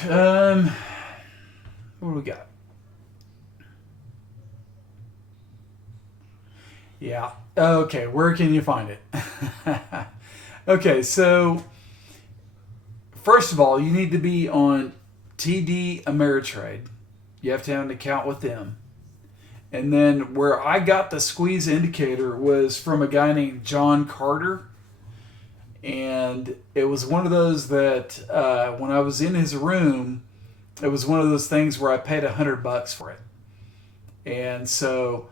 What do we got? Yeah. Okay. Where can you find it? Okay. So, first of all, you need to be on TD Ameritrade. You have to have an account with them. And then where I got the squeeze indicator was from a guy named John Carter. And it was one of those that when I was in his room, it was one of those things where I paid $100 for it. And so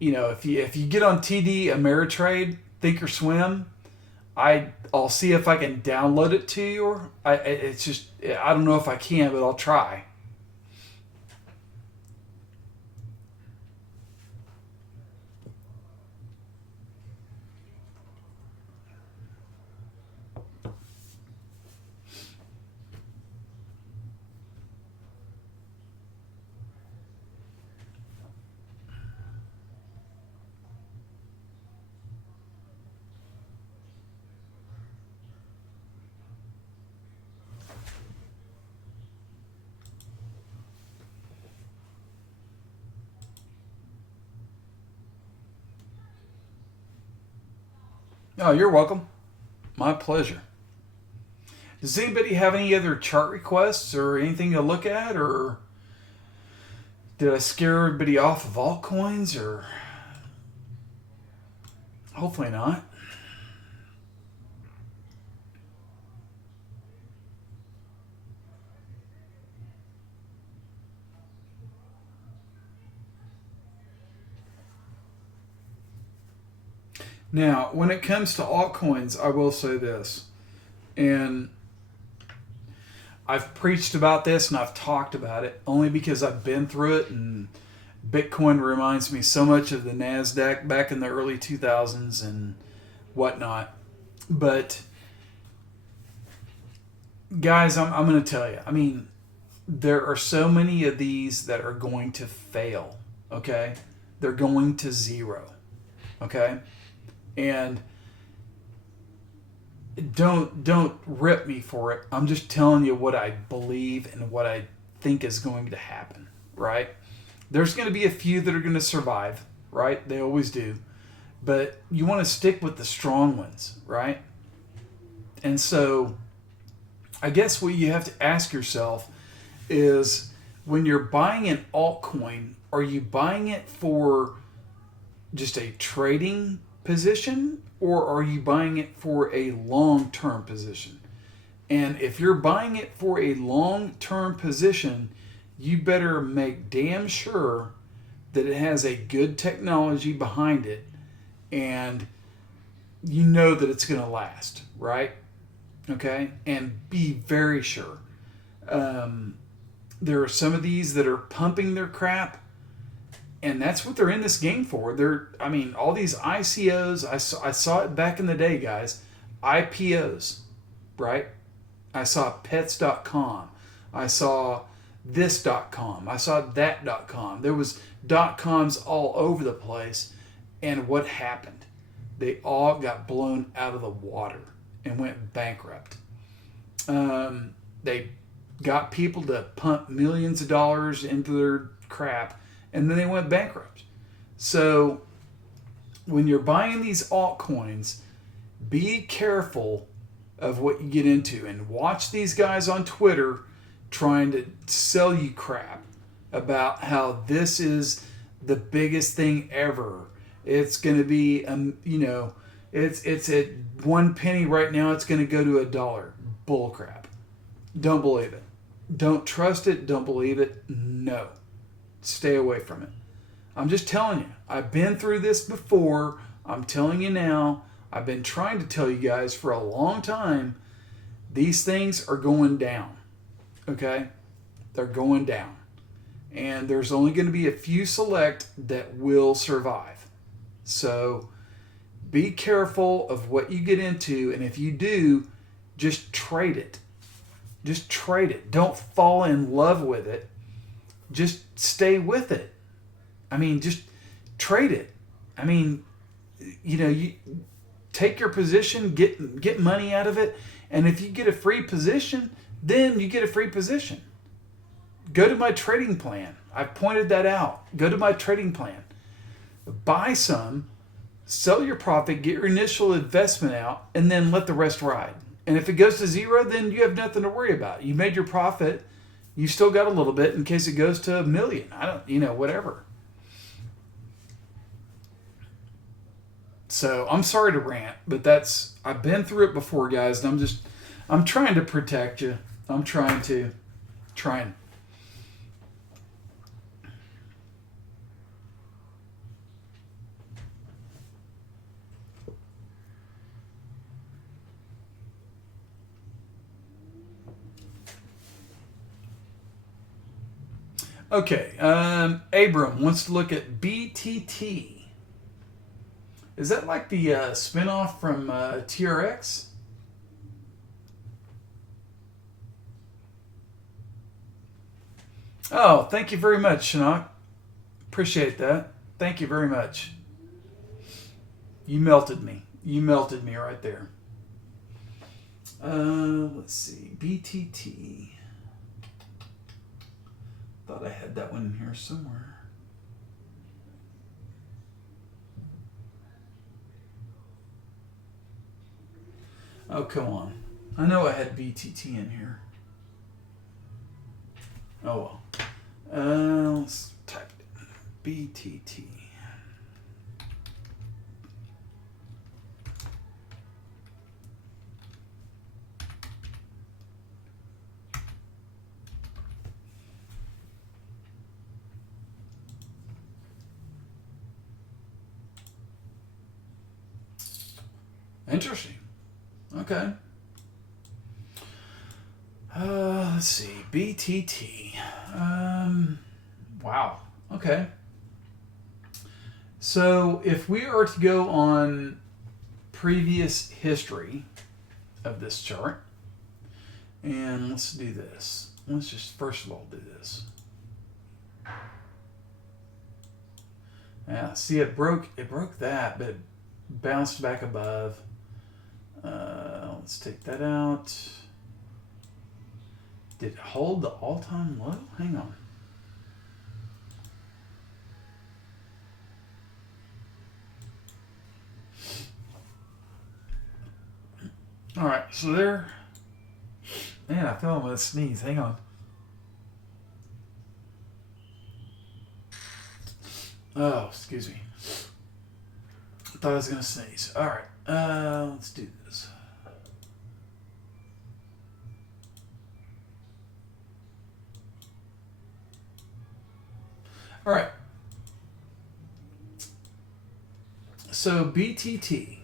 if you get on TD Ameritrade, Think or Swim, I'll see if I can download it to you. It's just, I don't know if I can, but I'll try. Oh, you're welcome. My pleasure. Does anybody have any other chart requests or anything to look at, or did I scare everybody off of altcoins, or hopefully not? Now, when it comes to altcoins, I will say this, and I've preached about this and I've talked about it only because I've been through it, and Bitcoin reminds me so much of the NASDAQ back in the early 2000s and whatnot. But, guys, I'm going to tell you, I mean, there are so many of these that are going to fail, okay? They're going to zero, okay? And don't rip me for it. I'm just telling you what I believe and what I think is going to happen, right? There's going to be a few that are going to survive, right? They always do. But you want to stick with the strong ones, right? And so I guess what you have to ask yourself is, when you're buying an altcoin, are you buying it for just a trading position, or are you buying it for a long-term position? And if you're buying it for a long-term position, you better make damn sure that it has a good technology behind it, and you know that it's going to last, right? Okay? And be very sure. There are some of these that are pumping their crap, and that's what they're in this game for. All these ICOs, I saw it back in the day, guys. IPOs, right? I saw pets.com. I saw this.com. I saw that.com. There was .coms all over the place. And what happened? They all got blown out of the water and went bankrupt. They got people to pump millions of dollars into their crap, and then they went bankrupt. So when you're buying these altcoins, be careful of what you get into, and watch these guys on Twitter trying to sell you crap about how this is the biggest thing ever. It's going to be, it's at 1 penny right now. It's going to go to $1. Bull crap. Don't believe it. Don't trust it. Don't believe it. No. Stay away from it. I'm just telling you. I've been through this before. I'm telling you now. I've been trying to tell you guys for a long time. These things are going down. Okay? They're going down. And there's only going to be a few select that will survive. So be careful of what you get into. And if you do, just trade it. Just trade it. Don't fall in love with it. Just stay with it. Just trade it. You take your position, get money out of it, and if you get a free position, then you get a free position. Go to my trading plan. I've pointed that out. Go to my trading plan. Buy some, sell your profit, get your initial investment out, and then let the rest ride. And if it goes to zero, then you have nothing to worry about. You made your profit. You still got a little bit in case it goes to 1 million. Whatever. So I'm sorry to rant, but I've been through it before, guys, and I'm trying to protect you. I'm trying. Okay, Abram wants to look at BTT. Is that like the spinoff from TRX? Oh, thank you very much, Shinnok. Appreciate that. Thank you very much. You melted me. You melted me right there. Let's see. BTT. Thought I had that one in here somewhere. Oh, come on. I know I had BTT in here. Oh, well. Let's type it. BTT. Interesting. Okay. Let's see. BTT. Wow. Okay. So if we are to go on previous history of this chart, and let's do this. Let's just first of all do this. Yeah, see, it broke that, but it bounced back above. Let's take that out. Did it hold the all-time low? Hang on. All right, so there. Man, I feel I'm gonna sneeze. Hang on. Oh, excuse me. I thought I was gonna sneeze. All right, let's do this. All right. So BTT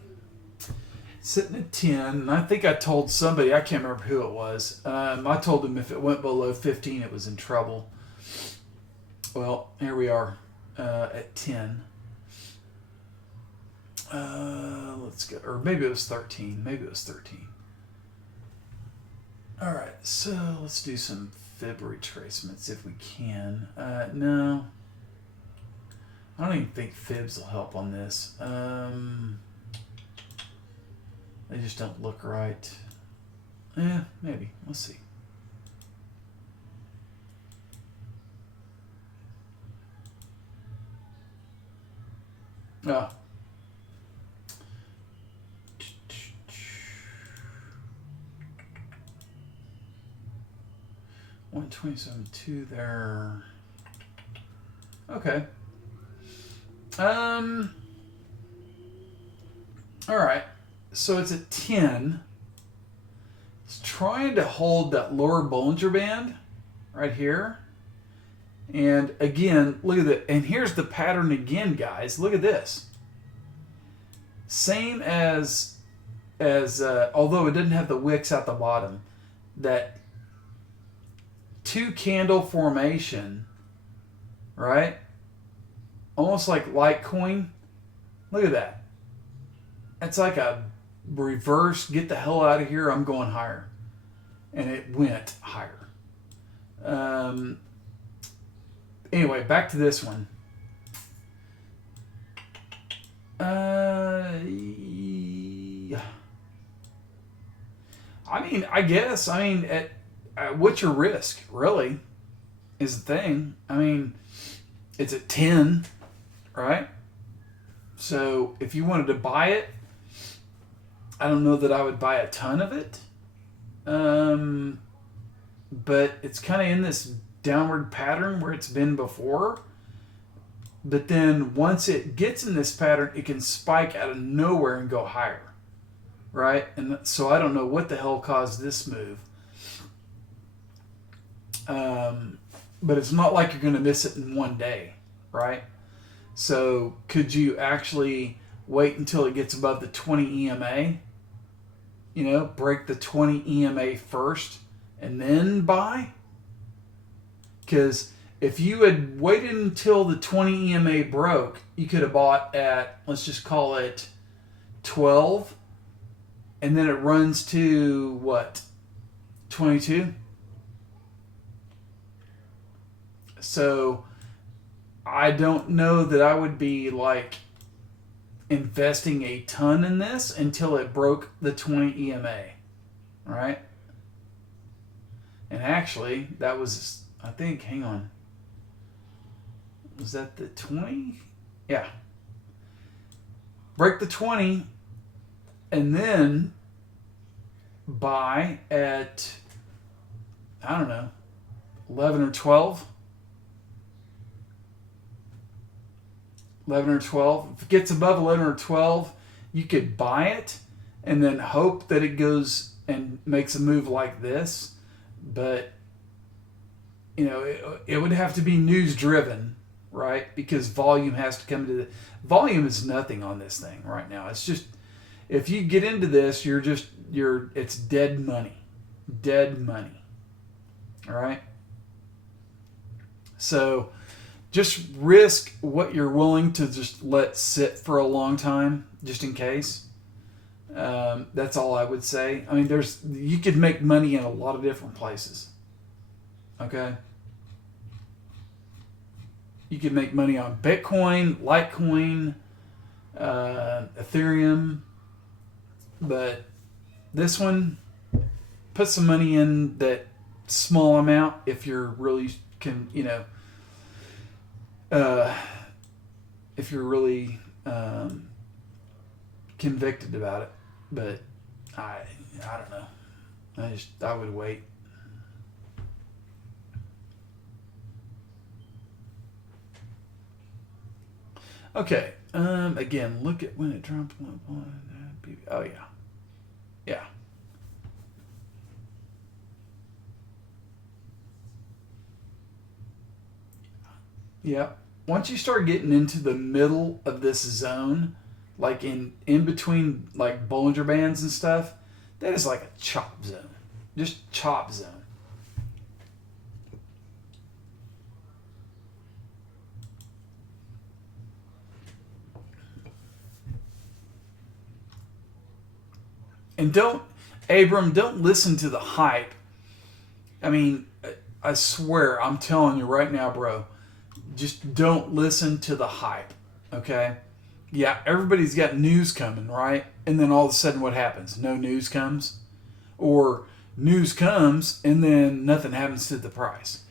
sitting at 10, and I think I told somebody, I can't remember who it was. I told them if it went below 15, it was in trouble. Well, here we are at 10. Let's go, or maybe it was 13. Maybe it was 13. All right, so let's do some fib retracements if we can. No, I don't even think fibs will help on this. They just don't look right. Yeah, maybe. Let's see. Ah. 127.2 there. Okay. All right. So it's at 10. It's trying to hold that lower Bollinger Band right here. And again, look at that. And here's the pattern again, guys. Look at this. Same as although it didn't have the wicks at the bottom, that 2 candle formation, right? Almost like Litecoin. Look at that. It's like a reverse, get the hell out of here, I'm going higher. And it went higher. Anyway, back to this one. I mean, I guess, at what's your risk, really, is the thing. I mean, it's at 10, right? So if you wanted to buy it, I don't know that I would buy a ton of it. But it's kind of in this downward pattern where it's been before. But then once it gets in this pattern, it can spike out of nowhere and go higher, right? And so I don't know what the hell caused this move. But it's not like you're going to miss it in one day, right? So could you actually wait until it gets above the 20 EMA? You know, break the 20 EMA first and then buy? Because If you had waited until the 20 EMA broke, you could have bought at, let's just call it 12, and then it runs to what? 22? So I don't know that I would be like investing a ton in this until it broke the 20 EMA, right? And actually, that was, I think, hang on. Was that the 20? Yeah. Break the 20 and then buy at, I don't know, 11 or 12. 11 or 12. If it gets above 11 or 12, you could buy it and then hope that it goes and makes a move like this. But, you know, it would have to be news driven, right? Because volume has to come to the volume is nothing on this thing right now. It's just, if you get into this, it's dead money. Dead money. All right. So just risk what you're willing to just let sit for a long time, just in case. That's all I would say. I mean, you could make money in a lot of different places. Okay? You could make money on Bitcoin, Litecoin, Ethereum. But this one, put some money in that small amount if you're really if you're really convicted about it. But I don't know. I would wait. Okay. Again, look at when it dropped. Oh yeah. Yeah. Yeah. Once you start getting into the middle of this zone, like in between like Bollinger Bands and stuff, that is like a chop zone. Just chop zone. And don't listen to the hype. I mean, I swear, I'm telling you right now, bro, just don't listen to the hype, okay? Yeah, everybody's got news coming, right? And then all of a sudden what happens? No news comes? Or news comes and then nothing happens to the price.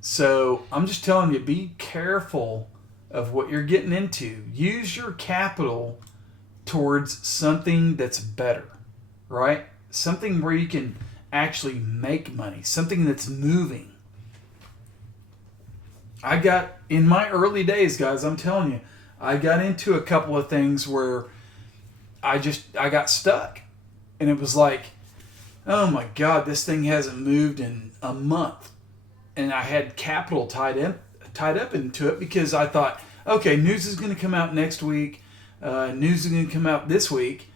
So I'm just telling you, be careful of what you're getting into. Use your capital towards something that's better, right? Something where you can actually make money, something that's moving. I got, in my early days, guys, I'm telling you, I got into a couple of things where I got stuck. And it was like, oh my God, this thing hasn't moved in a month. And I had capital tied up into it because I thought, okay, news is going to come out next week. News is going to come out this week.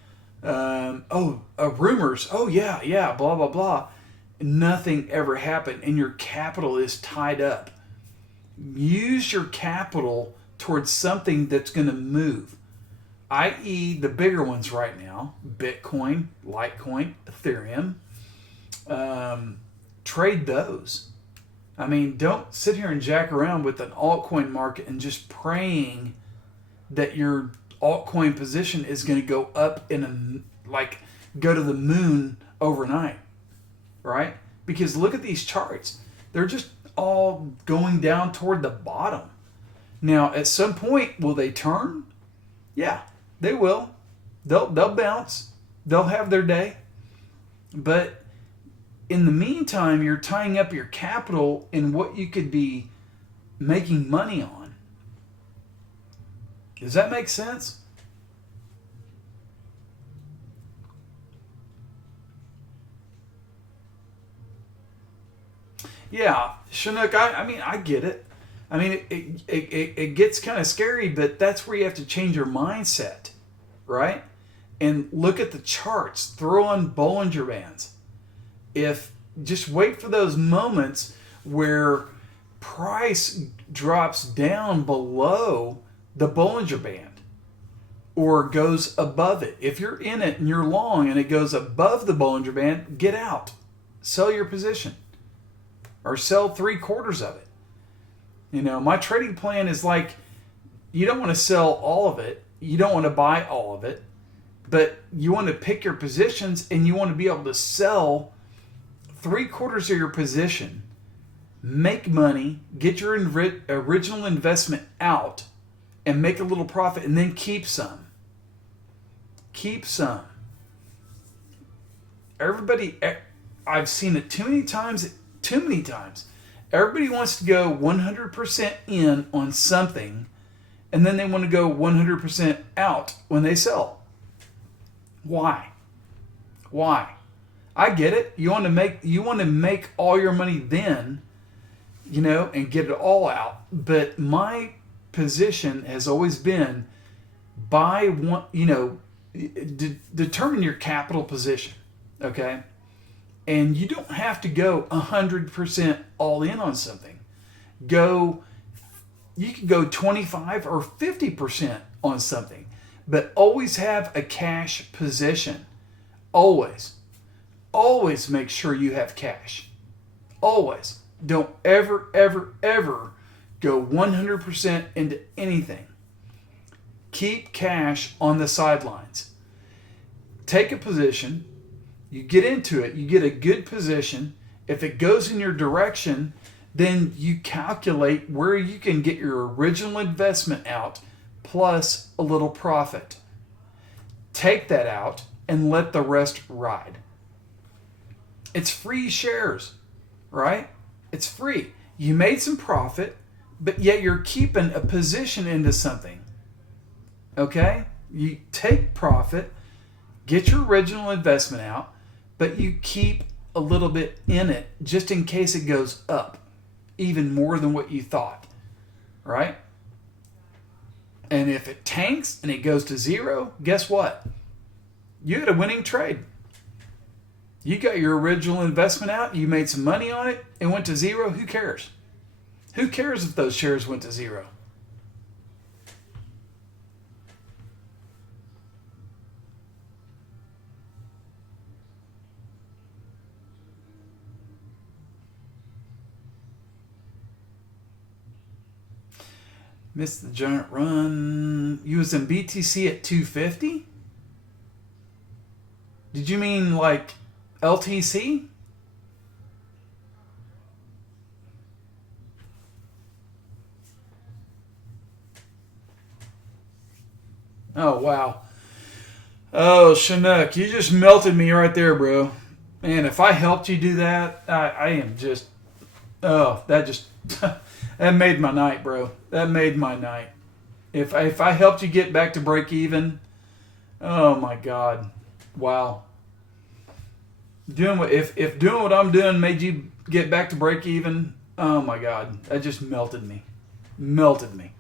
Rumors. Oh, yeah, blah, blah, blah. Nothing ever happened, and your capital is tied up. Use your capital towards something that's going to move, i.e. the bigger ones right now, Bitcoin, Litecoin, Ethereum. Trade those. I mean, don't sit here and jack around with an altcoin market and just praying that your altcoin position is going to go up go to the moon overnight, right? Because look at these charts. They're just all going down toward the bottom. Now, at some point, will they turn? Yeah, they will. They'll bounce. They'll have their day. But in the meantime, you're tying up your capital in what you could be making money on. Does that make sense? Yeah, Chinook, I mean, I get it. I mean, it gets kind of scary, but that's where you have to change your mindset, right? And look at the charts. Throw on Bollinger Bands. Just wait for those moments where price drops down below the Bollinger Band or goes above it. If you're in it and you're long and it goes above the Bollinger Band, get out. Sell your position or sell 3/4 of it. You know, my trading plan is like, you don't want to sell all of it. You don't want to buy all of it, but you want to pick your positions and you want to be able to sell 3/4 of your position, make money, get your original investment out and make a little profit, and then keep some. Keep some. Everybody, I've seen it too many times. Everybody wants to go 100% in on something, and then they want to go 100% out when they sell. Why? I get it. You want to make all your money then, you know, and get it all out. But my position has always been buy one, you know, determine your capital position, okay? And you don't have to go 100% all in on something. You can go 25 or 50% on something, but always have a cash position. Always make sure you have cash. Always. Don't ever go 100% into anything. Keep cash on the sidelines. Take a position. You get into it. You get a good position. If it goes in your direction, then you calculate where you can get your original investment out plus a little profit. Take that out and let the rest ride. It's free shares, right? It's free. You made some profit, but yet you're keeping a position into something. Okay? You take profit, get your original investment out, but you keep a little bit in it just in case it goes up even more than what you thought, right? And if it tanks and it goes to zero, guess what? You had a winning trade. You got your original investment out, you made some money on it, it went to zero. Who cares? Who cares if those shares went to zero? Missed the giant run. You was in BTC at 250? Did you mean like LTC? Oh, wow. Oh, Chinook, you just melted me right there, bro. Man, if I helped you do that, I am just... Oh, that just... that made my night, bro. That made my night. If I helped you get back to break even, oh my God. Wow. If doing what I'm doing made you get back to break even, oh my God, that just melted me. Melted me.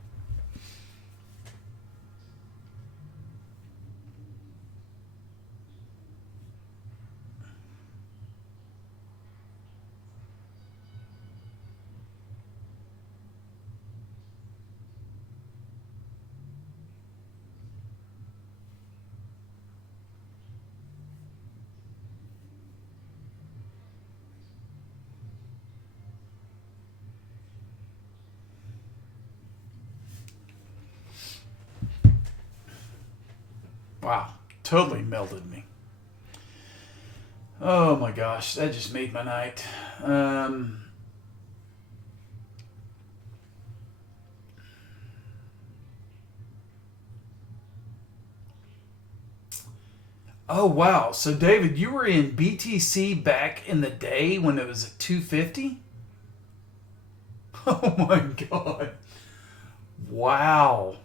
Wow, totally melted me. Oh my gosh, that just made my night. Oh wow, so David, you were in BTC back in the day when it was at 250? Oh my God. Wow.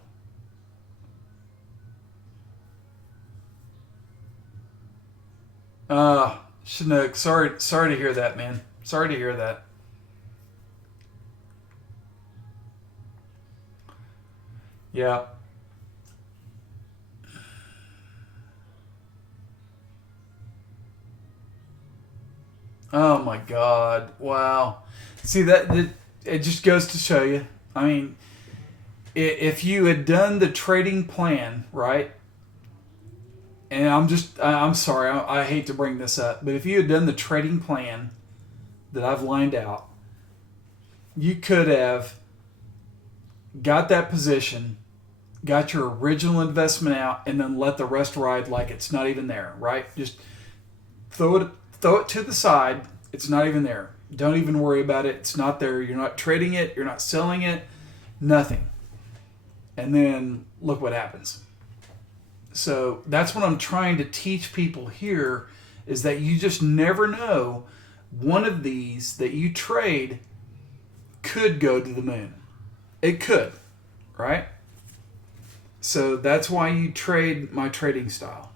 Chinook, sorry to hear that, man. Sorry to hear that. Yeah. Oh my God. Wow. See that it just goes to show you. I mean, if you had done the trading plan, right? And I'm sorry, I hate to bring this up, but if you had done the trading plan that I've lined out, you could have got that position, got your original investment out, and then let the rest ride like it's not even there, right? Just throw it to the side. It's not even there. Don't even worry about it. It's not there. You're not trading it. You're not selling it. Nothing. And then look what happens. So that's what I'm trying to teach people here, is that you just never know. One of these that you trade could go to the moon. It could, right? So that's why you trade my trading style.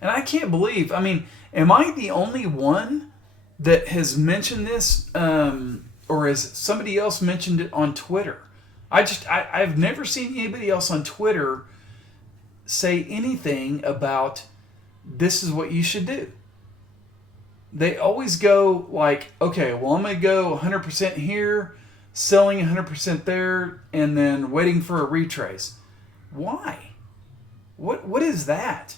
And I can't believe, I mean, am I the only one that has mentioned this, or has somebody else mentioned it on Twitter? I've never seen anybody else on Twitter say anything about this is what you should do. They always go like, okay, well, I'm going to go 100% here, selling 100% there, and then waiting for a retrace. Why? What is that?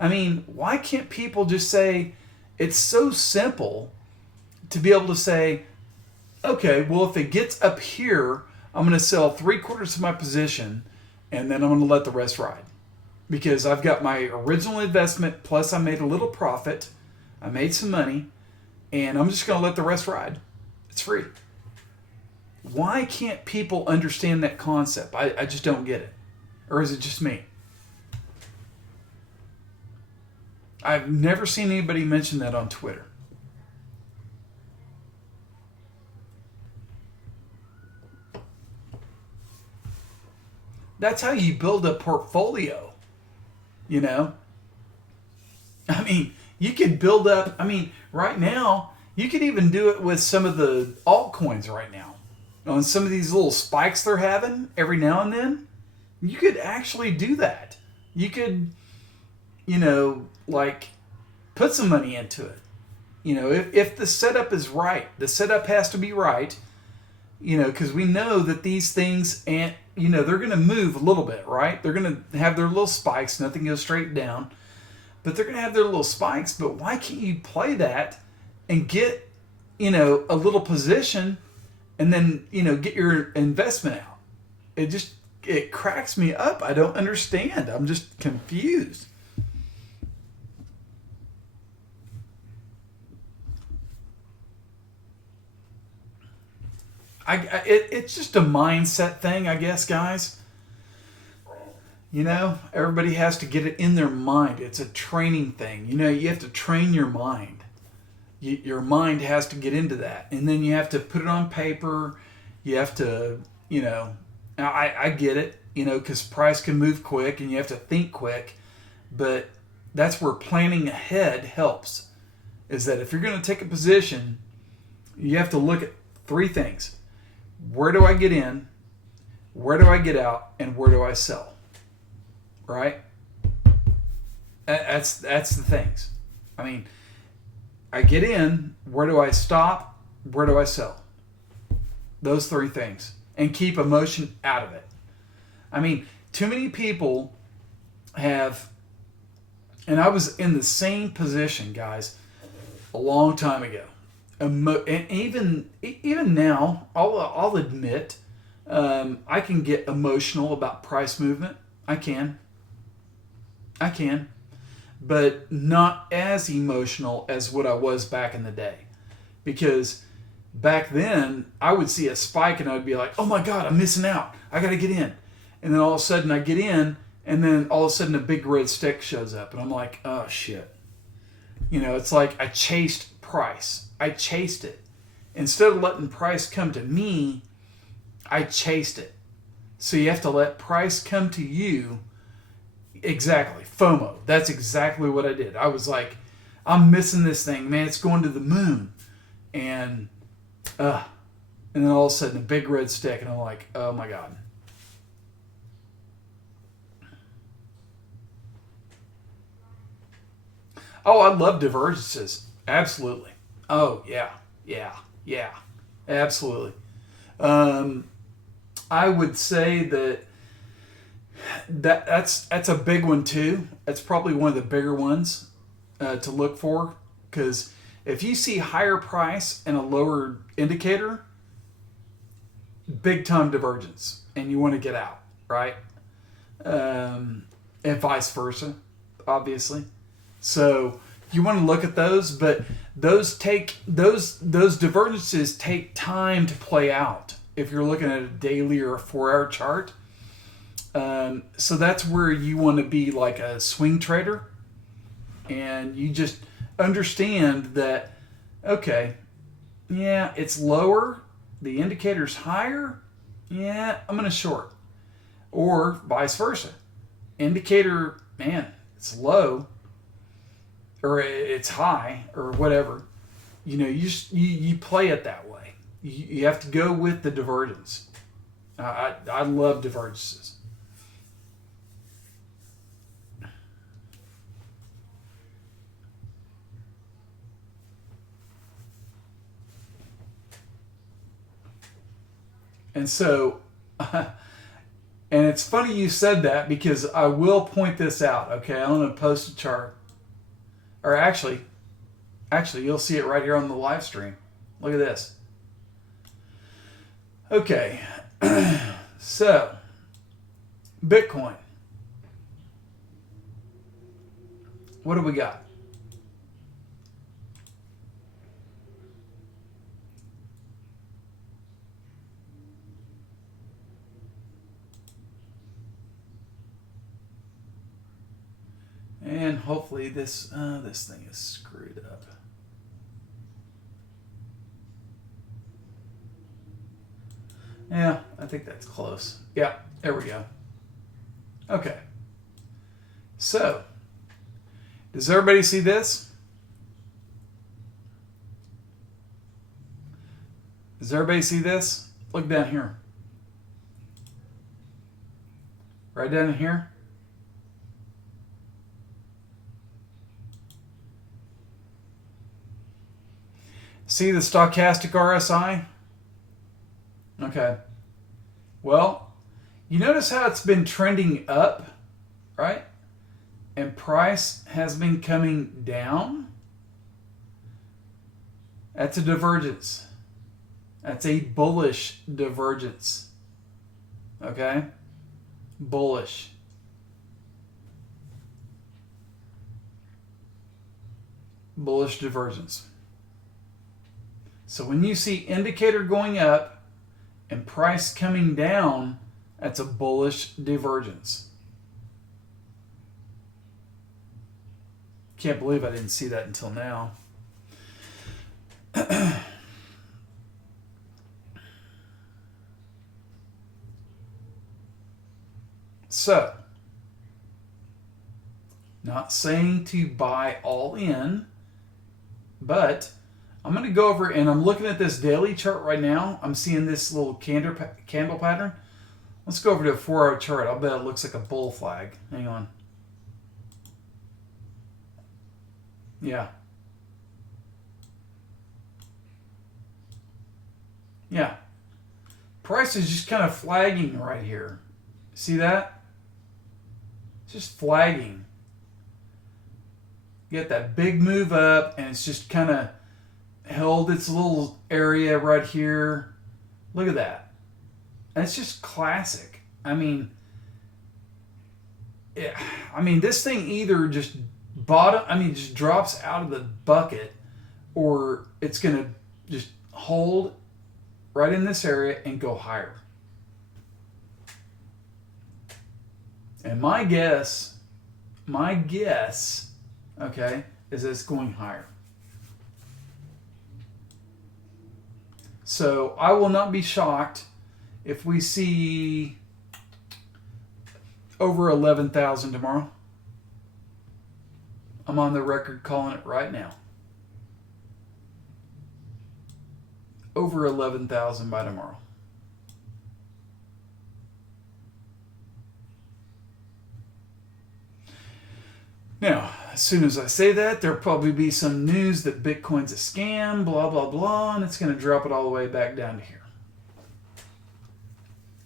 I mean, why can't people just say, it's so simple to be able to say, okay, well, if it gets up here, I'm going to sell 3/4 of my position, and then I'm going to let the rest ride. Because I've got my original investment, plus I made a little profit, I made some money, and I'm just going to let the rest ride. It's free. Why can't people understand that concept? I just don't get it. Or is it just me? I've never seen anybody mention that on Twitter. That's how you build a portfolio, you know? I mean, you could build up, I mean, right now, you could even do it with some of the altcoins right now. On some of these little spikes they're having every now and then, you could actually do that. You could, you know, like, put some money into it. You know, if the setup is right, the setup has to be right, you know, because we know that these things, and you know, they're going to move a little bit, right? They're going to have their little spikes. Nothing goes straight down. But they're going to have their little spikes. But why can't you play that and get, you know, a little position and then, you know, get your investment out? It cracks me up. I don't understand. I'm just confused. It's just a mindset thing, I guess, guys. You know, everybody has to get it in their mind. It's a training thing. You know, you have to train your mind. Your mind has to get into that. And then you have to put it on paper. You have to, you know, I get it, you know, because price can move quick and you have to think quick. But that's where planning ahead helps. Is that if you're going to take a position, you have to look at three things. Where do I get in? Where do I get out? And where do I sell? Right? That's the things. I mean, I get in. Where do I stop? Where do I sell? Those three things. And keep emotion out of it. I mean, too many people have, and I was in the same position, guys, a long time ago. And even now, I'll admit, I can get emotional about price movement. I can, but not as emotional as what I was back in the day, because back then I would see a spike and I'd be like, "Oh my God, I'm missing out! I got to get in," and then all of a sudden I get in, and then all of a sudden a big red stick shows up, and I'm like, "Oh shit!" You know, it's like I chased price. I chased it. Instead of letting price come to me, I chased it. So you have to let price come to you. Exactly. FOMO. That's exactly what I did. I was like, I'm missing this thing, man. It's going to the moon. And then all of a sudden a big red stick, and I'm like, oh my God. Oh, I love divergences. Absolutely. Oh, yeah. Yeah. Yeah. Absolutely. I would say that's a big one too. That's probably one of the bigger ones to look for, because if you see higher price and a lower indicator, big time divergence, and you want to get out, right? And vice versa, obviously. So you want to look at those, but those divergences take time to play out if you're looking at a daily or a 4-hour chart. So that's where you want to be like a swing trader, and you just understand that, okay, yeah, it's lower, the indicator's higher, yeah, I'm going to short. Or vice versa. Indicator, man, it's low, or it's high, or whatever. You play it that way. You have to go with the divergence. I love divergences. And so, and it's funny you said that, because I will point this out. Okay, I'm going to post a chart, or actually, you'll see it right here on the live stream. Look at this. Okay, so Bitcoin. What do we got? And hopefully this thing is screwed up. Yeah, I think that's close. Yeah, there we go. Okay. So, does everybody see this? Does everybody see this? Look down here. Right down here. See the stochastic RSI? Okay. Well, you notice how it's been trending up, right? And price has been coming down. That's a divergence. That's a bullish divergence. Okay? Bullish. Bullish divergence. So when you see indicator going up and price coming down, that's a bullish divergence. Can't believe I didn't see that until now. So, not saying to buy all in, but I'm going to go over, and I'm looking at this daily chart right now. I'm seeing this little candle pattern. Let's go over to a 4-hour chart. I'll bet it looks like a bull flag. Hang on. Yeah. Yeah. Price is just kind of flagging right here. See that? Just flagging. You get that big move up, and it's just kind of held its little area right here. Look at that. That's just classic. I mean, this thing either just just drops out of the bucket, or it's going to just hold right in this area and go higher. And my guess, okay, is it's going higher. So I will not be shocked if we see over 11,000 tomorrow. I'm on the record calling it right now. Over 11,000 by tomorrow. Now, as soon as I say that, there'll probably be some news that Bitcoin's a scam, blah, blah, blah, and it's going to drop it all the way back down to here.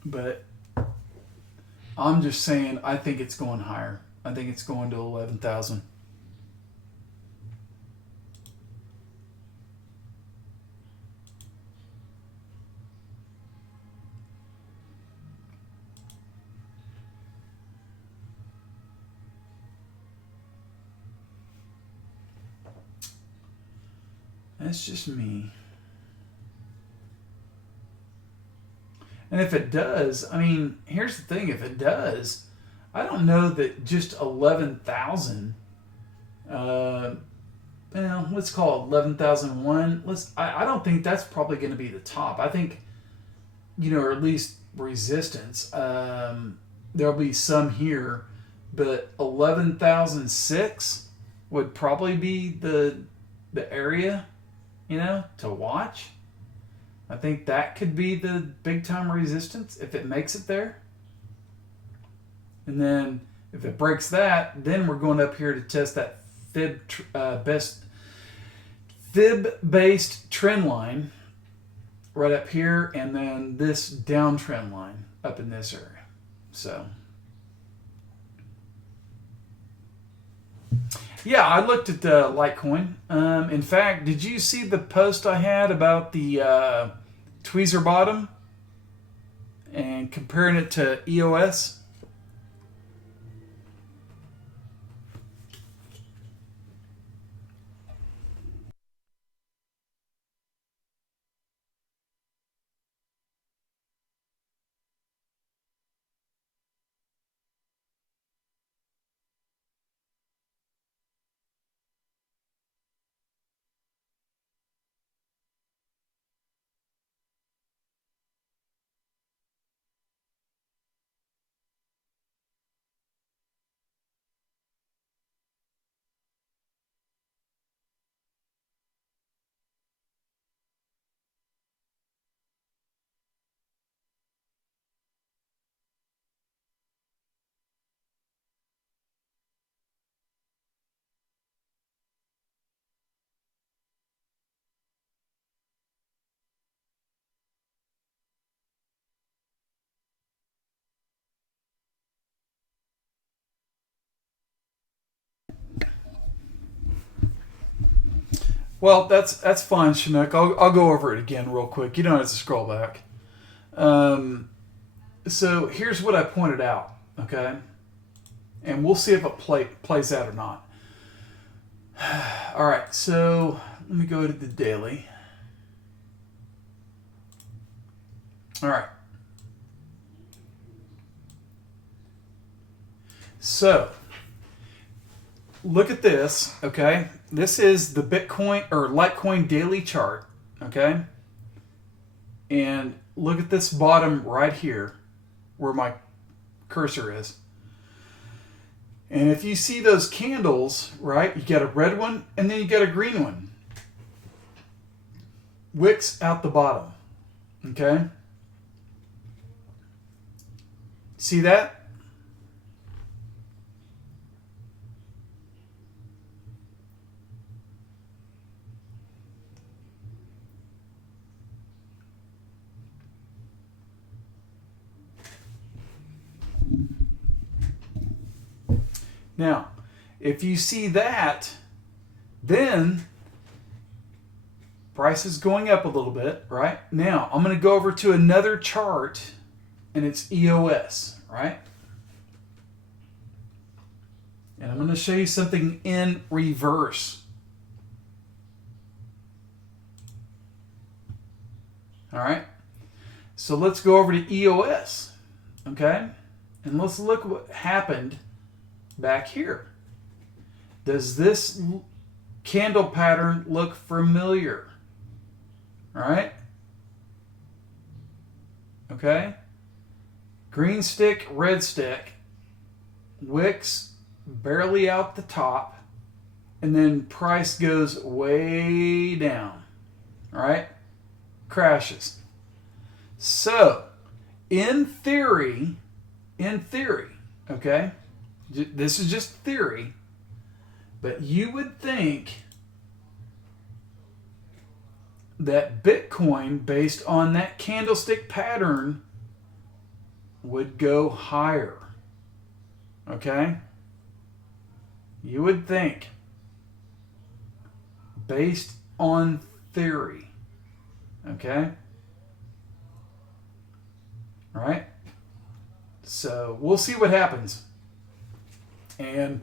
But I'm just saying, I think it's going higher. I think it's going to 11,000. That's just me. And if it does, I mean, here's the thing. If it does, I don't know that just 11,000, let's call it 11,001. I don't think that's probably going to be the top. I think, or at least resistance. There'll be some here, but 11,006 would probably be the area, to watch. I think that could be the big time resistance if it makes it there. And then if it breaks that, then we're going up here to test that fib-based trend line right up here, and then this downtrend line up in this area. So yeah, I looked at Litecoin. In fact, did you see the post I had about the tweezer bottom and comparing it to EOS? Well, that's fine, Chinook. I'll go over it again real quick. You don't have to scroll back. So here's what I pointed out, okay? And we'll see if it plays out or not. All right, so let me go to the daily. All right. So look at this, okay? This is the Bitcoin or Litecoin daily chart, okay? And look at this bottom right here where my cursor is. And if you see those candles, right, you got a red one and then you got a green one. Wicks out the bottom, okay? See that? Now, if you see that, then price is going up a little bit, right? Now, I'm going to go over to another chart, and it's EOS, right? And I'm going to show you something in reverse. All right? So let's go over to EOS, okay? And let's look what happened back here. Does this candle pattern look familiar? All right? Okay? Green stick, red stick, wicks barely out the top, and then price goes way down. All right? Crashes. So, in theory, okay? This is just theory. But you would think that Bitcoin, based on that candlestick pattern, would go higher. Okay? You would think, based on theory. Okay? All right? So we'll see what happens. And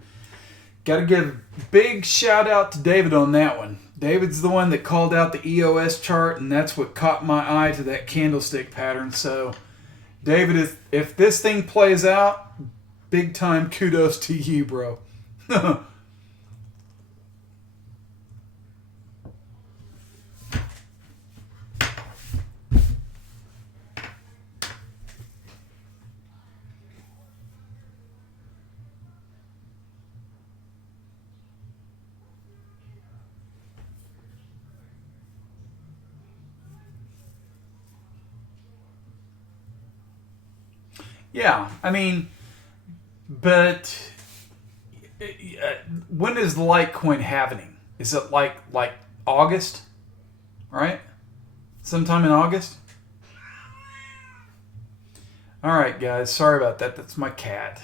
got to give big shout out to David on that one. David's the one that called out the EOS chart, and that's what caught my eye to that candlestick pattern. So, David, if this thing plays out, big time kudos to you, bro. Yeah, I mean, but when is the Litecoin happening? Is it like August, right? Sometime in August? All right, guys. Sorry about that. That's my cat.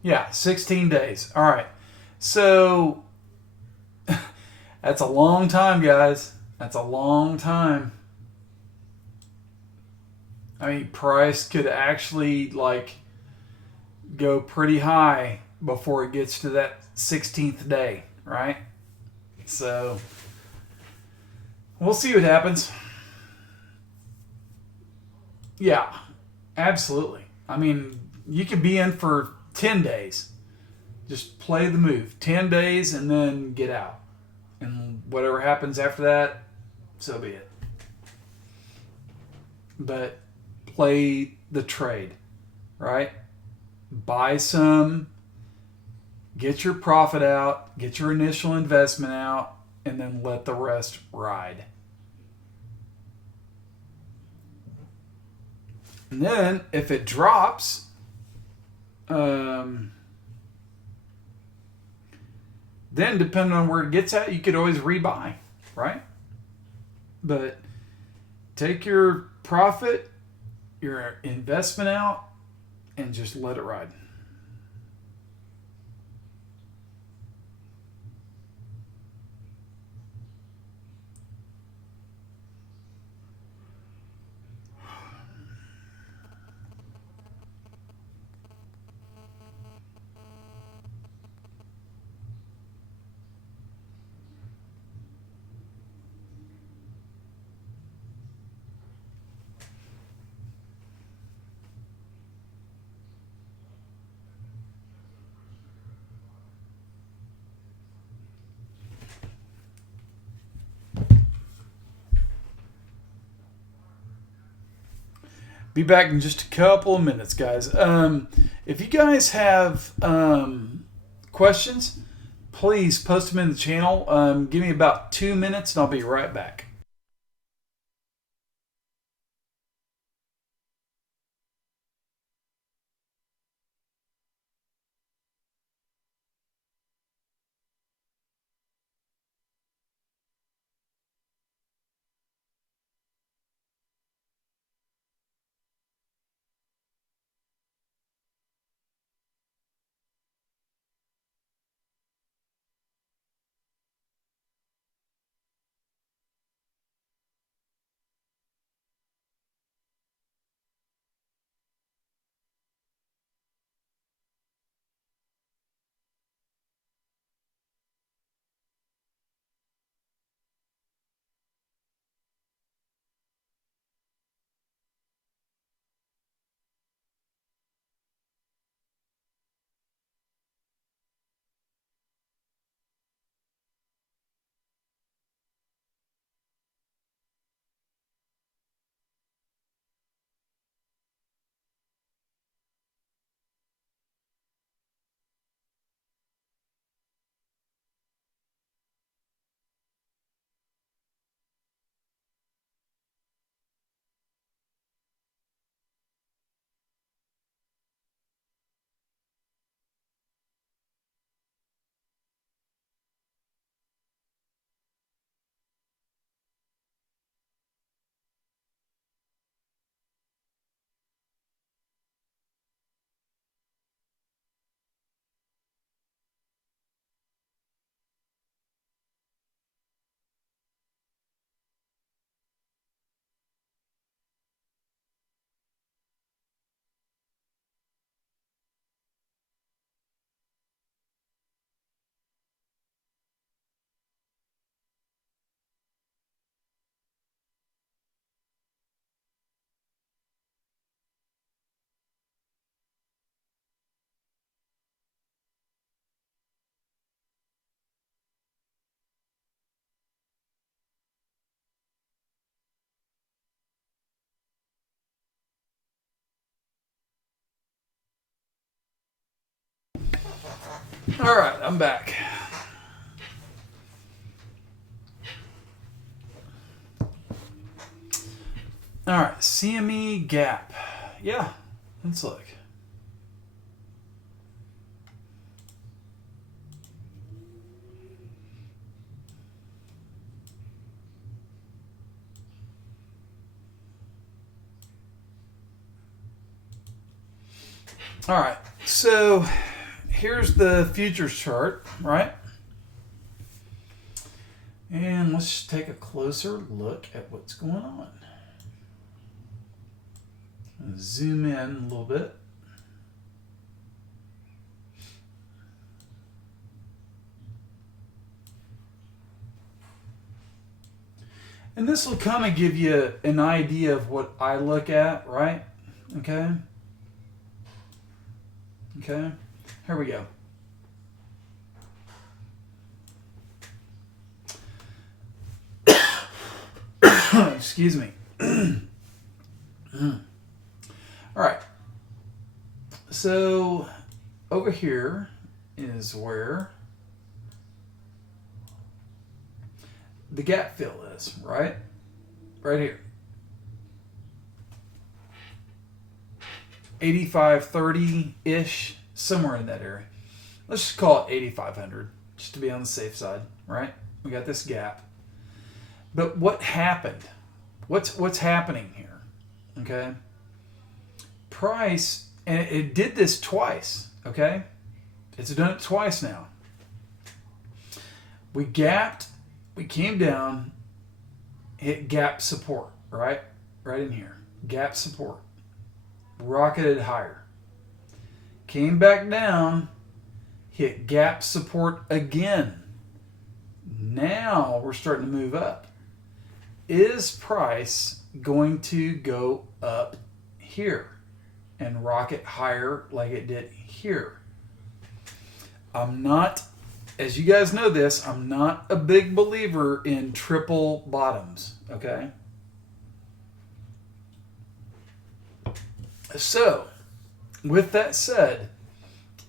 Yeah, 16 days. All right. So that's a long time, guys. That's a long time. I mean, price could actually go pretty high before it gets to that 16th day, right? So we'll see what happens. Yeah, absolutely. I mean, you could be in for 10 days. Just play the move. 10 days and then get out. And whatever happens after that, so be it. But play the trade, right? Buy some, get your profit out, get your initial investment out, and then let the rest ride. And then if it drops, then depending on where it gets at, you could always rebuy, right? But take your profit, your investment out, and just let it ride. Be back in just a couple of minutes, guys. If you guys have questions, please post them in the channel. Give me about 2 minutes and I'll be right back. All right, I'm back. All right, CME gap. Yeah, let's look. All right, so here's the futures chart, right? And let's just take a closer look at what's going on. Zoom in a little bit. And this will kind of give you an idea of what I look at, right? Okay. Okay. Here we go. Excuse me. All right. So over here is where the gap fill is, right? Right here. 8530-ish, somewhere in that area. Let's just call it 8500, just to be on the safe side, right? We got this gap. But what happened? What's happening here? Okay? Price, and it did this twice, okay? It's done it twice now. We gapped, we came down, hit gap support, right? Right in here. Gap support. Rocketed higher. Came back down, hit gap support again. Now we're starting to move up. Is price going to go up here and rocket higher like it did here? I'm not, as you guys know this, I'm not a big believer in triple bottoms, okay? So, with that said,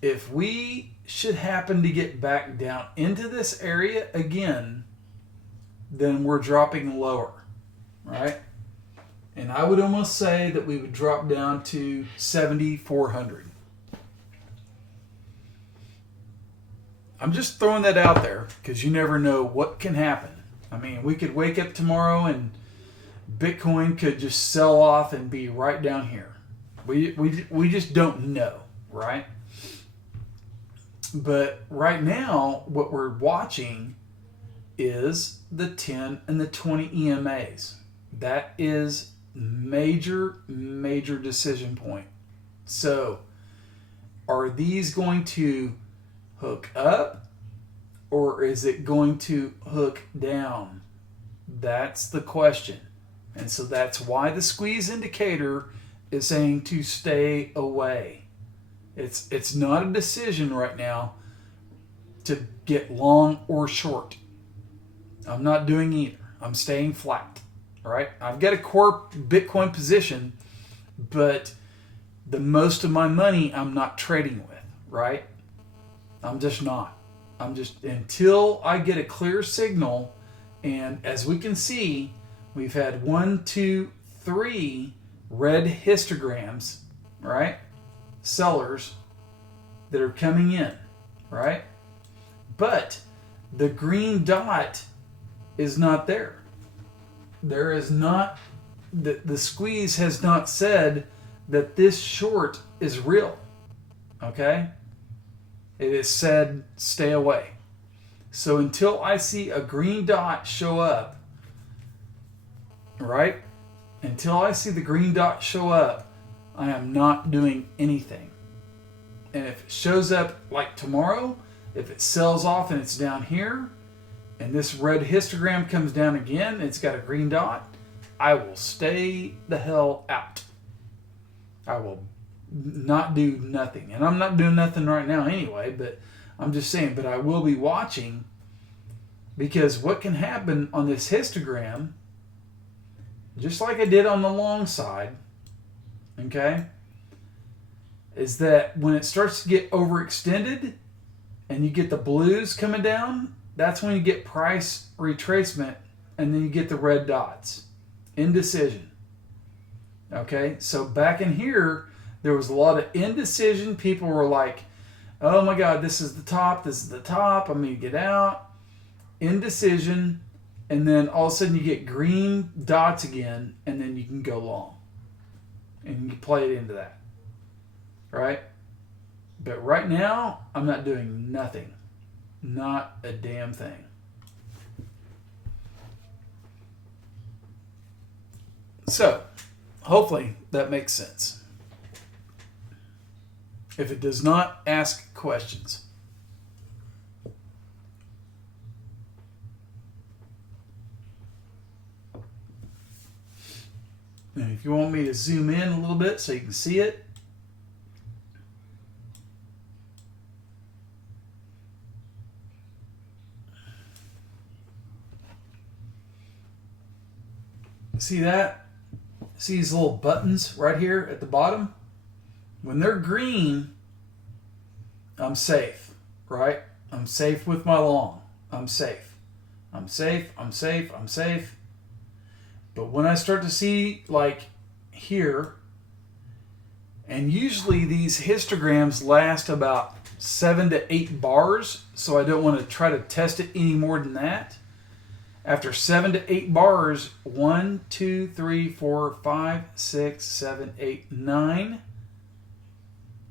if we should happen to get back down into this area again, then we're dropping lower, right? And I would almost say that we would drop down to 7,400. I'm just throwing that out there because you never know what can happen. I mean, we could wake up tomorrow and Bitcoin could just sell off and be right down here. We just don't know, right? But right now, what we're watching is the 10 and the 20 EMAs. That is major decision point. So, are these going to hook up or is it going to hook down? That's the question. And so that's why the squeeze indicator is saying to stay away. It's not a decision right now to get long or short. I'm not doing either. I'm staying flat. All right. I've got a core Bitcoin position, but the most of my money I'm not trading with, right? I'm just not. I'm just, until I get a clear signal, and as we can see, we've had 1, 2, 3 red histograms, right? Sellers that are coming in, right? But the green dot is not there. There is not, the squeeze has not said that this short is real, okay? It is said stay away. So until I see a green dot show up, right? Until I see the green dot show up, I am not doing anything. And if it shows up like tomorrow, if it sells off and it's down here, and this red histogram comes down again, it's got a green dot, I will stay the hell out. I will not do nothing. And I'm not doing nothing right now anyway, but I'm just saying, but I will be watching, because what can happen on this histogram, just like I did on the long side, okay, is that when it starts to get overextended, and you get the blues coming down, that's when you get price retracement, and then you get the red dots. Indecision. Okay, so back in here, there was a lot of indecision. People were like, oh my God, this is the top, I'm going to get out. Indecision, and then all of a sudden you get green dots again, and then you can go long. And you play it into that. Right? But right now, I'm not doing nothing. Not a damn thing. So, hopefully that makes sense. If it does not, ask questions. And if you want me to zoom in a little bit so you can see it, see that? See these little buttons right here at the bottom? When they're green, I'm safe, right? I'm safe with my long. I'm safe. I'm safe, I'm safe, I'm safe. But when I start to see like here, and usually these histograms last about 7 to 8 bars, so I don't want to try to test it any more than that. After 7 to 8 bars, 1, 2, 3, 4, 5, 6, 7, 8, 9.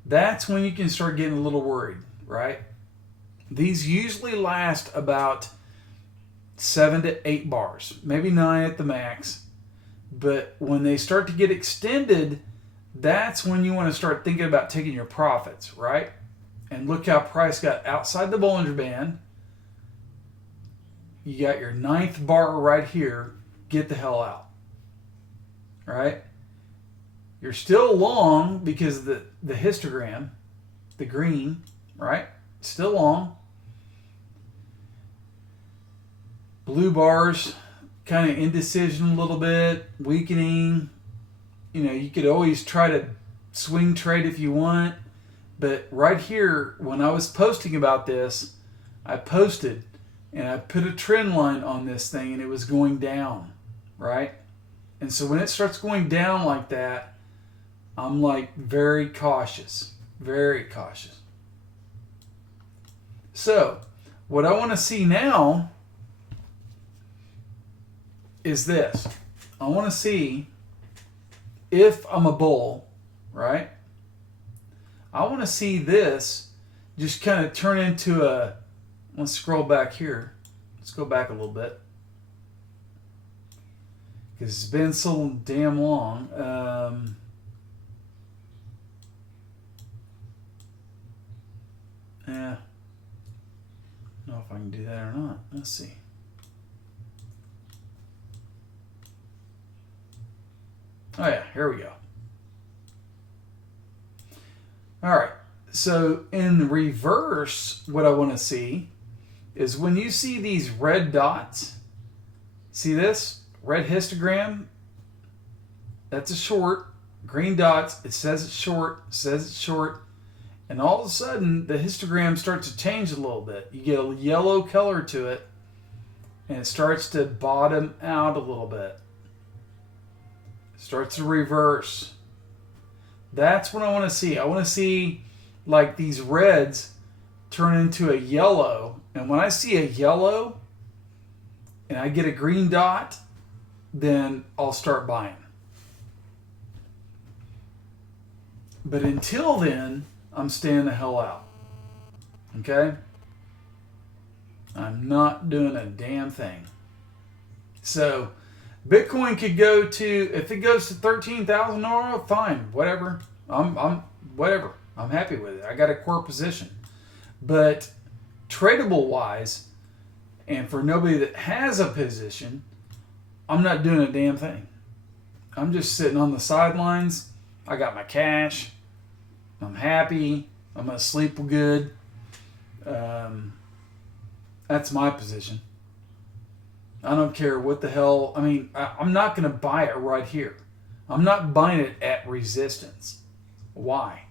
That's when you can start getting a little worried, right? These usually last about 7 to 8 bars, maybe 9 at the max. But when they start to get extended, that's when you want to start thinking about taking your profits, right? And look how price got outside the Bollinger Band. You got your 9th bar right here. Get the hell out. Right? You're still long because of the histogram, the green, right? Still long. Blue bars, kind of indecision a little bit, weakening. You know, you could always try to swing trade if you want. But right here, when I was posting about this, I posted and I put a trend line on this thing and it was going down, right? And so when it starts going down like that, I'm like very cautious, very cautious. So what I want to see now is this. I want to see if I'm a bull, right? I want to see this just kind of turn into a, let's scroll back here. Let's go back a little bit. Because it's been so damn long. Yeah. I don't know if I can do that or not. Let's see. Oh yeah, here we go. All right, so in reverse, what I want to see is when you see these red dots, see this? Red histogram, that's a short. Green dots, it says it's short, and all of a sudden, the histogram starts to change a little bit. You get a yellow color to it, and it starts to bottom out a little bit. Starts to reverse. That's what I want to see. I want to see like these reds turn into a yellow. And when I see a yellow and I get a green dot, then I'll start buying. But until then, I'm staying the hell out. Okay? I'm not doing a damn thing. So Bitcoin could go to, if it goes to $13,000, fine, whatever. I'm whatever. I'm happy with it. I got a core position. But tradable wise, and for nobody that has a position, I'm not doing a damn thing. I'm just sitting on the sidelines. I got my cash. I'm happy. I'm going to sleep good. That's my position. I don't care what the hell. I mean, I'm not going to buy it right here. I'm not buying it at resistance. Why?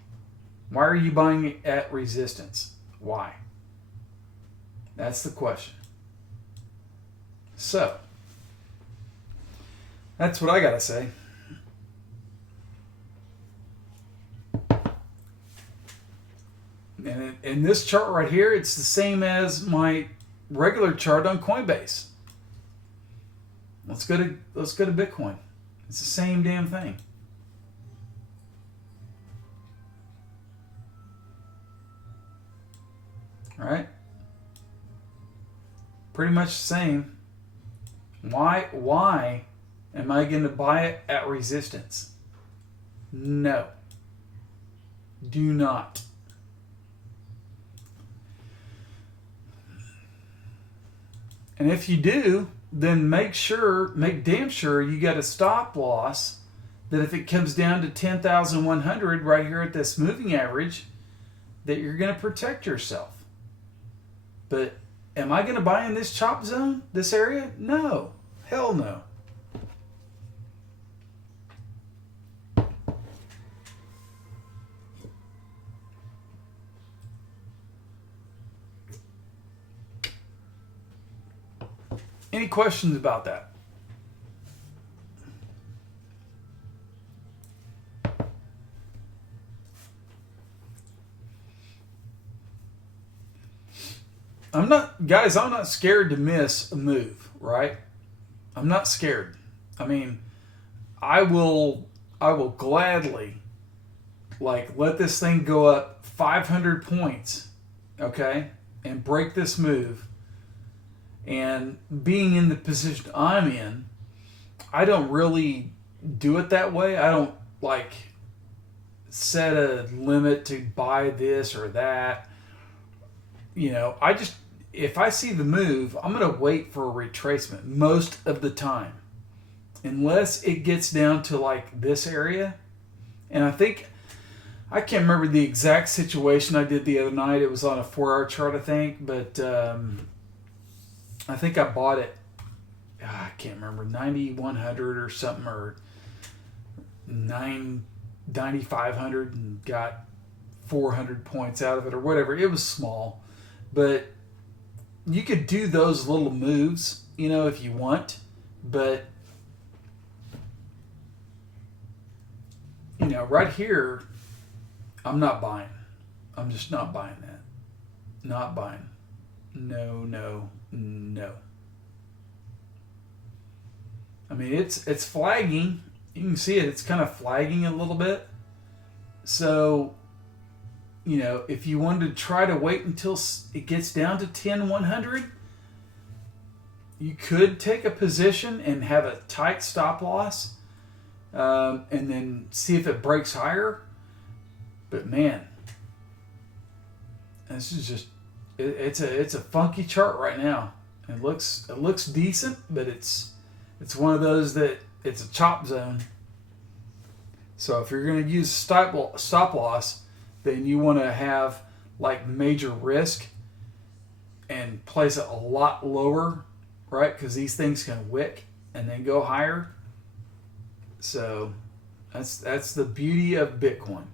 Why are you buying it at resistance? Why? That's the question. So, that's what I got to say. And in this chart right here, it's the same as my regular chart on Coinbase. Let's go to Bitcoin. It's the same damn thing. All right? Pretty much the same. Why am I going to buy it at resistance? No. Do not. And if you do, then make damn sure you got a stop loss that if it comes down to 10,100 right here at this moving average, that you're going to protect yourself. But am I going to buy in this chop zone, this area? No. Hell no. Any questions about that? I'm not scared to miss a move, right? I'm not scared. I mean, I will gladly let this thing go up 500 points, okay, and break this move. And being in the position I'm in, I don't really do it that way. I don't set a limit to buy this or that. If I see the move, I'm going to wait for a retracement most of the time. Unless it gets down to this area. And I can't remember the exact situation I did the other night. It was on a 4-hour chart, I think. But I think I bought it, I can't remember, 9,100 or something, or 9,500 and got 400 points out of it or whatever. It was small. But you could do those little moves, if you want. But, right here, I'm not buying. I'm just not buying that. Not buying. No. I mean, it's flagging. You can see it. It's kind of flagging a little bit. So, if you wanted to try to wait until it gets down to 10,100, you could take a position and have a tight stop loss, and then see if it breaks higher. But man, this is just. It's a funky chart right now. It looks decent, but it's one of those that it's a chop zone. So if you're going to use stop loss, then you want to have major risk and place it a lot lower, right? Because these things can wick and then go higher. So that's the beauty of Bitcoin.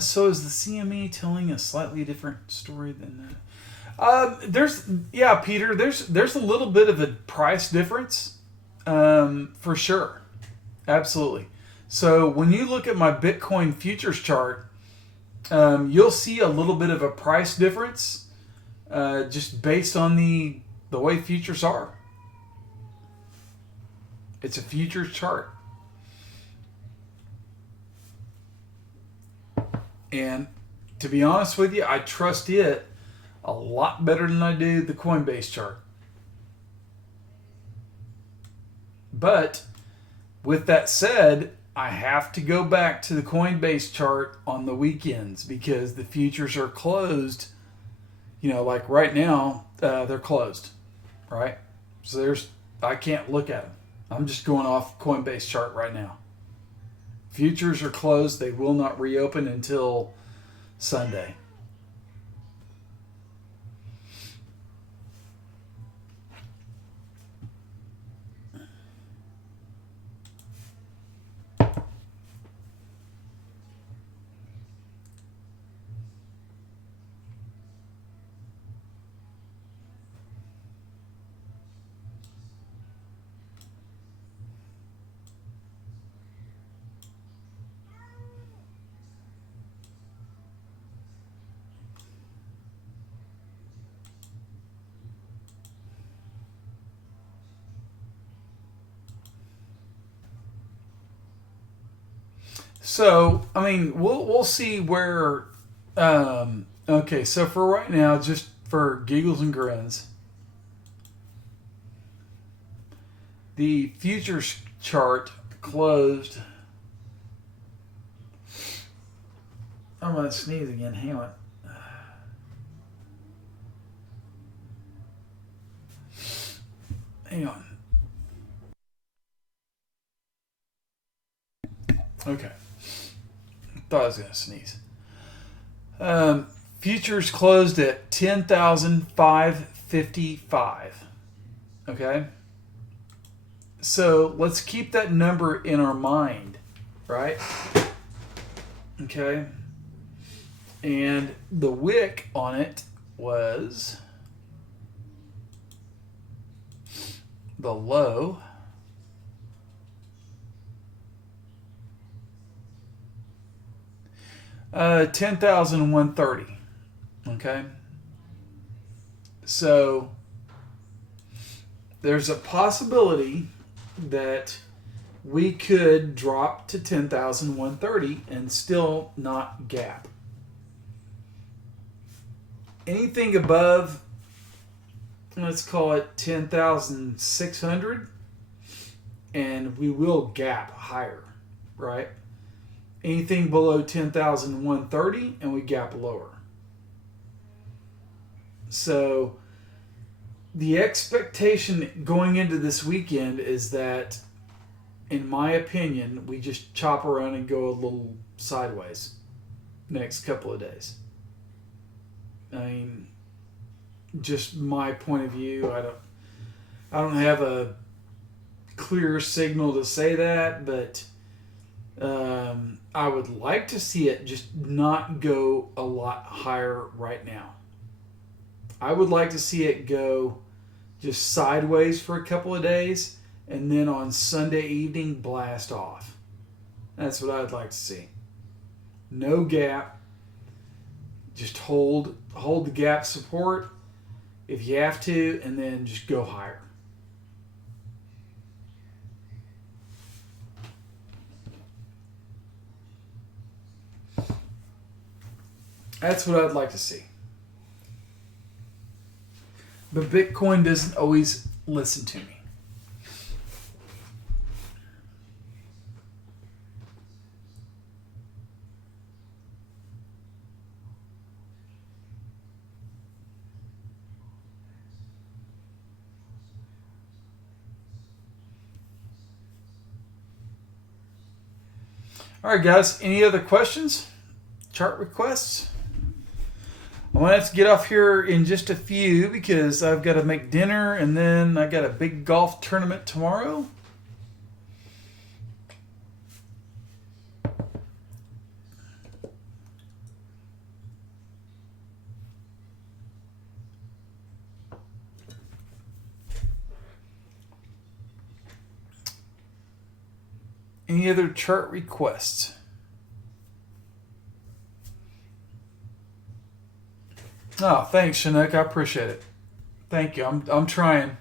So is the CME telling a slightly different story than that? Peter, there's a little bit of a price difference, for sure. Absolutely. So when you look at my Bitcoin futures chart, you'll see a little bit of a price difference, just based on the way futures are. It's a futures chart. And to be honest with you, I trust it a lot better than I do the Coinbase chart. But with that said, I have to go back to the Coinbase chart on the weekends because the futures are closed. Right now, they're closed, right? So I can't look at them. I'm just going off Coinbase chart right now. Futures are closed. They will not reopen until Sunday. So, I mean, we'll see where. Okay, so for right now, just for giggles and grins, the futures chart closed. I'm gonna sneeze again. Hang on. Hang on. Okay. Thought I was gonna sneeze. Futures closed at 10,555. Okay. So let's keep that number in our mind, right? Okay. And the wick on it was the low. Uh, 10,130. Okay. So there's a possibility that we could drop to 10,130 and still not gap. Anything above, let's call it 10,600, and we will gap higher, right? Anything below 10,130 and we gap lower. So the expectation going into this weekend is that, in my opinion, we just chop around and go a little sideways next couple of days. I mean, just my point of view. I don't have a clear signal to say that, but I would like to see it just not go a lot higher right now. I would like to see it go just sideways for a couple of days and then on Sunday evening blast off. That's what I'd like to see. No gap. Just hold the gap support if you have to, and then just go higher. That's what I'd like to see. But Bitcoin doesn't always listen to me. All right, guys. Any other questions? Chart requests? I'm going to have to get off here in just a few because I've got to make dinner and then I got a big golf tournament tomorrow. Any other chart requests? Oh, thanks, Chinook. I appreciate it. Thank you. I'm trying.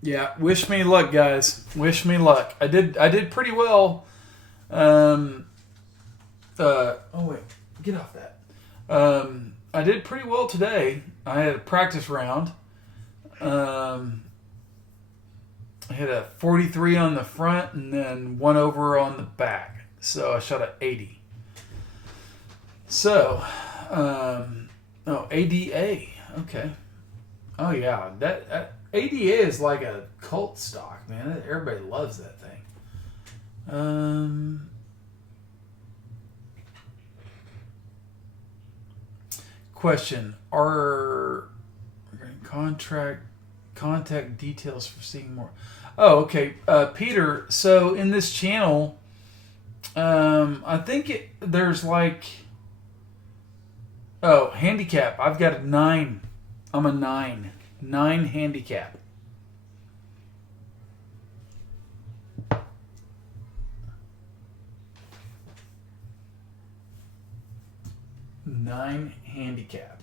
Yeah, wish me luck, guys. Wish me luck. I did pretty well. Oh wait, get off that. I did pretty well today. I had a practice round. I had a 43 on the front and then one over on the back. So I shot at 80. So, ADA. Okay. Oh yeah, that ADA is like a cult stock, man. Everybody loves that thing. Question: are contact details for seeing more? Oh, okay, Peter. So in this channel, I think there's like. Oh, handicap. I've got a 9. I'm a 9. 9 handicap. Nine handicap.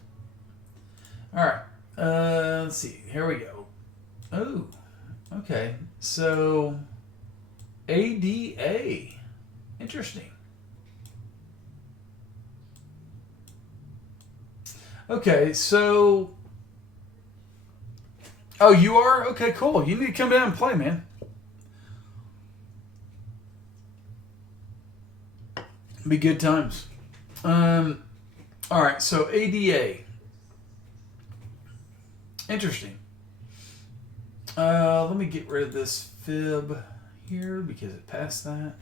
All right. Let's see. Here we go. Oh, okay. So ADA. Interesting. Okay, so... Oh, you are? Okay, cool. You need to come down and play, man. Be good times. All right, so ADA. Interesting. Let me get rid of this fib here because it passed that.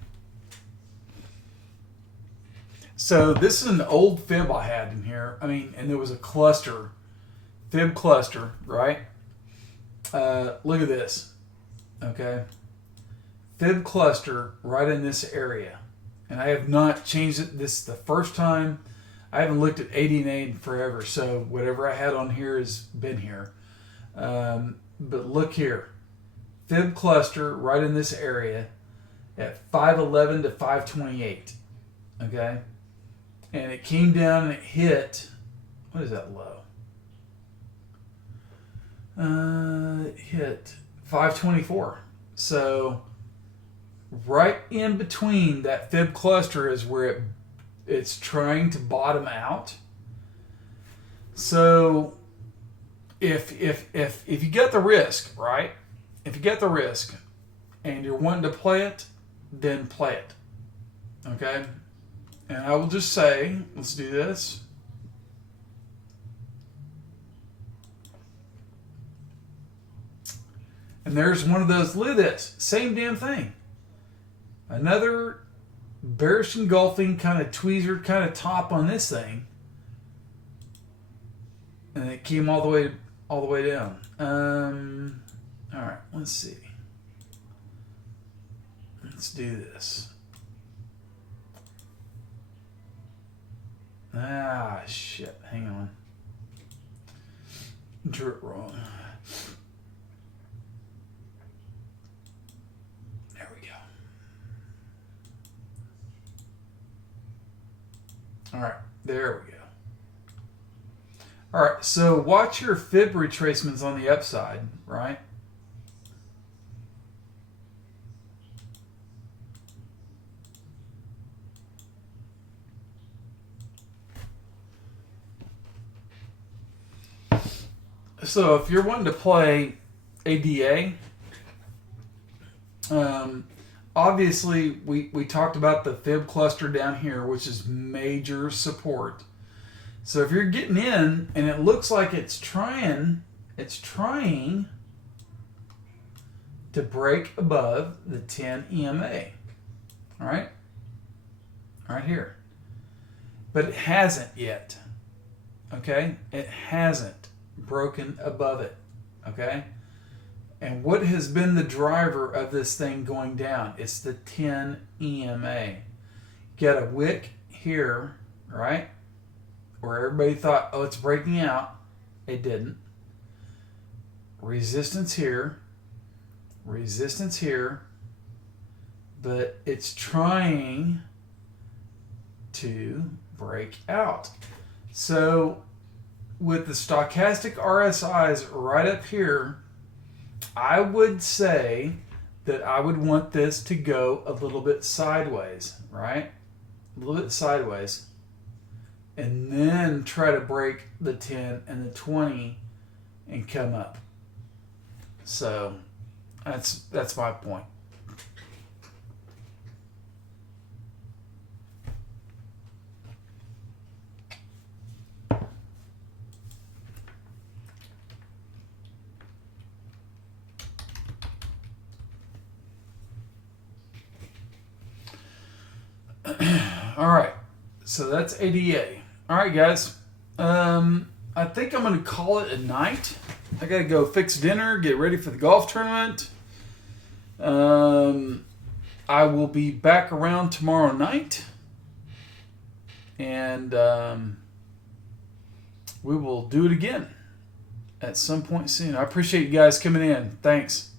So this is an old fib I had in here. I mean, and there was a cluster, fib cluster, right? Look at this, okay? Fib cluster right in this area. And I have not changed it. This is the first time. I haven't looked at ADA in forever, so whatever I had on here has been here. But look here. Fib cluster right in this area at 511 to 528, okay? And it came down and it hit, what is that low? It hit 524. So right in between that fib cluster is where it's trying to bottom out. So if you get the risk, right? If you get the risk and you're wanting to play it, then play it. Okay? And I will just say, let's do this. And there's one of those, look at this, same damn thing. Another bearish engulfing kind of tweezer kind of top on this thing. And it came all the way down. All right, let's see. Let's do this. Ah, shit. Hang on. Drew it wrong. There we go. All right, there we go. All right, so watch your fib retracements on the upside, right? So if you're wanting to play ADA, obviously we talked about the fib cluster down here, which is major support. So if you're getting in and it looks like it's trying to break above the 10 EMA, all right, right here, but it hasn't yet. Okay, it hasn't broken above it. Okay, and what has been the driver of this thing going down? It's the 10 EMA. Get a wick here, right, where everybody thought, oh, it's breaking out. It didn't. Resistance here, but it's trying to break out. So with the stochastic RSIs right up here, I would say that I would want this to go a little bit sideways, right? A little bit sideways. And then try to break the 10 and the 20 and come up. So that's my point. All right, so that's ADA. All right, guys. I think I'm going to call it a night. I got to go fix dinner, get ready for the golf tournament. I will be back around tomorrow night, and we will do it again at some point soon. I appreciate you guys coming in. Thanks.